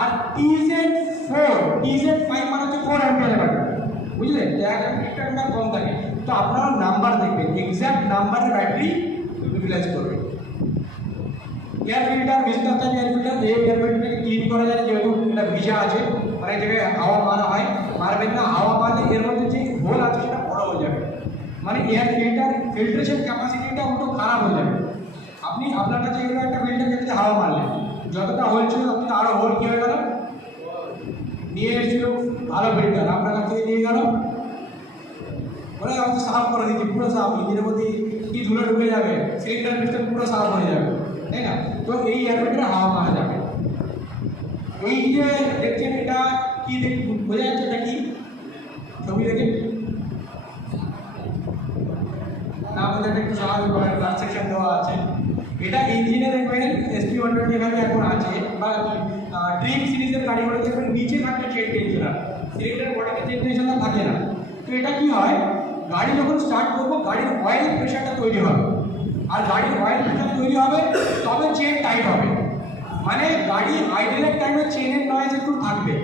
আর TZ5 মানে হচ্ছে 4 অ্যাম্পিয়ারের ব্যাটারি, বুঝলেন? একটা কম থাকে। তো আপনারা নাম্বার দেখবেন, এক্সাক্ট নাম্বারের ব্যাটারি ইউটিলাইজ করবেন। Air filter, visitor air filter, এই এয়ার ফিল্টারটাকে ক্লিন করা যায়, যেহেতু এটা ভিজা আছে, অনেক জায়গায় হাওয়া মারা হয়, মারবেন না। হাওয়া মারলে এর মধ্যে যে হোল আছে সেটা বড় হয়ে যাবে, মানে এয়ার ফিল্টারেশন ক্যাপাসিটিটা একটু খারাপ হয়ে যাবে। আপনি আপনার কাছে এগুলো একটা ফিল্টার ক্ষেত্রে হাওয়া মারলেন, যতটা হোল ছিল আপনি আরও হোল কী হয়ে গেল, নিয়ে এসেছিল ভালো ফিল্টার, আপনার কাছ থেকে নিয়ে গেল, ওরা আপনি সাফ করে দিচ্ছি, পুরো সাফ, নিজের মধ্যে কি ধুলো ঢুকে যাবে, সিলিন্ডার পিস্টন পুরো সাফ হয়ে যাবে, তাই না? তো এই এয়ার ফিল্টারে হাওয়া মারা যাবে। এই যে দেখছেন এটা কি বোঝা যাচ্ছে, এটা কি ছবি দেখে না বোঝা, একটু স্বাভাবিক ট্রান্সেকশন দেওয়া আছে। এটা ইঞ্জিনে দেখবেন SP 125 এখন আছে, বা ড্রিম সিরিজের গাড়িগুলো দেখবেন নিচে থাকে চেন টেনশনার, সিলিন্ডার বডিতে চেন টেনশনার থাকে না। তো এটা কি হয়, গাড়ি যখন স্টার্ট করবো গাড়ির অয়েল প্রেশারটা তৈরি হবে, আর গাড়ির অয়েল প্রেশার তৈরি হবে তবে চেন টাইট হবে, মানে গাড়ি আইডেলের টাইমে চেনের নয়েজ একটু থাকবে,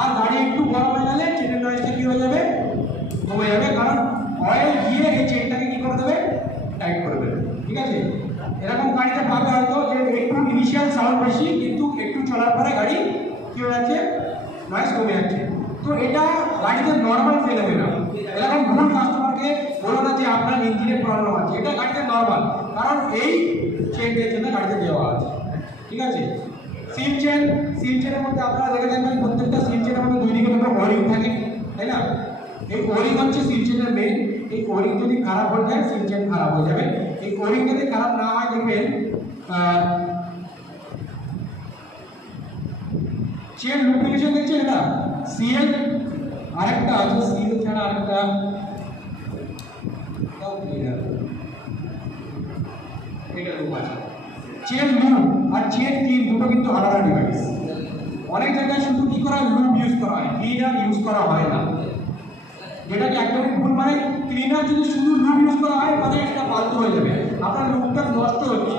আর গাড়ি একটু গরম হয়ে গেলে চেনের নয়েজটা কী হয়ে যাবে, কমে যাবে, কারণ অয়েল গিয়ে এই চেনটাকে কী করে দেবে, টাইট করে দেবে। ঠিক আছে, এরকম গাড়িতে পাবে হয়তো যে একটু ইনিশিয়াল সাউন্ড বেশি, কিন্তু একটু চলার পরে গাড়ি কী হয়ে যাচ্ছে, নয়েজ কমে যাচ্ছে। তো এটা গাড়িতে নর্মাল ফেল হবে না, এরকম ভুল কাস্টমারকে বলো না যে আপনার ইঞ্জিনের প্রবলেম আছে, এটা গাড়িতে নর্মাল, কারণ এই চেনটার জন্য গাড়িতে দেওয়া আছে। ঠিক আছে, সিল চেনের মধ্যে আপনারা দেখে দেখবেন প্রত্যেকটা সিল চেনের মধ্যে দুই দিকে দুটো ওয়ারিং থাকে, তাই না? এই ওয়ারিং হচ্ছে সিল চেনের মেন। এই ওয়ারিং যদি খারাপ হয়ে যায় সিল চেন খারাপ হয়ে যাবে। এই ওয়ারিং যদি খারাপ না হয় দেখবেন চেন লুব্রিকেশন দেখছেন, এটা সিএল, আরেকটা আছে সিএল ছাড়া আরেকটা, এটা লুপ আছে। চেন লুপ আর চেন ক্লিন দুটো কিন্তু আলাদা ডিভাইস। অনেক জায়গায় শুধু কি করা হয়, লুপ ইউজ করা হয়, ক্লিনার ইউজ করা হয় না, যেটাকে একদমই ভুল। মানে ক্লিনার যদি শুধু লুপ ইউজ করা হয় মানে এটা ফালতু হয়ে যাবে, আপনার লুপটা নষ্ট হচ্ছে।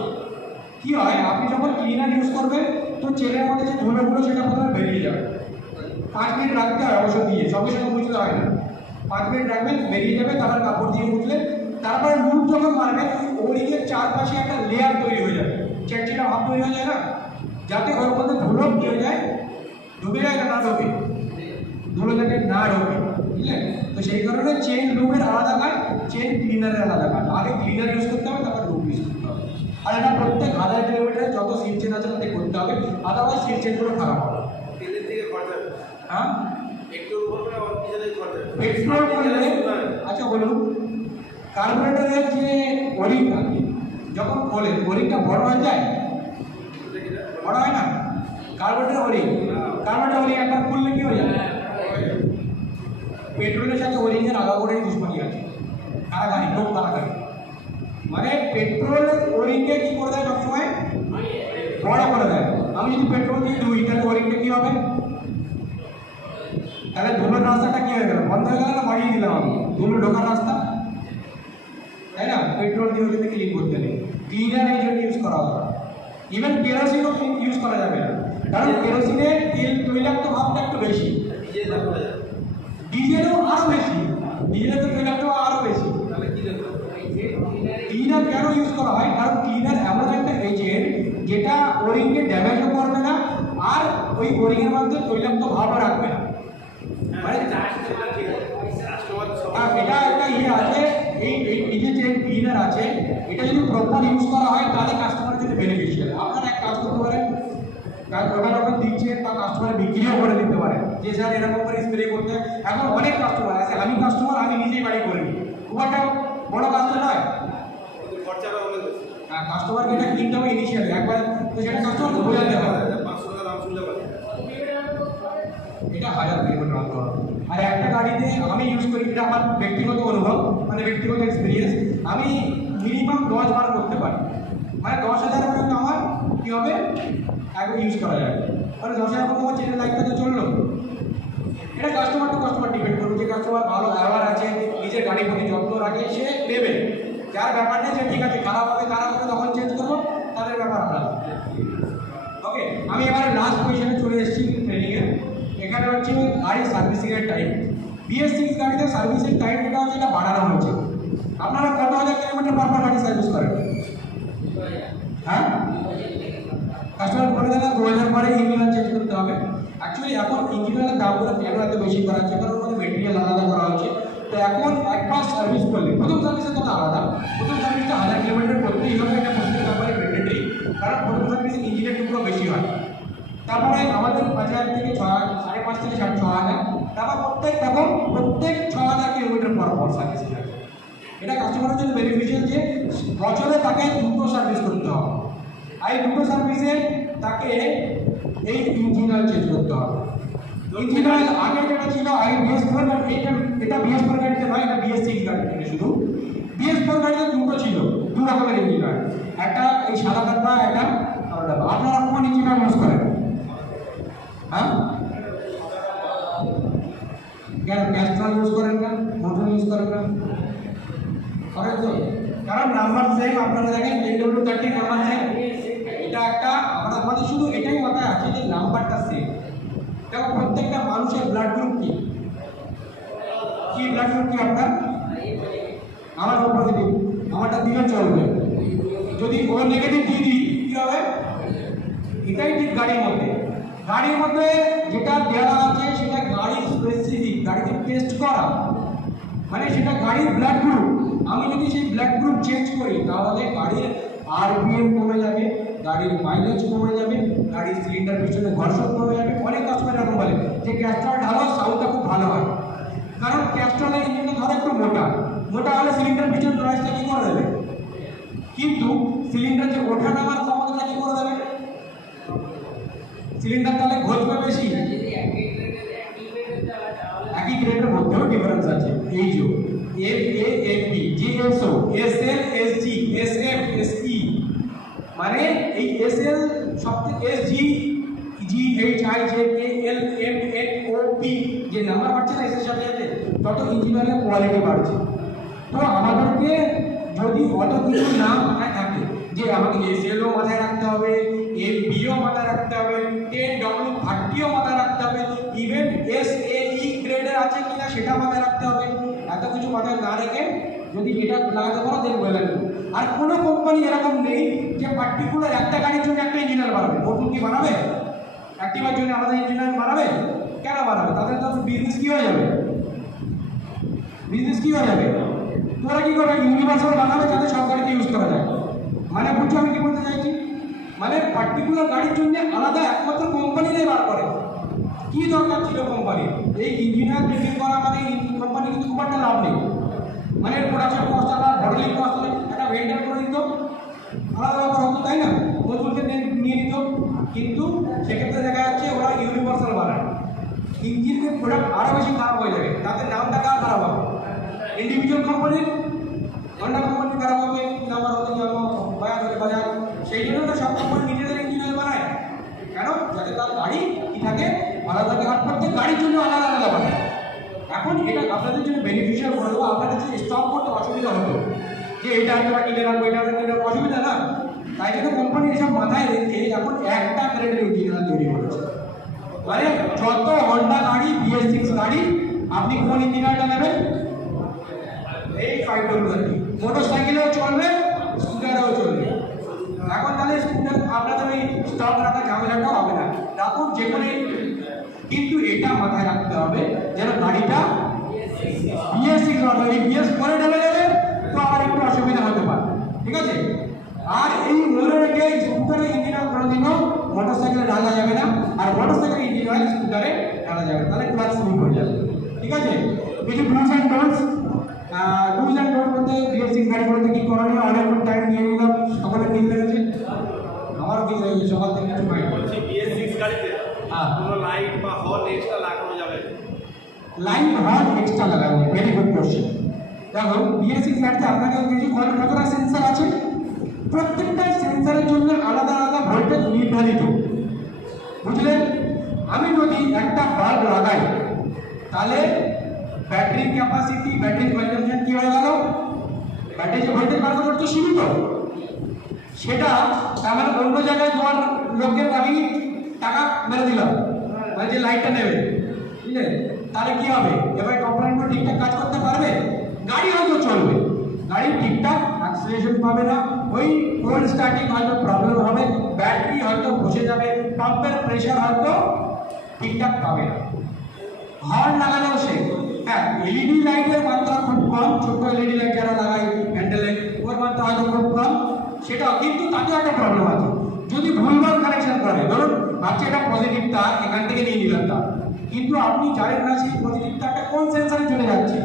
কি হয়, আপনি যখন ক্লিনার ইউজ করবেন তো চেনের মধ্যে যে ধুলোগুলো সেটা প্রথমে বেরিয়ে যাবে, 5 মিনিট রাখতে হয় অবশ্য দিয়ে, সঙ্গে সঙ্গে মুছতে হয় না, 5 মিনিট রাখবেন বেরিয়ে যাবে, তারপর কাপড় দিয়ে মুছলেন। তারপরে লুপ যখন মারবেন ওরিংয়ের চারপাশে একটা লেয়ার তৈরি হয়ে যাবে, চেটচিটা ভাব তৈরি হয়ে যায় না, যাতে ওর মধ্যে ধুলো কি হয়ে যায়, ঢুকে যায় না ঢোকে, ধুলো যাতে না ঢোকে, বুঝলেন? তো সেই কারণে চেন লুপের আলাদা কাজ, চেন ক্লিনারের আলাদা কাজ। আগে ক্লিনার ইউজ করতে হবে, তারপর লুপ ইউজ করতে হবে। আর এটা প্রত্যেক 1000 কিলোমিটারে যত সিট চেন আছে তাতে করতে হবে, আদারওয়াইজ সিট চেনগুলো খারাপ হবে। হ্যাঁ, এক্সপ্লোর করলে আচ্ছা বলুন, কার্বোরেটরের যে ওরিং থাকে যখন খোলে ওরিংটা বড় হয়ে যায়, বড় হয় না? কার্বোরেটর ওরিং একবার খুললে কি হয়ে যাবে, পেট্রোলের সাথে ওরিংয়ের আগাগোড়াই দুশ্মনী আছে, কারাগারি, লোক কারাগারি। মানে পেট্রোল ওরিংকে কি করে দেয় সবসময়? বড় করে দেয়। আমি যদি পেট্রোল দিয়ে দুই, তাহলে ওরিংটা কি হবে? তাহলে ধুলোর রাস্তাটা কি হয়ে গেল? বন্ধ হয়ে গেল না বাড়িয়ে দিলাম আমি ধুলো ঢোকার রাস্তা, তাই না? পেট্রোল দিয়ে ওটাকে ক্লিন করতে নেই, ক্লিনার এই জন্য ইউজ করা হবে। ইভেন কেরোসিনও ইউজ করা যাবে না, কারণ কেরোসিনে তেল তৈলাক্ত ভাবটা একটু বেশি, ডিজেলও আরও বেশি, ডিজেলের তো তৈলাক্ত আরও বেশি। ক্লিনার কেন ইউজ করা হয়? কারণ ক্লিনার এমন একটা এজেন্ট যেটা ওরিংকে ড্যামেজও করবে না আর ওই ওরিংয়ের মধ্যে তৈলাক্ত ভাবও রাখবে না। মানে এটা একটা ইয়ে আছে, এই যে ক্লিনার আছে এটা যদি প্রপার ইউজ করা হয় তাহলে কাস্টমারের জন্য বেনিফিশিয়াল। আপনারা এক কাজ করতে পারেন, ওটা দিচ্ছেন বা কাস্টমার বিক্রিও করে দিতে পারেন যে স্যার এরকম করে স্প্রে করতে। এখন অনেক কাস্টমার আছে, আমি কাস্টমার, আমি নিজেই বাড়ি করে নিই, খুব একটা বড় কাজ নয়। হ্যাঁ, কাস্টমারকে এটা কিনতে হবে ইনিশিয়ালি একবার, তো সেটা কাস্টমারকে বোঝাতে হবে। 500 টাকা দাম শুনলে পারে, এটা 1000 কিলোমিটার অন্তর। আর একটা গাড়িতে আমি ইউজ করি, এটা আমার ব্যক্তিগত অনুভব, মানে ব্যক্তিগত এক্সপিরিয়েন্স, আমি মিনিমাম 10 বার করতে পারি। মানে 10,000 পর্যন্ত আমার কী হবে একবার ইউজ করা যাবে। মানে 10,000 পর্যন্ত আমার চেনের লাইফটা তো চললো। এটা কাস্টমার টু কাস্টমার ডিপেন্ড করবে, যে কাস্টমার ভালো ব্যবহার আছে, নিজের গাড়ির প্রতি যত্ন রাখে, সে নেবে। যার ব্যাপার নেই যে ঠিক আছে খারাপ হবে তখন চেঞ্জ করবো, তাদের ব্যাপার আপনার। ওকে, আমি এবার লাস্ট পজিশনে চলে এসেছি ট্রেনিংয়ে। এখানে হচ্ছে গাড়ির সার্ভিসিংয়ের টাইম। BS6 গাড়িতে সার্ভিসের টাইম যেটা হচ্ছে এটা বাড়ানো হয়েছে। আপনারা কত হাজার কিলোমিটার পর গাড়ি সার্ভিস করেন? হ্যাঁ, কাস্টমার বলে দেন 2000 পরে ইঞ্জিন অয়েল চেঞ্জ করতে হবে। অ্যাকচুয়ালি এখন ইঞ্জিন অয়েলের দামগুলো কেন এত বেশি করা হচ্ছে? কারণ ওখানে মেটেরিয়াল আলাদা করা হচ্ছে। তো এখন একবার সার্ভিস করলে, প্রথম সার্ভিসের কথা আলাদা, প্রথম সার্ভিসটা 1000 কিলোমিটার করতেই হবে, এটা প্রত্যেক কোম্পানির ম্যান্ডেটরি, কারণ প্রথম সার্ভিসে ইঞ্জিনের টুকরো বেশি হয়। তারপরে আমাদের 5000 থেকে 5.5 থেকে 6,000, তারপর প্রত্যেক 6,000 কিলোমিটার পর সার্ভিস হয়। এটা কাস্টমারের জন্য বেনিফিশিয়াল যে বছরে তাকে 2টো সার্ভিস করতে হবে, আর এই 2টো সার্ভিসে তাকে এই ইঞ্জিন অয়েল চেঞ্জ করতে হবে। ইঞ্জিন অয়েল আগে যেটা ছিল, আগে BS4 গাড়ি, এটা BS4 গাড়িতে নয়, এটা BS6 গাড়িতে শুধু। BS4 গাড়িতে 2টো ছিল, 2 রকমের ইঞ্জিন অয়েল, একটা এই সাদা কাঠটা, একটা আলাদা। আপনারা কোন ইঞ্জিন অয়েল ইউজ করেন? হ্যাঁ, কেন ক্যাস্ট্রল ইউজ করেন না, মোটর ইউজ করেন না? করেন তো, কারণ নাম্বার সেম। আপনারা দেখেন JW30 নাম্বার সেম, এটা একটা আমাদের শুধু এটাই মাথায় আছে যে নাম্বারটা সেম। দেখো প্রত্যেকটা মানুষের ব্লাড গ্রুপ কি ব্লাড গ্রুপ কি আপনার? আমার ও পজিটিভ, আমারটা দিলে চলবে। যদি ও নেগেটিভ দিয়ে দিই কী হবে? এটাই ঠিক গাড়ির মধ্যে যেটা দেওয়া আছে সেটা গাড়ির স্পেসিফিক, গাড়িতে টেস্ট করা, মানে সেটা গাড়ির ব্লাড গ্রুপ। আমি যদি সেই ব্লাড গ্রুপ চেঞ্জ করি তাহলে গাড়ির RPM কমে যাবে, গাড়ির মাইলেজ কমে যাবে, গাড়ির সিলিন্ডার পিছনে ঘর্ষণ কমে যাবে। অনেক কাস্টমার এরকম বলে যে ক্যাস্ট্রল ঢালো, সাউন্ডটা খুব ভালো হয়, কারণ ক্যাস্ট্রলের ইঞ্জিনটা ধরো একটু মোটা হলে সিলিন্ডার পিছনে নয়েজটা কী করে দেবে, কিন্তু সিলিন্ডার যে ওঠা নামার ক্ষমতাটা কী করে দেবে? সিলিন্ডার তাহলে ঘষবে বেশি। একই গ্রেডের মধ্যেও ডিফারেন্স আছে। এই যে FAFB, GSO, SL, SG, SF, SE, মানে এই SL সবথেকে SG, GHI, JK, LM, NOP যে নাম্বার বাড়ছে না এসের সাথে সাথে, তত ইঞ্জিনিয়ারের কোয়ালিটি বাড়ছে। তো আমাদেরকে যদি অত কিছু না মাথায় থাকে যে আমাকে SLও মাথায় রাখতে হবে, FBও মাথায় রাখতে হবে, 10W30ও মাথায় রাখতে হবে, ইভেন SAE গ্রেডের আছে কিনা সেটা মাথায় রাখতে হবে। এত কিছু মাথায় না রেখে যদি এটা লাগাতে পারো দেন বলে। আর কোনো কোম্পানি এরকম নেই যে পার্টিকুলার একটা গাড়ির জন্য একটা ইঞ্জিনিয়ার বানাবে। নতুন কি বানাবে? অ্যাক্টিভার জন্য আমাদের ইঞ্জিনিয়ার বানাবে? কেন বানাবে? তাদের তো বিজনেস কী হয়ে যাবে? তোরা কী করবে? ইউনিভার্সাল বানাবে যাতে সব গাড়িতে ইউজ করা যায়। মানে বুঝছো আমি কী বলতে চাইছি? মানে পার্টিকুলার গাড়ির জন্য আলাদা একমাত্র কোম্পানিরাই বার করে। কী দরকার ছিল কোম্পানির? এই ইঞ্জিনিয়ার ট্রেনিং করা মানে কোম্পানি কিন্তু খুব একটা লাভ নেই। মানে প্রোডাকশন কস্ট আলাদা, বডলিং কস্ট একটা ভেন্ডার করে দিত, আলাদা ব্যাপার হতো, তাই না? নতুনকে নিয়ে নিত, কিন্তু সেক্ষেত্রে দেখা যাচ্ছে ওরা ইউনিভার্সাল বানায়। ইঞ্জিনের প্রোডাক্ট আরও বেশি খারাপ হয়ে যাবে, তাদের নামটা কার খারাপ হবে? ইন্ডিভিজুয়াল কোম্পানির, হন্ডা কোম্পানির খারাপ হবে, নাম্বার হতে যাবো বাজার হতে বাজার। সেই জন্য তো সব কোম্পানি নিজেদের ইঞ্জিনিয়ার বানায়। কেন? যাতে তার গাড়ি কি থাকে, ভালো থাকে। আর প্রত্যেক গাড়ির জন্য আলাদা আলাদা বানায়। এখন এটা আপনাদের জন্য বেনিফিশিয়াল করে দেবো, আপনাদের যে স্টক করতে অসুবিধা হতো, যে এটা একটা কিনে রাখবো, এটা কিনে রাখবো, অসুবিধা না। তাই জন্য কোম্পানি এসব মাথায় রেখে এখন একটা গ্রেডের ইঞ্জিনিয়ার তৈরি করেছে। মানে যত হন্ডা গাড়ি, BS6 গাড়ি, আপনি কোন ইঞ্জিনিয়ারটা নেবেন? এই 5W মোটর সাইকেলেও চলবে, স্কুটারেও চলবে। এখন তাহলে স্কুটার আপনাদের ওই স্টক রাখা ঝামেলাটাও হবে না, রাখুন যে কোনো। কিন্তু এটা মাথায় রাখতে হবে যেন গাড়িটা BS6 অর্থাৎ BS4 ঢেলে যাবে, তো আবার একটু অসুবিধা হতে পারে, ঠিক আছে? আর এই মনে রেখে স্কুটারের ইঞ্জিনিয়ার কোনোদিনও মোটর সাইকেলে ঢালা যাবে না, আর মোটর সাইকেলের ইঞ্জিনিয়ার স্কুটারে ঢালা যাবে, তাহলে ক্লাস স্লিপ হয়ে যাবে, ঠিক আছে? কিছু ডুজ অ্যান্ড ডোন্টস বলতে BS6 গাড়িগুলোতে কি করণীয়, অনেকক্ষণ টাইম নিয়ে নিলাম, সকলে কিনতে গেছে, আমারও কিনতে গেছে, সকাল থেকে কিছু পাই। বলছি BS6 গাড়িতে হ্যাঁ, কোনো লাইট বা হর্ন এক্সট্রা লাগানো যাবে? লাইন হর্ন এক্সট্রা লাগানো, ভেরি গুড কোশ্চেন। দেখো BS6 গাড়িতে আপনাকে কিছু কতটা সেন্সর আছে, প্রত্যেকটা সেন্সরের জন্য আলাদা আলাদা ভোল্টেজ নির্ধারিত, বুঝলেন? আমি যদি একটা বাল্ব লাগাই তাহলে ব্যাটারি ক্যাপাসিটি, ব্যাটারি কনজাম্পশন কি হয়ে গেল? ব্যাটারি যে ভোল্টেজ বার করতে সীমিত, সেটা আমার অন্য জায়গায় তোমার লোকের আমি টাকা মেরে দিলাম, মানে যে লাইটটা নেবে, বুঝলেন? তাহলে কি হবে? এবার কোম্পানিগুলো ঠিকঠাক কাজ করতে পারবে, গাড়ি হয়তো চলবে, গাড়ি ঠিকঠাক অ্যাক্সিলারেশন পাবে না, ওই কোল্ড স্টার্টিং হয়তো প্রবলেম হবে, ব্যাটারি হয়তো বসে যাবে, পাম্পের প্রেশার হয়তো ঠিকঠাক পাবে না। হর্ন লাগানো সে, হ্যাঁ, এলইডি লাইটের মাত্রা খুব কম, ছোট এলইডি লাইট যারা লাগাই হ্যান্ডেলে, ওর মাত্রা হয়তো খুব কম, সেটা কিন্তু তাতে একটা প্রবলেম আছে। যদি ভুলভাল কানেকশন করে, ধরুন ভাবছি এটা পজিটিভ তার, এখান থেকে নিয়ে নিলাম তার, কিন্তু আপনি জানেন না সেই পজিটিভ তারটা কোন সেন্সারে চলে যাচ্ছে,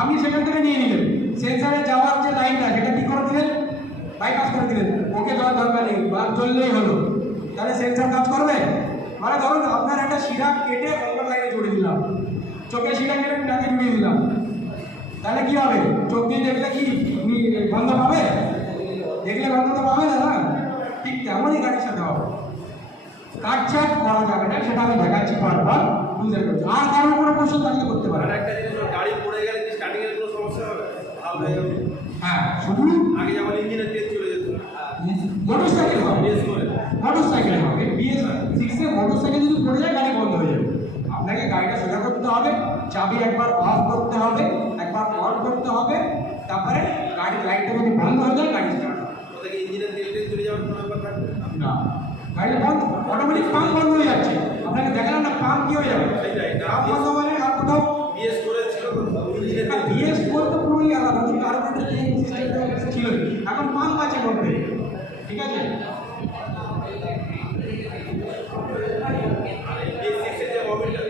আপনি সেখান থেকে নিয়ে নিলেন, সেন্সারে যাওয়ার যে লাইনটা সেটা কি করে দিলেন? বাইপাস করে দিলেন, ওকে দেওয়ার দরকার নেই, বাল্ব জ্বললেই হলো, তাহলে সেন্সার কাজ করবে? মানে ধরুন আপনার একটা শিরা কেটে অন্য লাইনে জুড়ে দিলাম, চোখে শিরা কেটে নাকে জুড়িয়ে দিলাম, তাহলে কি হবে? চোখ দিয়ে দেখলে কি বন্ধ পাবে? দেখলে বন্ধ তো পাবে না, না? ঠিক তেমনই গাড়ির সাথে হবে, কাটছাট করা যাবে না, সেটা আমি দেখাচ্ছি পরপর, বুঝতে পারছি। আর কারণ কোনো প্রশ্ন থাকলে করতে পারে। আর একটা জিনিস, গাড়ি পড়ে গেলে কি স্টার্টিং এর কোনো সমস্যা হবে? ভালো হয়ে যাবে? হ্যাঁ, শুধু আগে যেমন ইঞ্জিনের তেল চলে যেত, মোটরসাইকেল হবে, বেশ করে মোটরসাইকেল হবে। BS6 এ মোটরসাইকেল যদি পড়ে যায় গাড়ি বন্ধ হয়ে যাবে, আপনাকে গাড়িটা সোজা করতে হবে, চাবি একবার অফ করতে হবে, একবার অন করতে হবে, তারপরে গাড়ির লাইটটা যদি বন্ধ হয়ে যায় গাড়ি স্টার্ট হবে। ওটাকে ইঞ্জিনের তেল টেল চলে যাওয়ার কোনো ব্যাপার থাকবে না, গাড়ি বন্ধ, অটোমেটিক পাম্প বন্ধ হয়ে যাচ্ছে, আপনাকে দেখালাম না পাম্প কি হয়ে যাবে, সেটাই। পাম্প বন্ধ মানে আর কোথাও BS4 ছিল তো ইঞ্জিনের তেল BS4 তো পুরোই আলাদা, কিন্তু আরো একটা সিস্টেম ছিল, এখন পাম্প আছে মধ্যে, ঠিক আছে? BS6 এর যে মোবিলটা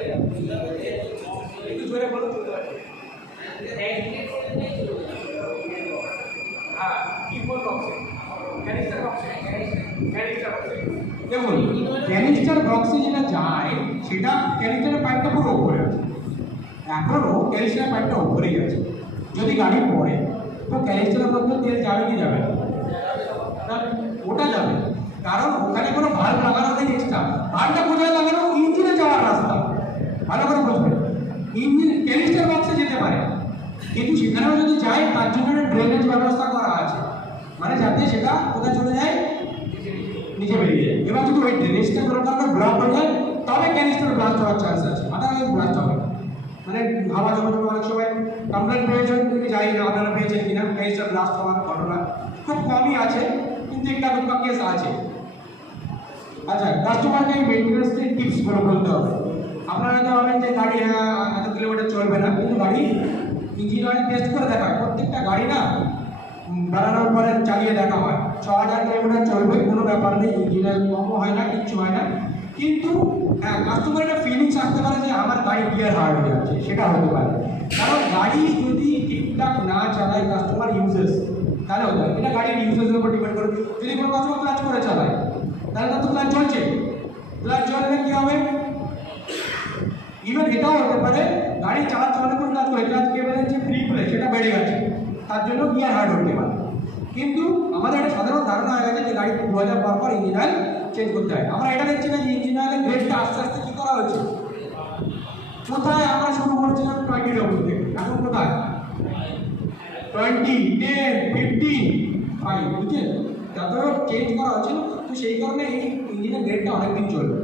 একটু জোরে বলো, শুনতে পাচ্ছি। হ্যাঁ, কিবোর্ড বক্সে, ক্যানিস্টার বক্সে, ক্যানিস্টার বক্সে। দেখুন, ক্যানিস্টার বক্সে যেটা যায় সেটা ক্যানিস্টারের পাইপটা পুরো উপরে আছে, এখনও ক্যানিস্টারের পাইপটা উপরেই আছে। যদি গাড়ি পড়ে তো ক্যানিস্টারের মধ্যে তেল যাবে কি যাবে না? ওটা যাবে, কারণ ওখানে কোনো ভাল্ব লাগানো নেই এক্সট্রা। ভাল্বটা কোথায় লাগানো? ইঞ্জিনে যাওয়ার রাস্তা, ভালো করে বুঝবেন। ইঞ্জিন ক্যানিস্টার বক্সে যেতে পারে, কিন্তু সেখানেও যদি যায় তার জন্য ড্রেনেজ ব্যবস্থা করা আছে, মানে যাতে সেটা কোথায় চলে যায়, নিচে বেরিয়ে যায়। এবার যদি ওই ড্রেনেজটা কোনো কারণে ব্লক হয়ে যায় তবে ক্যানিস্টার ব্লাস্ট হওয়ার চান্স আছে, আদারওয়াইজ ব্লাস্ট হবে না। মানে হাওয়া জমে জমে অনেক সময় কমপ্লেন পেয়েছেন, তুমি জানি না আপনারা পেয়েছেন কিনা, ক্যানিস্টার ব্লাস্ট হওয়ার ঘটনা খুব কমই আছে, কিন্তু একটা দুটো কেস আছে। আচ্ছা, কাস্টমারকে মেনটেন্যান্সের টিপসগুলো বলতে হবে। আপনারা তো ভাবেন যে গাড়ি এত কিলোমিটার চলবে না, কিন্তু গাড়ি ইঞ্জিন অয়েল টেস্ট করে দেখা হয়, প্রত্যেকটা গাড়ি না বানানোর পরে চালিয়ে দেখা হয়, 6000 কিলোমিটার চলবে, কোনো ব্যাপার নেই, ইঞ্জিন অয়েল কমও হয় না, কিচ্ছু হয় না। কিন্তু হ্যাঁ, কাস্টমার একটা ফিলিংস আসতে পারে যে আমার গাড়ি গিয়ার হার্ড হয়ে যাচ্ছে, সেটা হতে পারে, কারণ গাড়ি যদি ঠিকঠাক না চালায় কাস্টমার ইউজেস, তাহলে হতে পারে। এটা গাড়ির ইউজেসের উপর ডিপেন্ড করে। যদি কোনো কাস্টমার ক্লাচ করে চালায় তাহলে তো ক্লাচ চলছে, ক্লাচ চললে কী হবে? ইভেন এটাও হতে পারে গাড়ি চালাতে কোনো কাজ করে ক্লাচ কেবলের যে ফ্রি খুলে সেটা বেড়ে গেছে, তার জন্য গিয়ার হার্ড হতে পারে। কিন্তু আমাদের একটা সাধারণ ধারণা হয়ে গেছে যে গাড়ি 2000 পর ইঞ্জিন অয়েল চেঞ্জ করতে হয়। আমরা এটা দেখছি না যে ইঞ্জিন অয়েলের গ্রেডটা আস্তে আস্তে কী করা হয়েছে। কোথায় আমরা শুরু করছিলাম 20 ডব্লিউ থেকে, এখন কোথায় 20, 10, 15, 5, বুঝছেন? যত চেঞ্জ করা হচ্ছে, তো সেই কারণে এই ইঞ্জিনের গ্রেডটা অনেকদিন চলবে।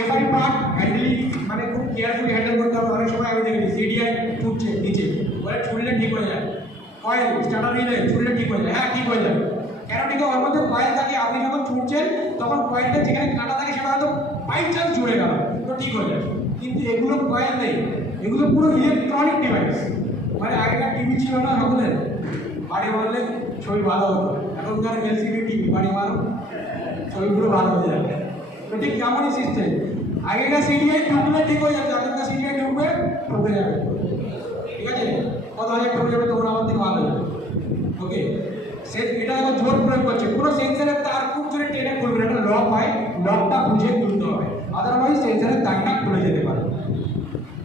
এফআই পার্ট হ্যান্ডেলিং মানে খুব কেয়ারফুলি হ্যান্ডেল করতে হবে। অনেক সময় আমি দেখেছি সিডিআই ছুটছে নিচে, বলে ছুটলে ঠিক হয়ে যায়, কয়েল স্টার্টার নিলে ছুটলে ঠিক হয়ে যায়। হ্যাঁ, ঠিক হয়ে যাবে, কেন ঠিক ওর মধ্যে কয়েল থাকে। আপনি যখন ছুটছেন তখন কয়েলটা যেখানে কাটা থাকে সেটা হয়তো বাই চান্স জুড়ে গেল, তো ঠিক হয়ে যাবে। কিন্তু এগুলো কয়েল নেই, এগুলো পুরো ইলেকট্রনিক ডিভাইস। মানে আগেকার টিভি ছিল না সকলের, বাড়ি মারলে ছবি ভালো হতো, এখনকার এলসিডি টিভি বাড়ি মারো ছবি পুরো ভালো হয়ে যাবে। তো ঠিক কেমনই সিস্টেম, আগেকার সিডিআই ঢুকলে ঠিক হয়ে যাবে, এখনকার সিডিআই ঢুকবে ঠকে যাবে। ঠিক আছে, কত হাজার ঠকে যাবে তখন আমার থেকে ভালো যাবে। ওকে, এটা এখন জোর প্রয়োগ করছে, পুরো সেন্সারের তার খুব জোরে টেনে খুলবে না, একটা লক হয়, লকটা বুঝে খুলতে হবে, আদারওয়াইজ সেন্সারের তারটা খুলে যেতে পারে।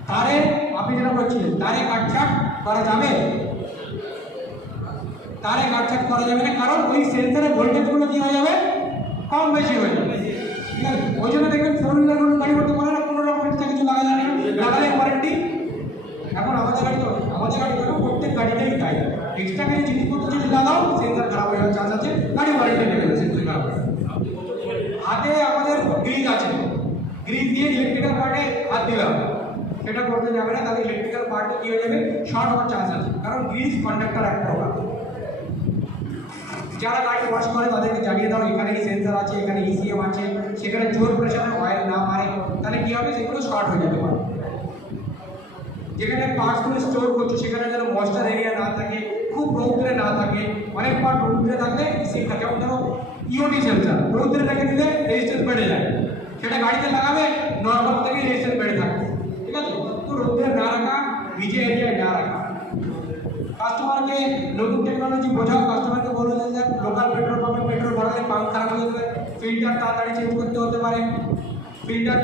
তারে আপনি যেটা বলছিলেন তারে কাটছাট করা যাবে, তারে কাটছাট করা যাবে না, কারণ ওই সেন্সারের ভোল্টেজগুলো কী হয়ে যাবে, কম বেশি হয়ে যাবে। ঠিক আছে, ওই জন্য দেখবেন 4 হুইলার কোনো গাড়ি করতে পারে না, কোনো রকম এক্সট্রা কিছু লাগা যায় না, লাগালে ওয়ারেন্টি। এখন আমাদের গাড়ি তো প্রত্যেক গাড়িতেই তাই, এক্সট্রা কিছু জিনিসপত্র যদি লাগাও সেন্সার খারাপ হয়ে যাওয়ার চান্স আছে, গাড়ি ওয়ারেন্টি নেবে না, সেন্সার খারাপ হয়ে। হাতে আমাদের গ্রিজ আছে, গ্রিজ দিয়ে ইলেকট্রিক্যাল পার্টে হাত দিলাম, সেটা করতে যাবে না, তাহলে ইলেকট্রিক্যাল পার্টে কী হয়ে যাবে, শর্ট হওয়ার চান্স আছে, কারণ গ্রিজ কন্ডাক্টর এক প্রকার। যারা গাড়ি ওয়াশ করে তাদেরকে জানিয়ে দাও এখানে এই সেন্সার আছে, এখানে ইসিএম আছে, সেখানে জোর প্রেশারে অয়েল না মারে, তাহলে কী হবে, সেগুলো শর্ট হয়ে যেতে পারে। যেখানে পার্টসগুলো স্টোর করছো সেখানে যেন ময়েশ্চার এরিয়া না থাকে, খুব রৌদ্রে না থাকে। অনেক পার্ট রৌদ্রে থাকলে ইসিএম থাকে, যেমন ধরো ইওটি সেন্সার রৌদ্রে রেখে দিলে রেজিস্ট্যান্স বেড়ে যায়, সেটা গাড়িতে লাগাবে নর্মাল থেকে রেজিস্ট্যান্স বেড়ে থাকবে। ঠিক আছে, তো রৌদ্রে না রাখা, ভিজে এরিয়ায় না রাখা। কাস্টমারকে নতুন টেকনোলজি বোঝাও, কাস্টমারকে বলো যে স্যার লোকাল পেট্রোল পাম্পে পেট্রোল ভরালে পাম্প খারাপ হয়ে যেতে পারে, ফিল্টার তাড়াতাড়ি চেঞ্জ করতে হতে পারে। ফিল্টার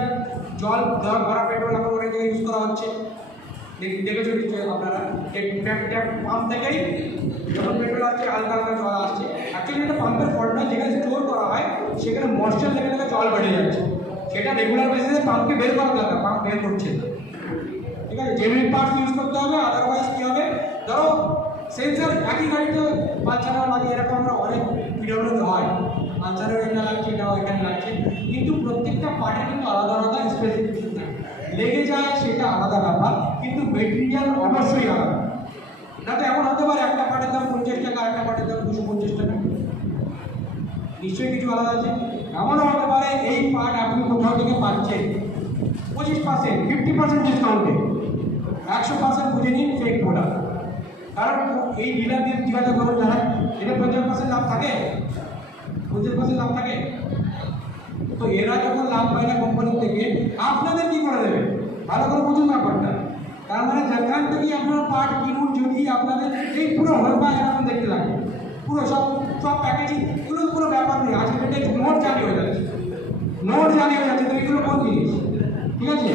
জল ভরা পেট্রোল এখন অনেক জায়গায় ইউজ করা হচ্ছে, দেখেছো নিশ্চয়ই আপনারা, ট্যাপ পাম্প থেকেই যখন পেট্রোল আসছে হালকা হালকা জল আসছে। অ্যাকচুয়ালি এটা পাম্পের ফল্ট নয়, যেখানে স্টোর করা হয় সেখানে ময়েশ্চার লেগে লেগে জল বেড়ে যাচ্ছে, সেটা রেগুলার বেসিসে পাম্পকে বের করা দরকার, পাম্প বের করছে না। ঠিক আছে, জেনুইন পার্টস ইউজ করতে হবে, আদারওয়াইজ কী হবে, ধরো সেন্সার একই গাড়িতে পাঁচছানা লাগে, এরকম আমরা অনেক ভিডিওগুলোতে হয়, পাঁচছানা এটা লাগছে, এটাও এখানে লাগছে, কিন্তু প্রত্যেকটা পার্টের কিন্তু আলাদা আলাদা স্পেসিফিকেশন থাকে, লেগে যায় সেটা আলাদা ব্যাপার, কিন্তু মেটেরিয়াল অবশ্যই আলাদা। না তো এমন হতে পারে একটা পার্টের দাম 50 টাকা, একটা পার্টের দাম 250 টাকা, নিশ্চয়ই কিছু আলাদা আছে। এমনও হতে পারে এই পার্ট আপনি কোথাও থেকে পাচ্ছেন 25%, 50% ডিসকাউন্টে, 100% বুঝে নিন ফেক প্রোডাক্ট। কারণ এই ডিলারদের জিজ্ঞাসা করুন যারা, এটা 50% লাভ থাকে, 50% লাভ থাকে, তো এরা যখন লাভ পায় না কোম্পানি থেকে, আপনাদের কি করে দেবে, ভালো করে বুঝুন ব্যাপারটা। তার মানে যেখান থেকে আপনারা পার্ট কিনুন, যদি আপনাদের এই পুরো হলবা এরকম দেখতে লাগে, পুরো সব প্যাকেজিং, এগুলো কোনো ব্যাপার নেই, আজকে এটা নোট জানি হয়ে যাচ্ছে, নোট জানি হয়ে যাচ্ছে, তো এগুলো কোন জিনিস। ঠিক আছে,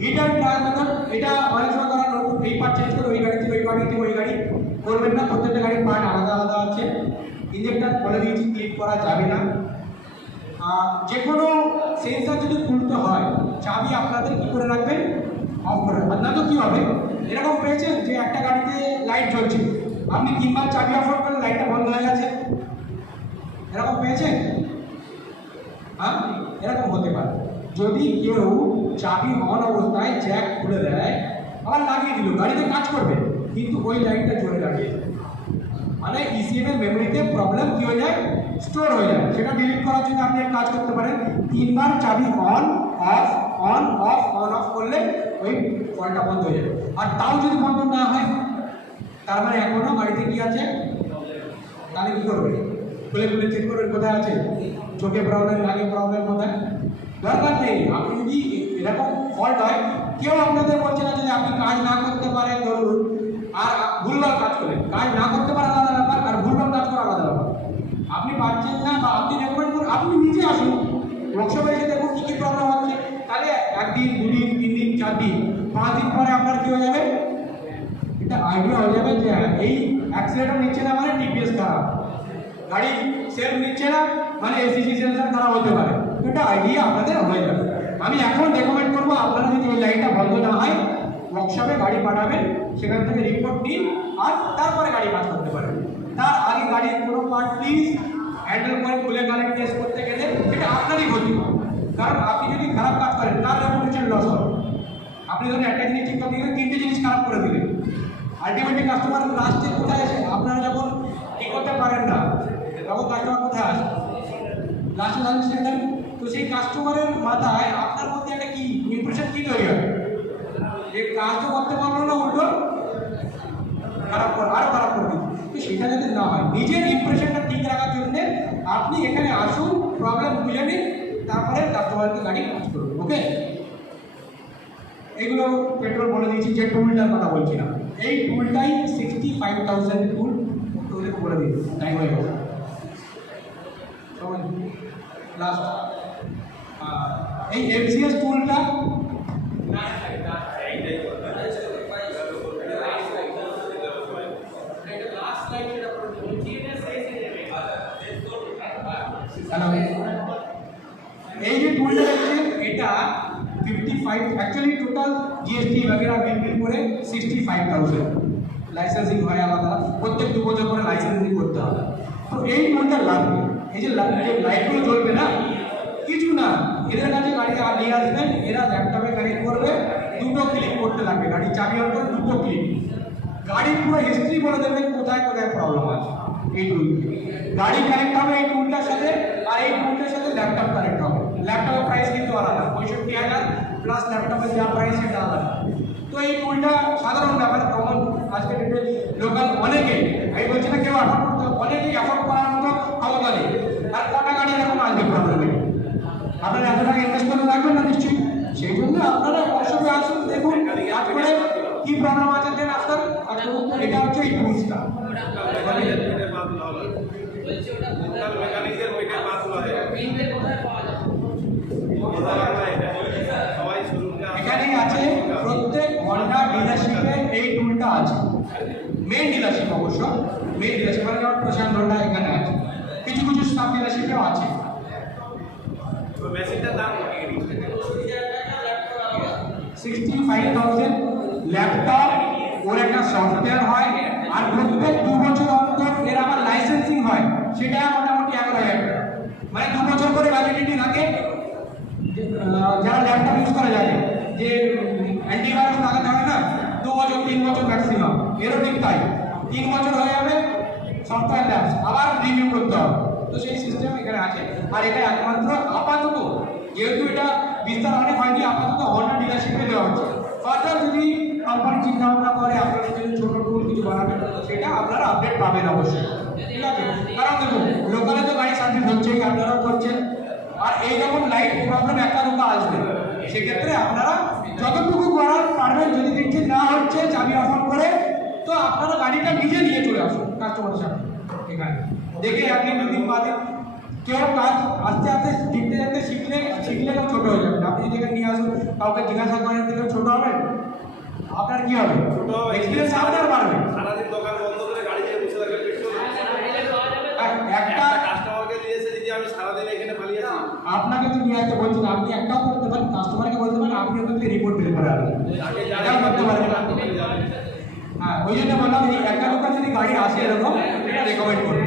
হিটার ট্রায়াল মেথড, এটা অনেক সময় করা, নতুন এই পার্ট চেঞ্জ করে ওই গাড়ি থেকে ওই গাড়ি থেকে ওই গাড়ি করবেন না, প্রত্যেকটা গাড়ির পার্ট আলাদা আলাদা আছে। ইঞ্জেক্টর বলে দিয়েছি ক্লিক করা যাবে না। যে কোনো সেন্সার যদি খুলতে হয় চাবি আপনাদের কী করে রাখবেন, অফ করে রাখবেন, না তো কী হবে, এরকম পেয়েছেন যে একটা গাড়িতে লাইট জ্বলছে, আপনি 3 বার চাবি অফ করলে লাইটটা বন্ধ হয়ে গেছে, এরকম পেয়েছেন? হ্যাঁ, এরকম হতে পারে। যদি কেউ চাবি অন অবস্থায় জ্যাক খুলে দেয়, আবার লাগিয়ে দিল, গাড়িতে কাজ করবে, কিন্তু ওই লাইটটা জ্বলে লাগিয়ে দেয়, মানে ইসিএম এর মেমোরিতে প্রবলেম কী হয়ে যায়, স্টোর হয়ে যায়। সেটা ডিলিট করার জন্য আপনি এক কাজ করতে পারেন, 3 বার চাবি on of on of on of করলে ওই ফলটা বন্ধ হয়ে যাবে। আর তাও যদি বন্ধ না হয়, তার মানে এখনও গাড়িতে কি আছে, তাহলে কী করবে, খুলে খুলে চেক করবেন কোথায় আছে, চোখে প্রবলেম, লাগে প্রবলেম কোথায়, দরকার নেই। আপনি যদি এরকম ফল্ট হয়, কেউ আপনাদের বলছে না যদি আপনি কাজ না করতে পারেন, ধরুন আর ভুলভাল কাজ করেন, কাজ না করতে পারেন আলাদা ব্যাপার, আর ভুলভাল কাজ করা আলাদা ব্যাপার। আপনি পারছেন না বা আপনি রেকমেন্ড করুন, আপনি নিজে আসুন ওয়ার্কশপে এসে দেখুন কী কী কি হয়ে যাবে, এটা আইডিয়া হয়ে যাবে যে এই অ্যাক্সিলারেটর নিচ্ছে না মানে টিপিএস খারাপ, গাড়ি সেলফ নিচ্ছে না মানে এসিসি সেন্সর খারাপ হতে পারে। এটা আইডিয়া আপনাদের হয়ে যাবে। আমি এখন রেকমেন্ড করবো আপনারা যদি এই লাইনটা বন্ধ না হয় ওয়ার্কশপে গাড়ি পাঠাবেন, সেখান থেকে রিপোর্ট নিন আর তারপরে গাড়ি কাজ করতে পারেন। তার আগে গাড়ির কোনো পার্ট প্লিজ হ্যান্ডেল করে খুলে কানেক্ট টেস্ট করতে গেলে এটা আপনারই ক্ষতি, কারণ আপনি যদি খারাপ কাজ করেন তার রেপুটেশন লস হবে। আপনি ধরুন একটা জিনিস ঠিক করতে গেলে 3টে জিনিস খারাপ করে দিলেন, আলটিমেটলি কাস্টমার লাস্টে কোথায় আসে, আপনারা যখন ঠিক করতে পারেন না তখন কাস্টমার কোথায় আসে, লাস্টে সাজেশন। তো সেই কাস্টমারের মাথায় আপনার মধ্যে একটা কি ইমপ্রেশন কি তৈরি হয়, এই কাজ তো করতে পারলো না, উল্টো খারাপ করে আরো খারাপ করে দিন। তো সেটা যদি না হয়, নিজের ইমপ্রেশনটা ঠিক রাখার জন্য আপনি এখানে আসুন, প্রবলেম বুঝে নিন, তারপরে কাস্টমারকে গাড়ি কাজ করুন। ওকে, এগুলো পেট্রোল বলে দিয়েছি। যে টুলটার কথা বলছি না, এই টুলটাই 65,000 টুল, তোদেরকে বলে দিই টাইম হয়ে গেছে। লাস্ট এই এফসিএস টুলটা এই যে টুলটা দেখছেন এটা 55, অ্যাকচুয়ালি টোটাল জিএসটি वगैरह বিল করে 65,000 লাইসেন্সিং হয় আলাদা, প্রত্যেক 2 বছর করে লাইসেন্সিং করতে হবে। তো এই টুলটা লাগবে, এই যে লাইটগুলো জ্বলবে না, কিছু না, এদের কাছে গাড়ি নিয়ে আসবেন, এরা ল্যাপটপে কানেক্ট করবে, 2টো ক্লিক করতে লাগবে, গাড়ি চাবি অন করে 2টো ক্লিক, গাড়ির পুরো হিস্ট্রি বলে দেবেন কোথায় কোথায় প্রবলেম আছে। এই টুল গাড়ি কানেক্ট হবে এই টুলটার সাথে, আর এই টুলটার সাথে ল্যাপটপ কানেক্ট হবে। ল্যাপটপের প্রাইস কিন্তু আলাদা, 65,000 প্লাস ল্যাপটপের যা প্রাইস সেটা আলাদা। তো এই টুলটা সাধারণ ব্যাপার, কমন আজকে ডেটে লোকাল অনেকেই, আমি বলছি না কেউ অ্যাফোর্ড করতে, অনেকেই অ্যাফোর্ড করার মতো ক্ষমতা নেই, আর কটা গাড়ি এরকম আসবে প্রবলেমে, আপনারা এত টাকা ইনভেস্ট করে রাখবেন না নিশ্চয়ই। সেই জন্য আপনারা ওয়ার্কশপে আসুন, দেখুন কাজ করে কি প্রবলেম আছে, দেন আফটার এটা হচ্ছে এই টুলসটা। এখানেই আছে প্রত্যেক হন্ডা ডিলারশিপে এই টুলটা আছে, মেইন ডিলারশিপ অবশ্য, মেইন ডিলারশিপ মানে যেমন প্রশান্ত হন্ডা এখানে আছে, কিছু কিছু স্টাফ ডিলারশিপেও আছে। মেশিনটার দাম 65,000 ল্যাপটপ, ওর একটা সফটওয়্যার হয়, আর প্রত্যেক 2 বছর অন্তর এর আবার লাইসেন্সিং হয়, সেটা মোটামুটি 11,000 টাকা, মানে 2 বছর করে ভ্যালিডিটি থাকে। যারা ল্যাপটপ ইউজ করে জানে যে অ্যান্টিভাইরাস লাগাতে হয় না, 2 বছর 3 বছর ম্যাক্সিমাম, এরও ঠিক তাই, 3 বছর হয়ে যাবে সফটওয়্যার ল্যাপস, আবার রিভিউ করতে হবে। তো সেই সিস্টেম এখানে আছে, আর এটা একমাত্র আপাতত, যেহেতু এটা বিস্তার অনেক হয়নি, আপাতত হন্ডা ডিলারশিপে দেওয়া হচ্ছে। ফার্দার যদি কোম্পানি চিন্তা ভাবনা করে আপনাদের জন্য ছোট টুল কিছু বানাবেন, সেটা আপনারা আপডেট পাবেন অবশ্যই, ঠিক আছে। কারণ দেখুন লোকালে তো গাড়ি সার্ভিস হচ্ছেই, আপনারাও করছেন, আর এইরকম লাইট প্রবলেম একটা দুটো আসবে, সেক্ষেত্রে আপনারা যতটুকু করার পারবেন, যদি দেখছেন না হচ্ছে চাবি অফ করে, তো আপনারা গাড়িটা নিজে নিয়ে চলে আসুন কাস্টমারের সাথে, এখানে দেখে আপনি 2 দিন বাদে কেউ কাজ আস্তে আস্তে শিখতে যাতে শিখলে কেউ ছোটো হয়ে যাবে। আপনি যদি এখানে নিয়ে আসুন, কাউকে জিজ্ঞাসা করেন কেউ ছোটো হবেন, আপনার কি হবে, এক্সপিরিয়েন্স আপনার বাড়বে। সারাদিন দোকান বন্ধ করে গাড়ি নিয়ে বসে থাকবে, পেট্রোল একটা কাস্টমারকে দিয়ে এসে যদি আমি সারাদিন এখানে পালিয়ে আছি, আপনাকে তো নিয়ে আসতে বলছি না, আপনি একটাও করতে পারেন, কাস্টমারকে বলতে পারেন আপনি ওদেরকে রিপোর্ট দিতে পারেন, এটাও করতে পারেন। হ্যাঁ, ওই জন্য বললাম এই একটা লোকের যদি গাড়ি আসে এরকম, এটা রেকমেন্ড করুন।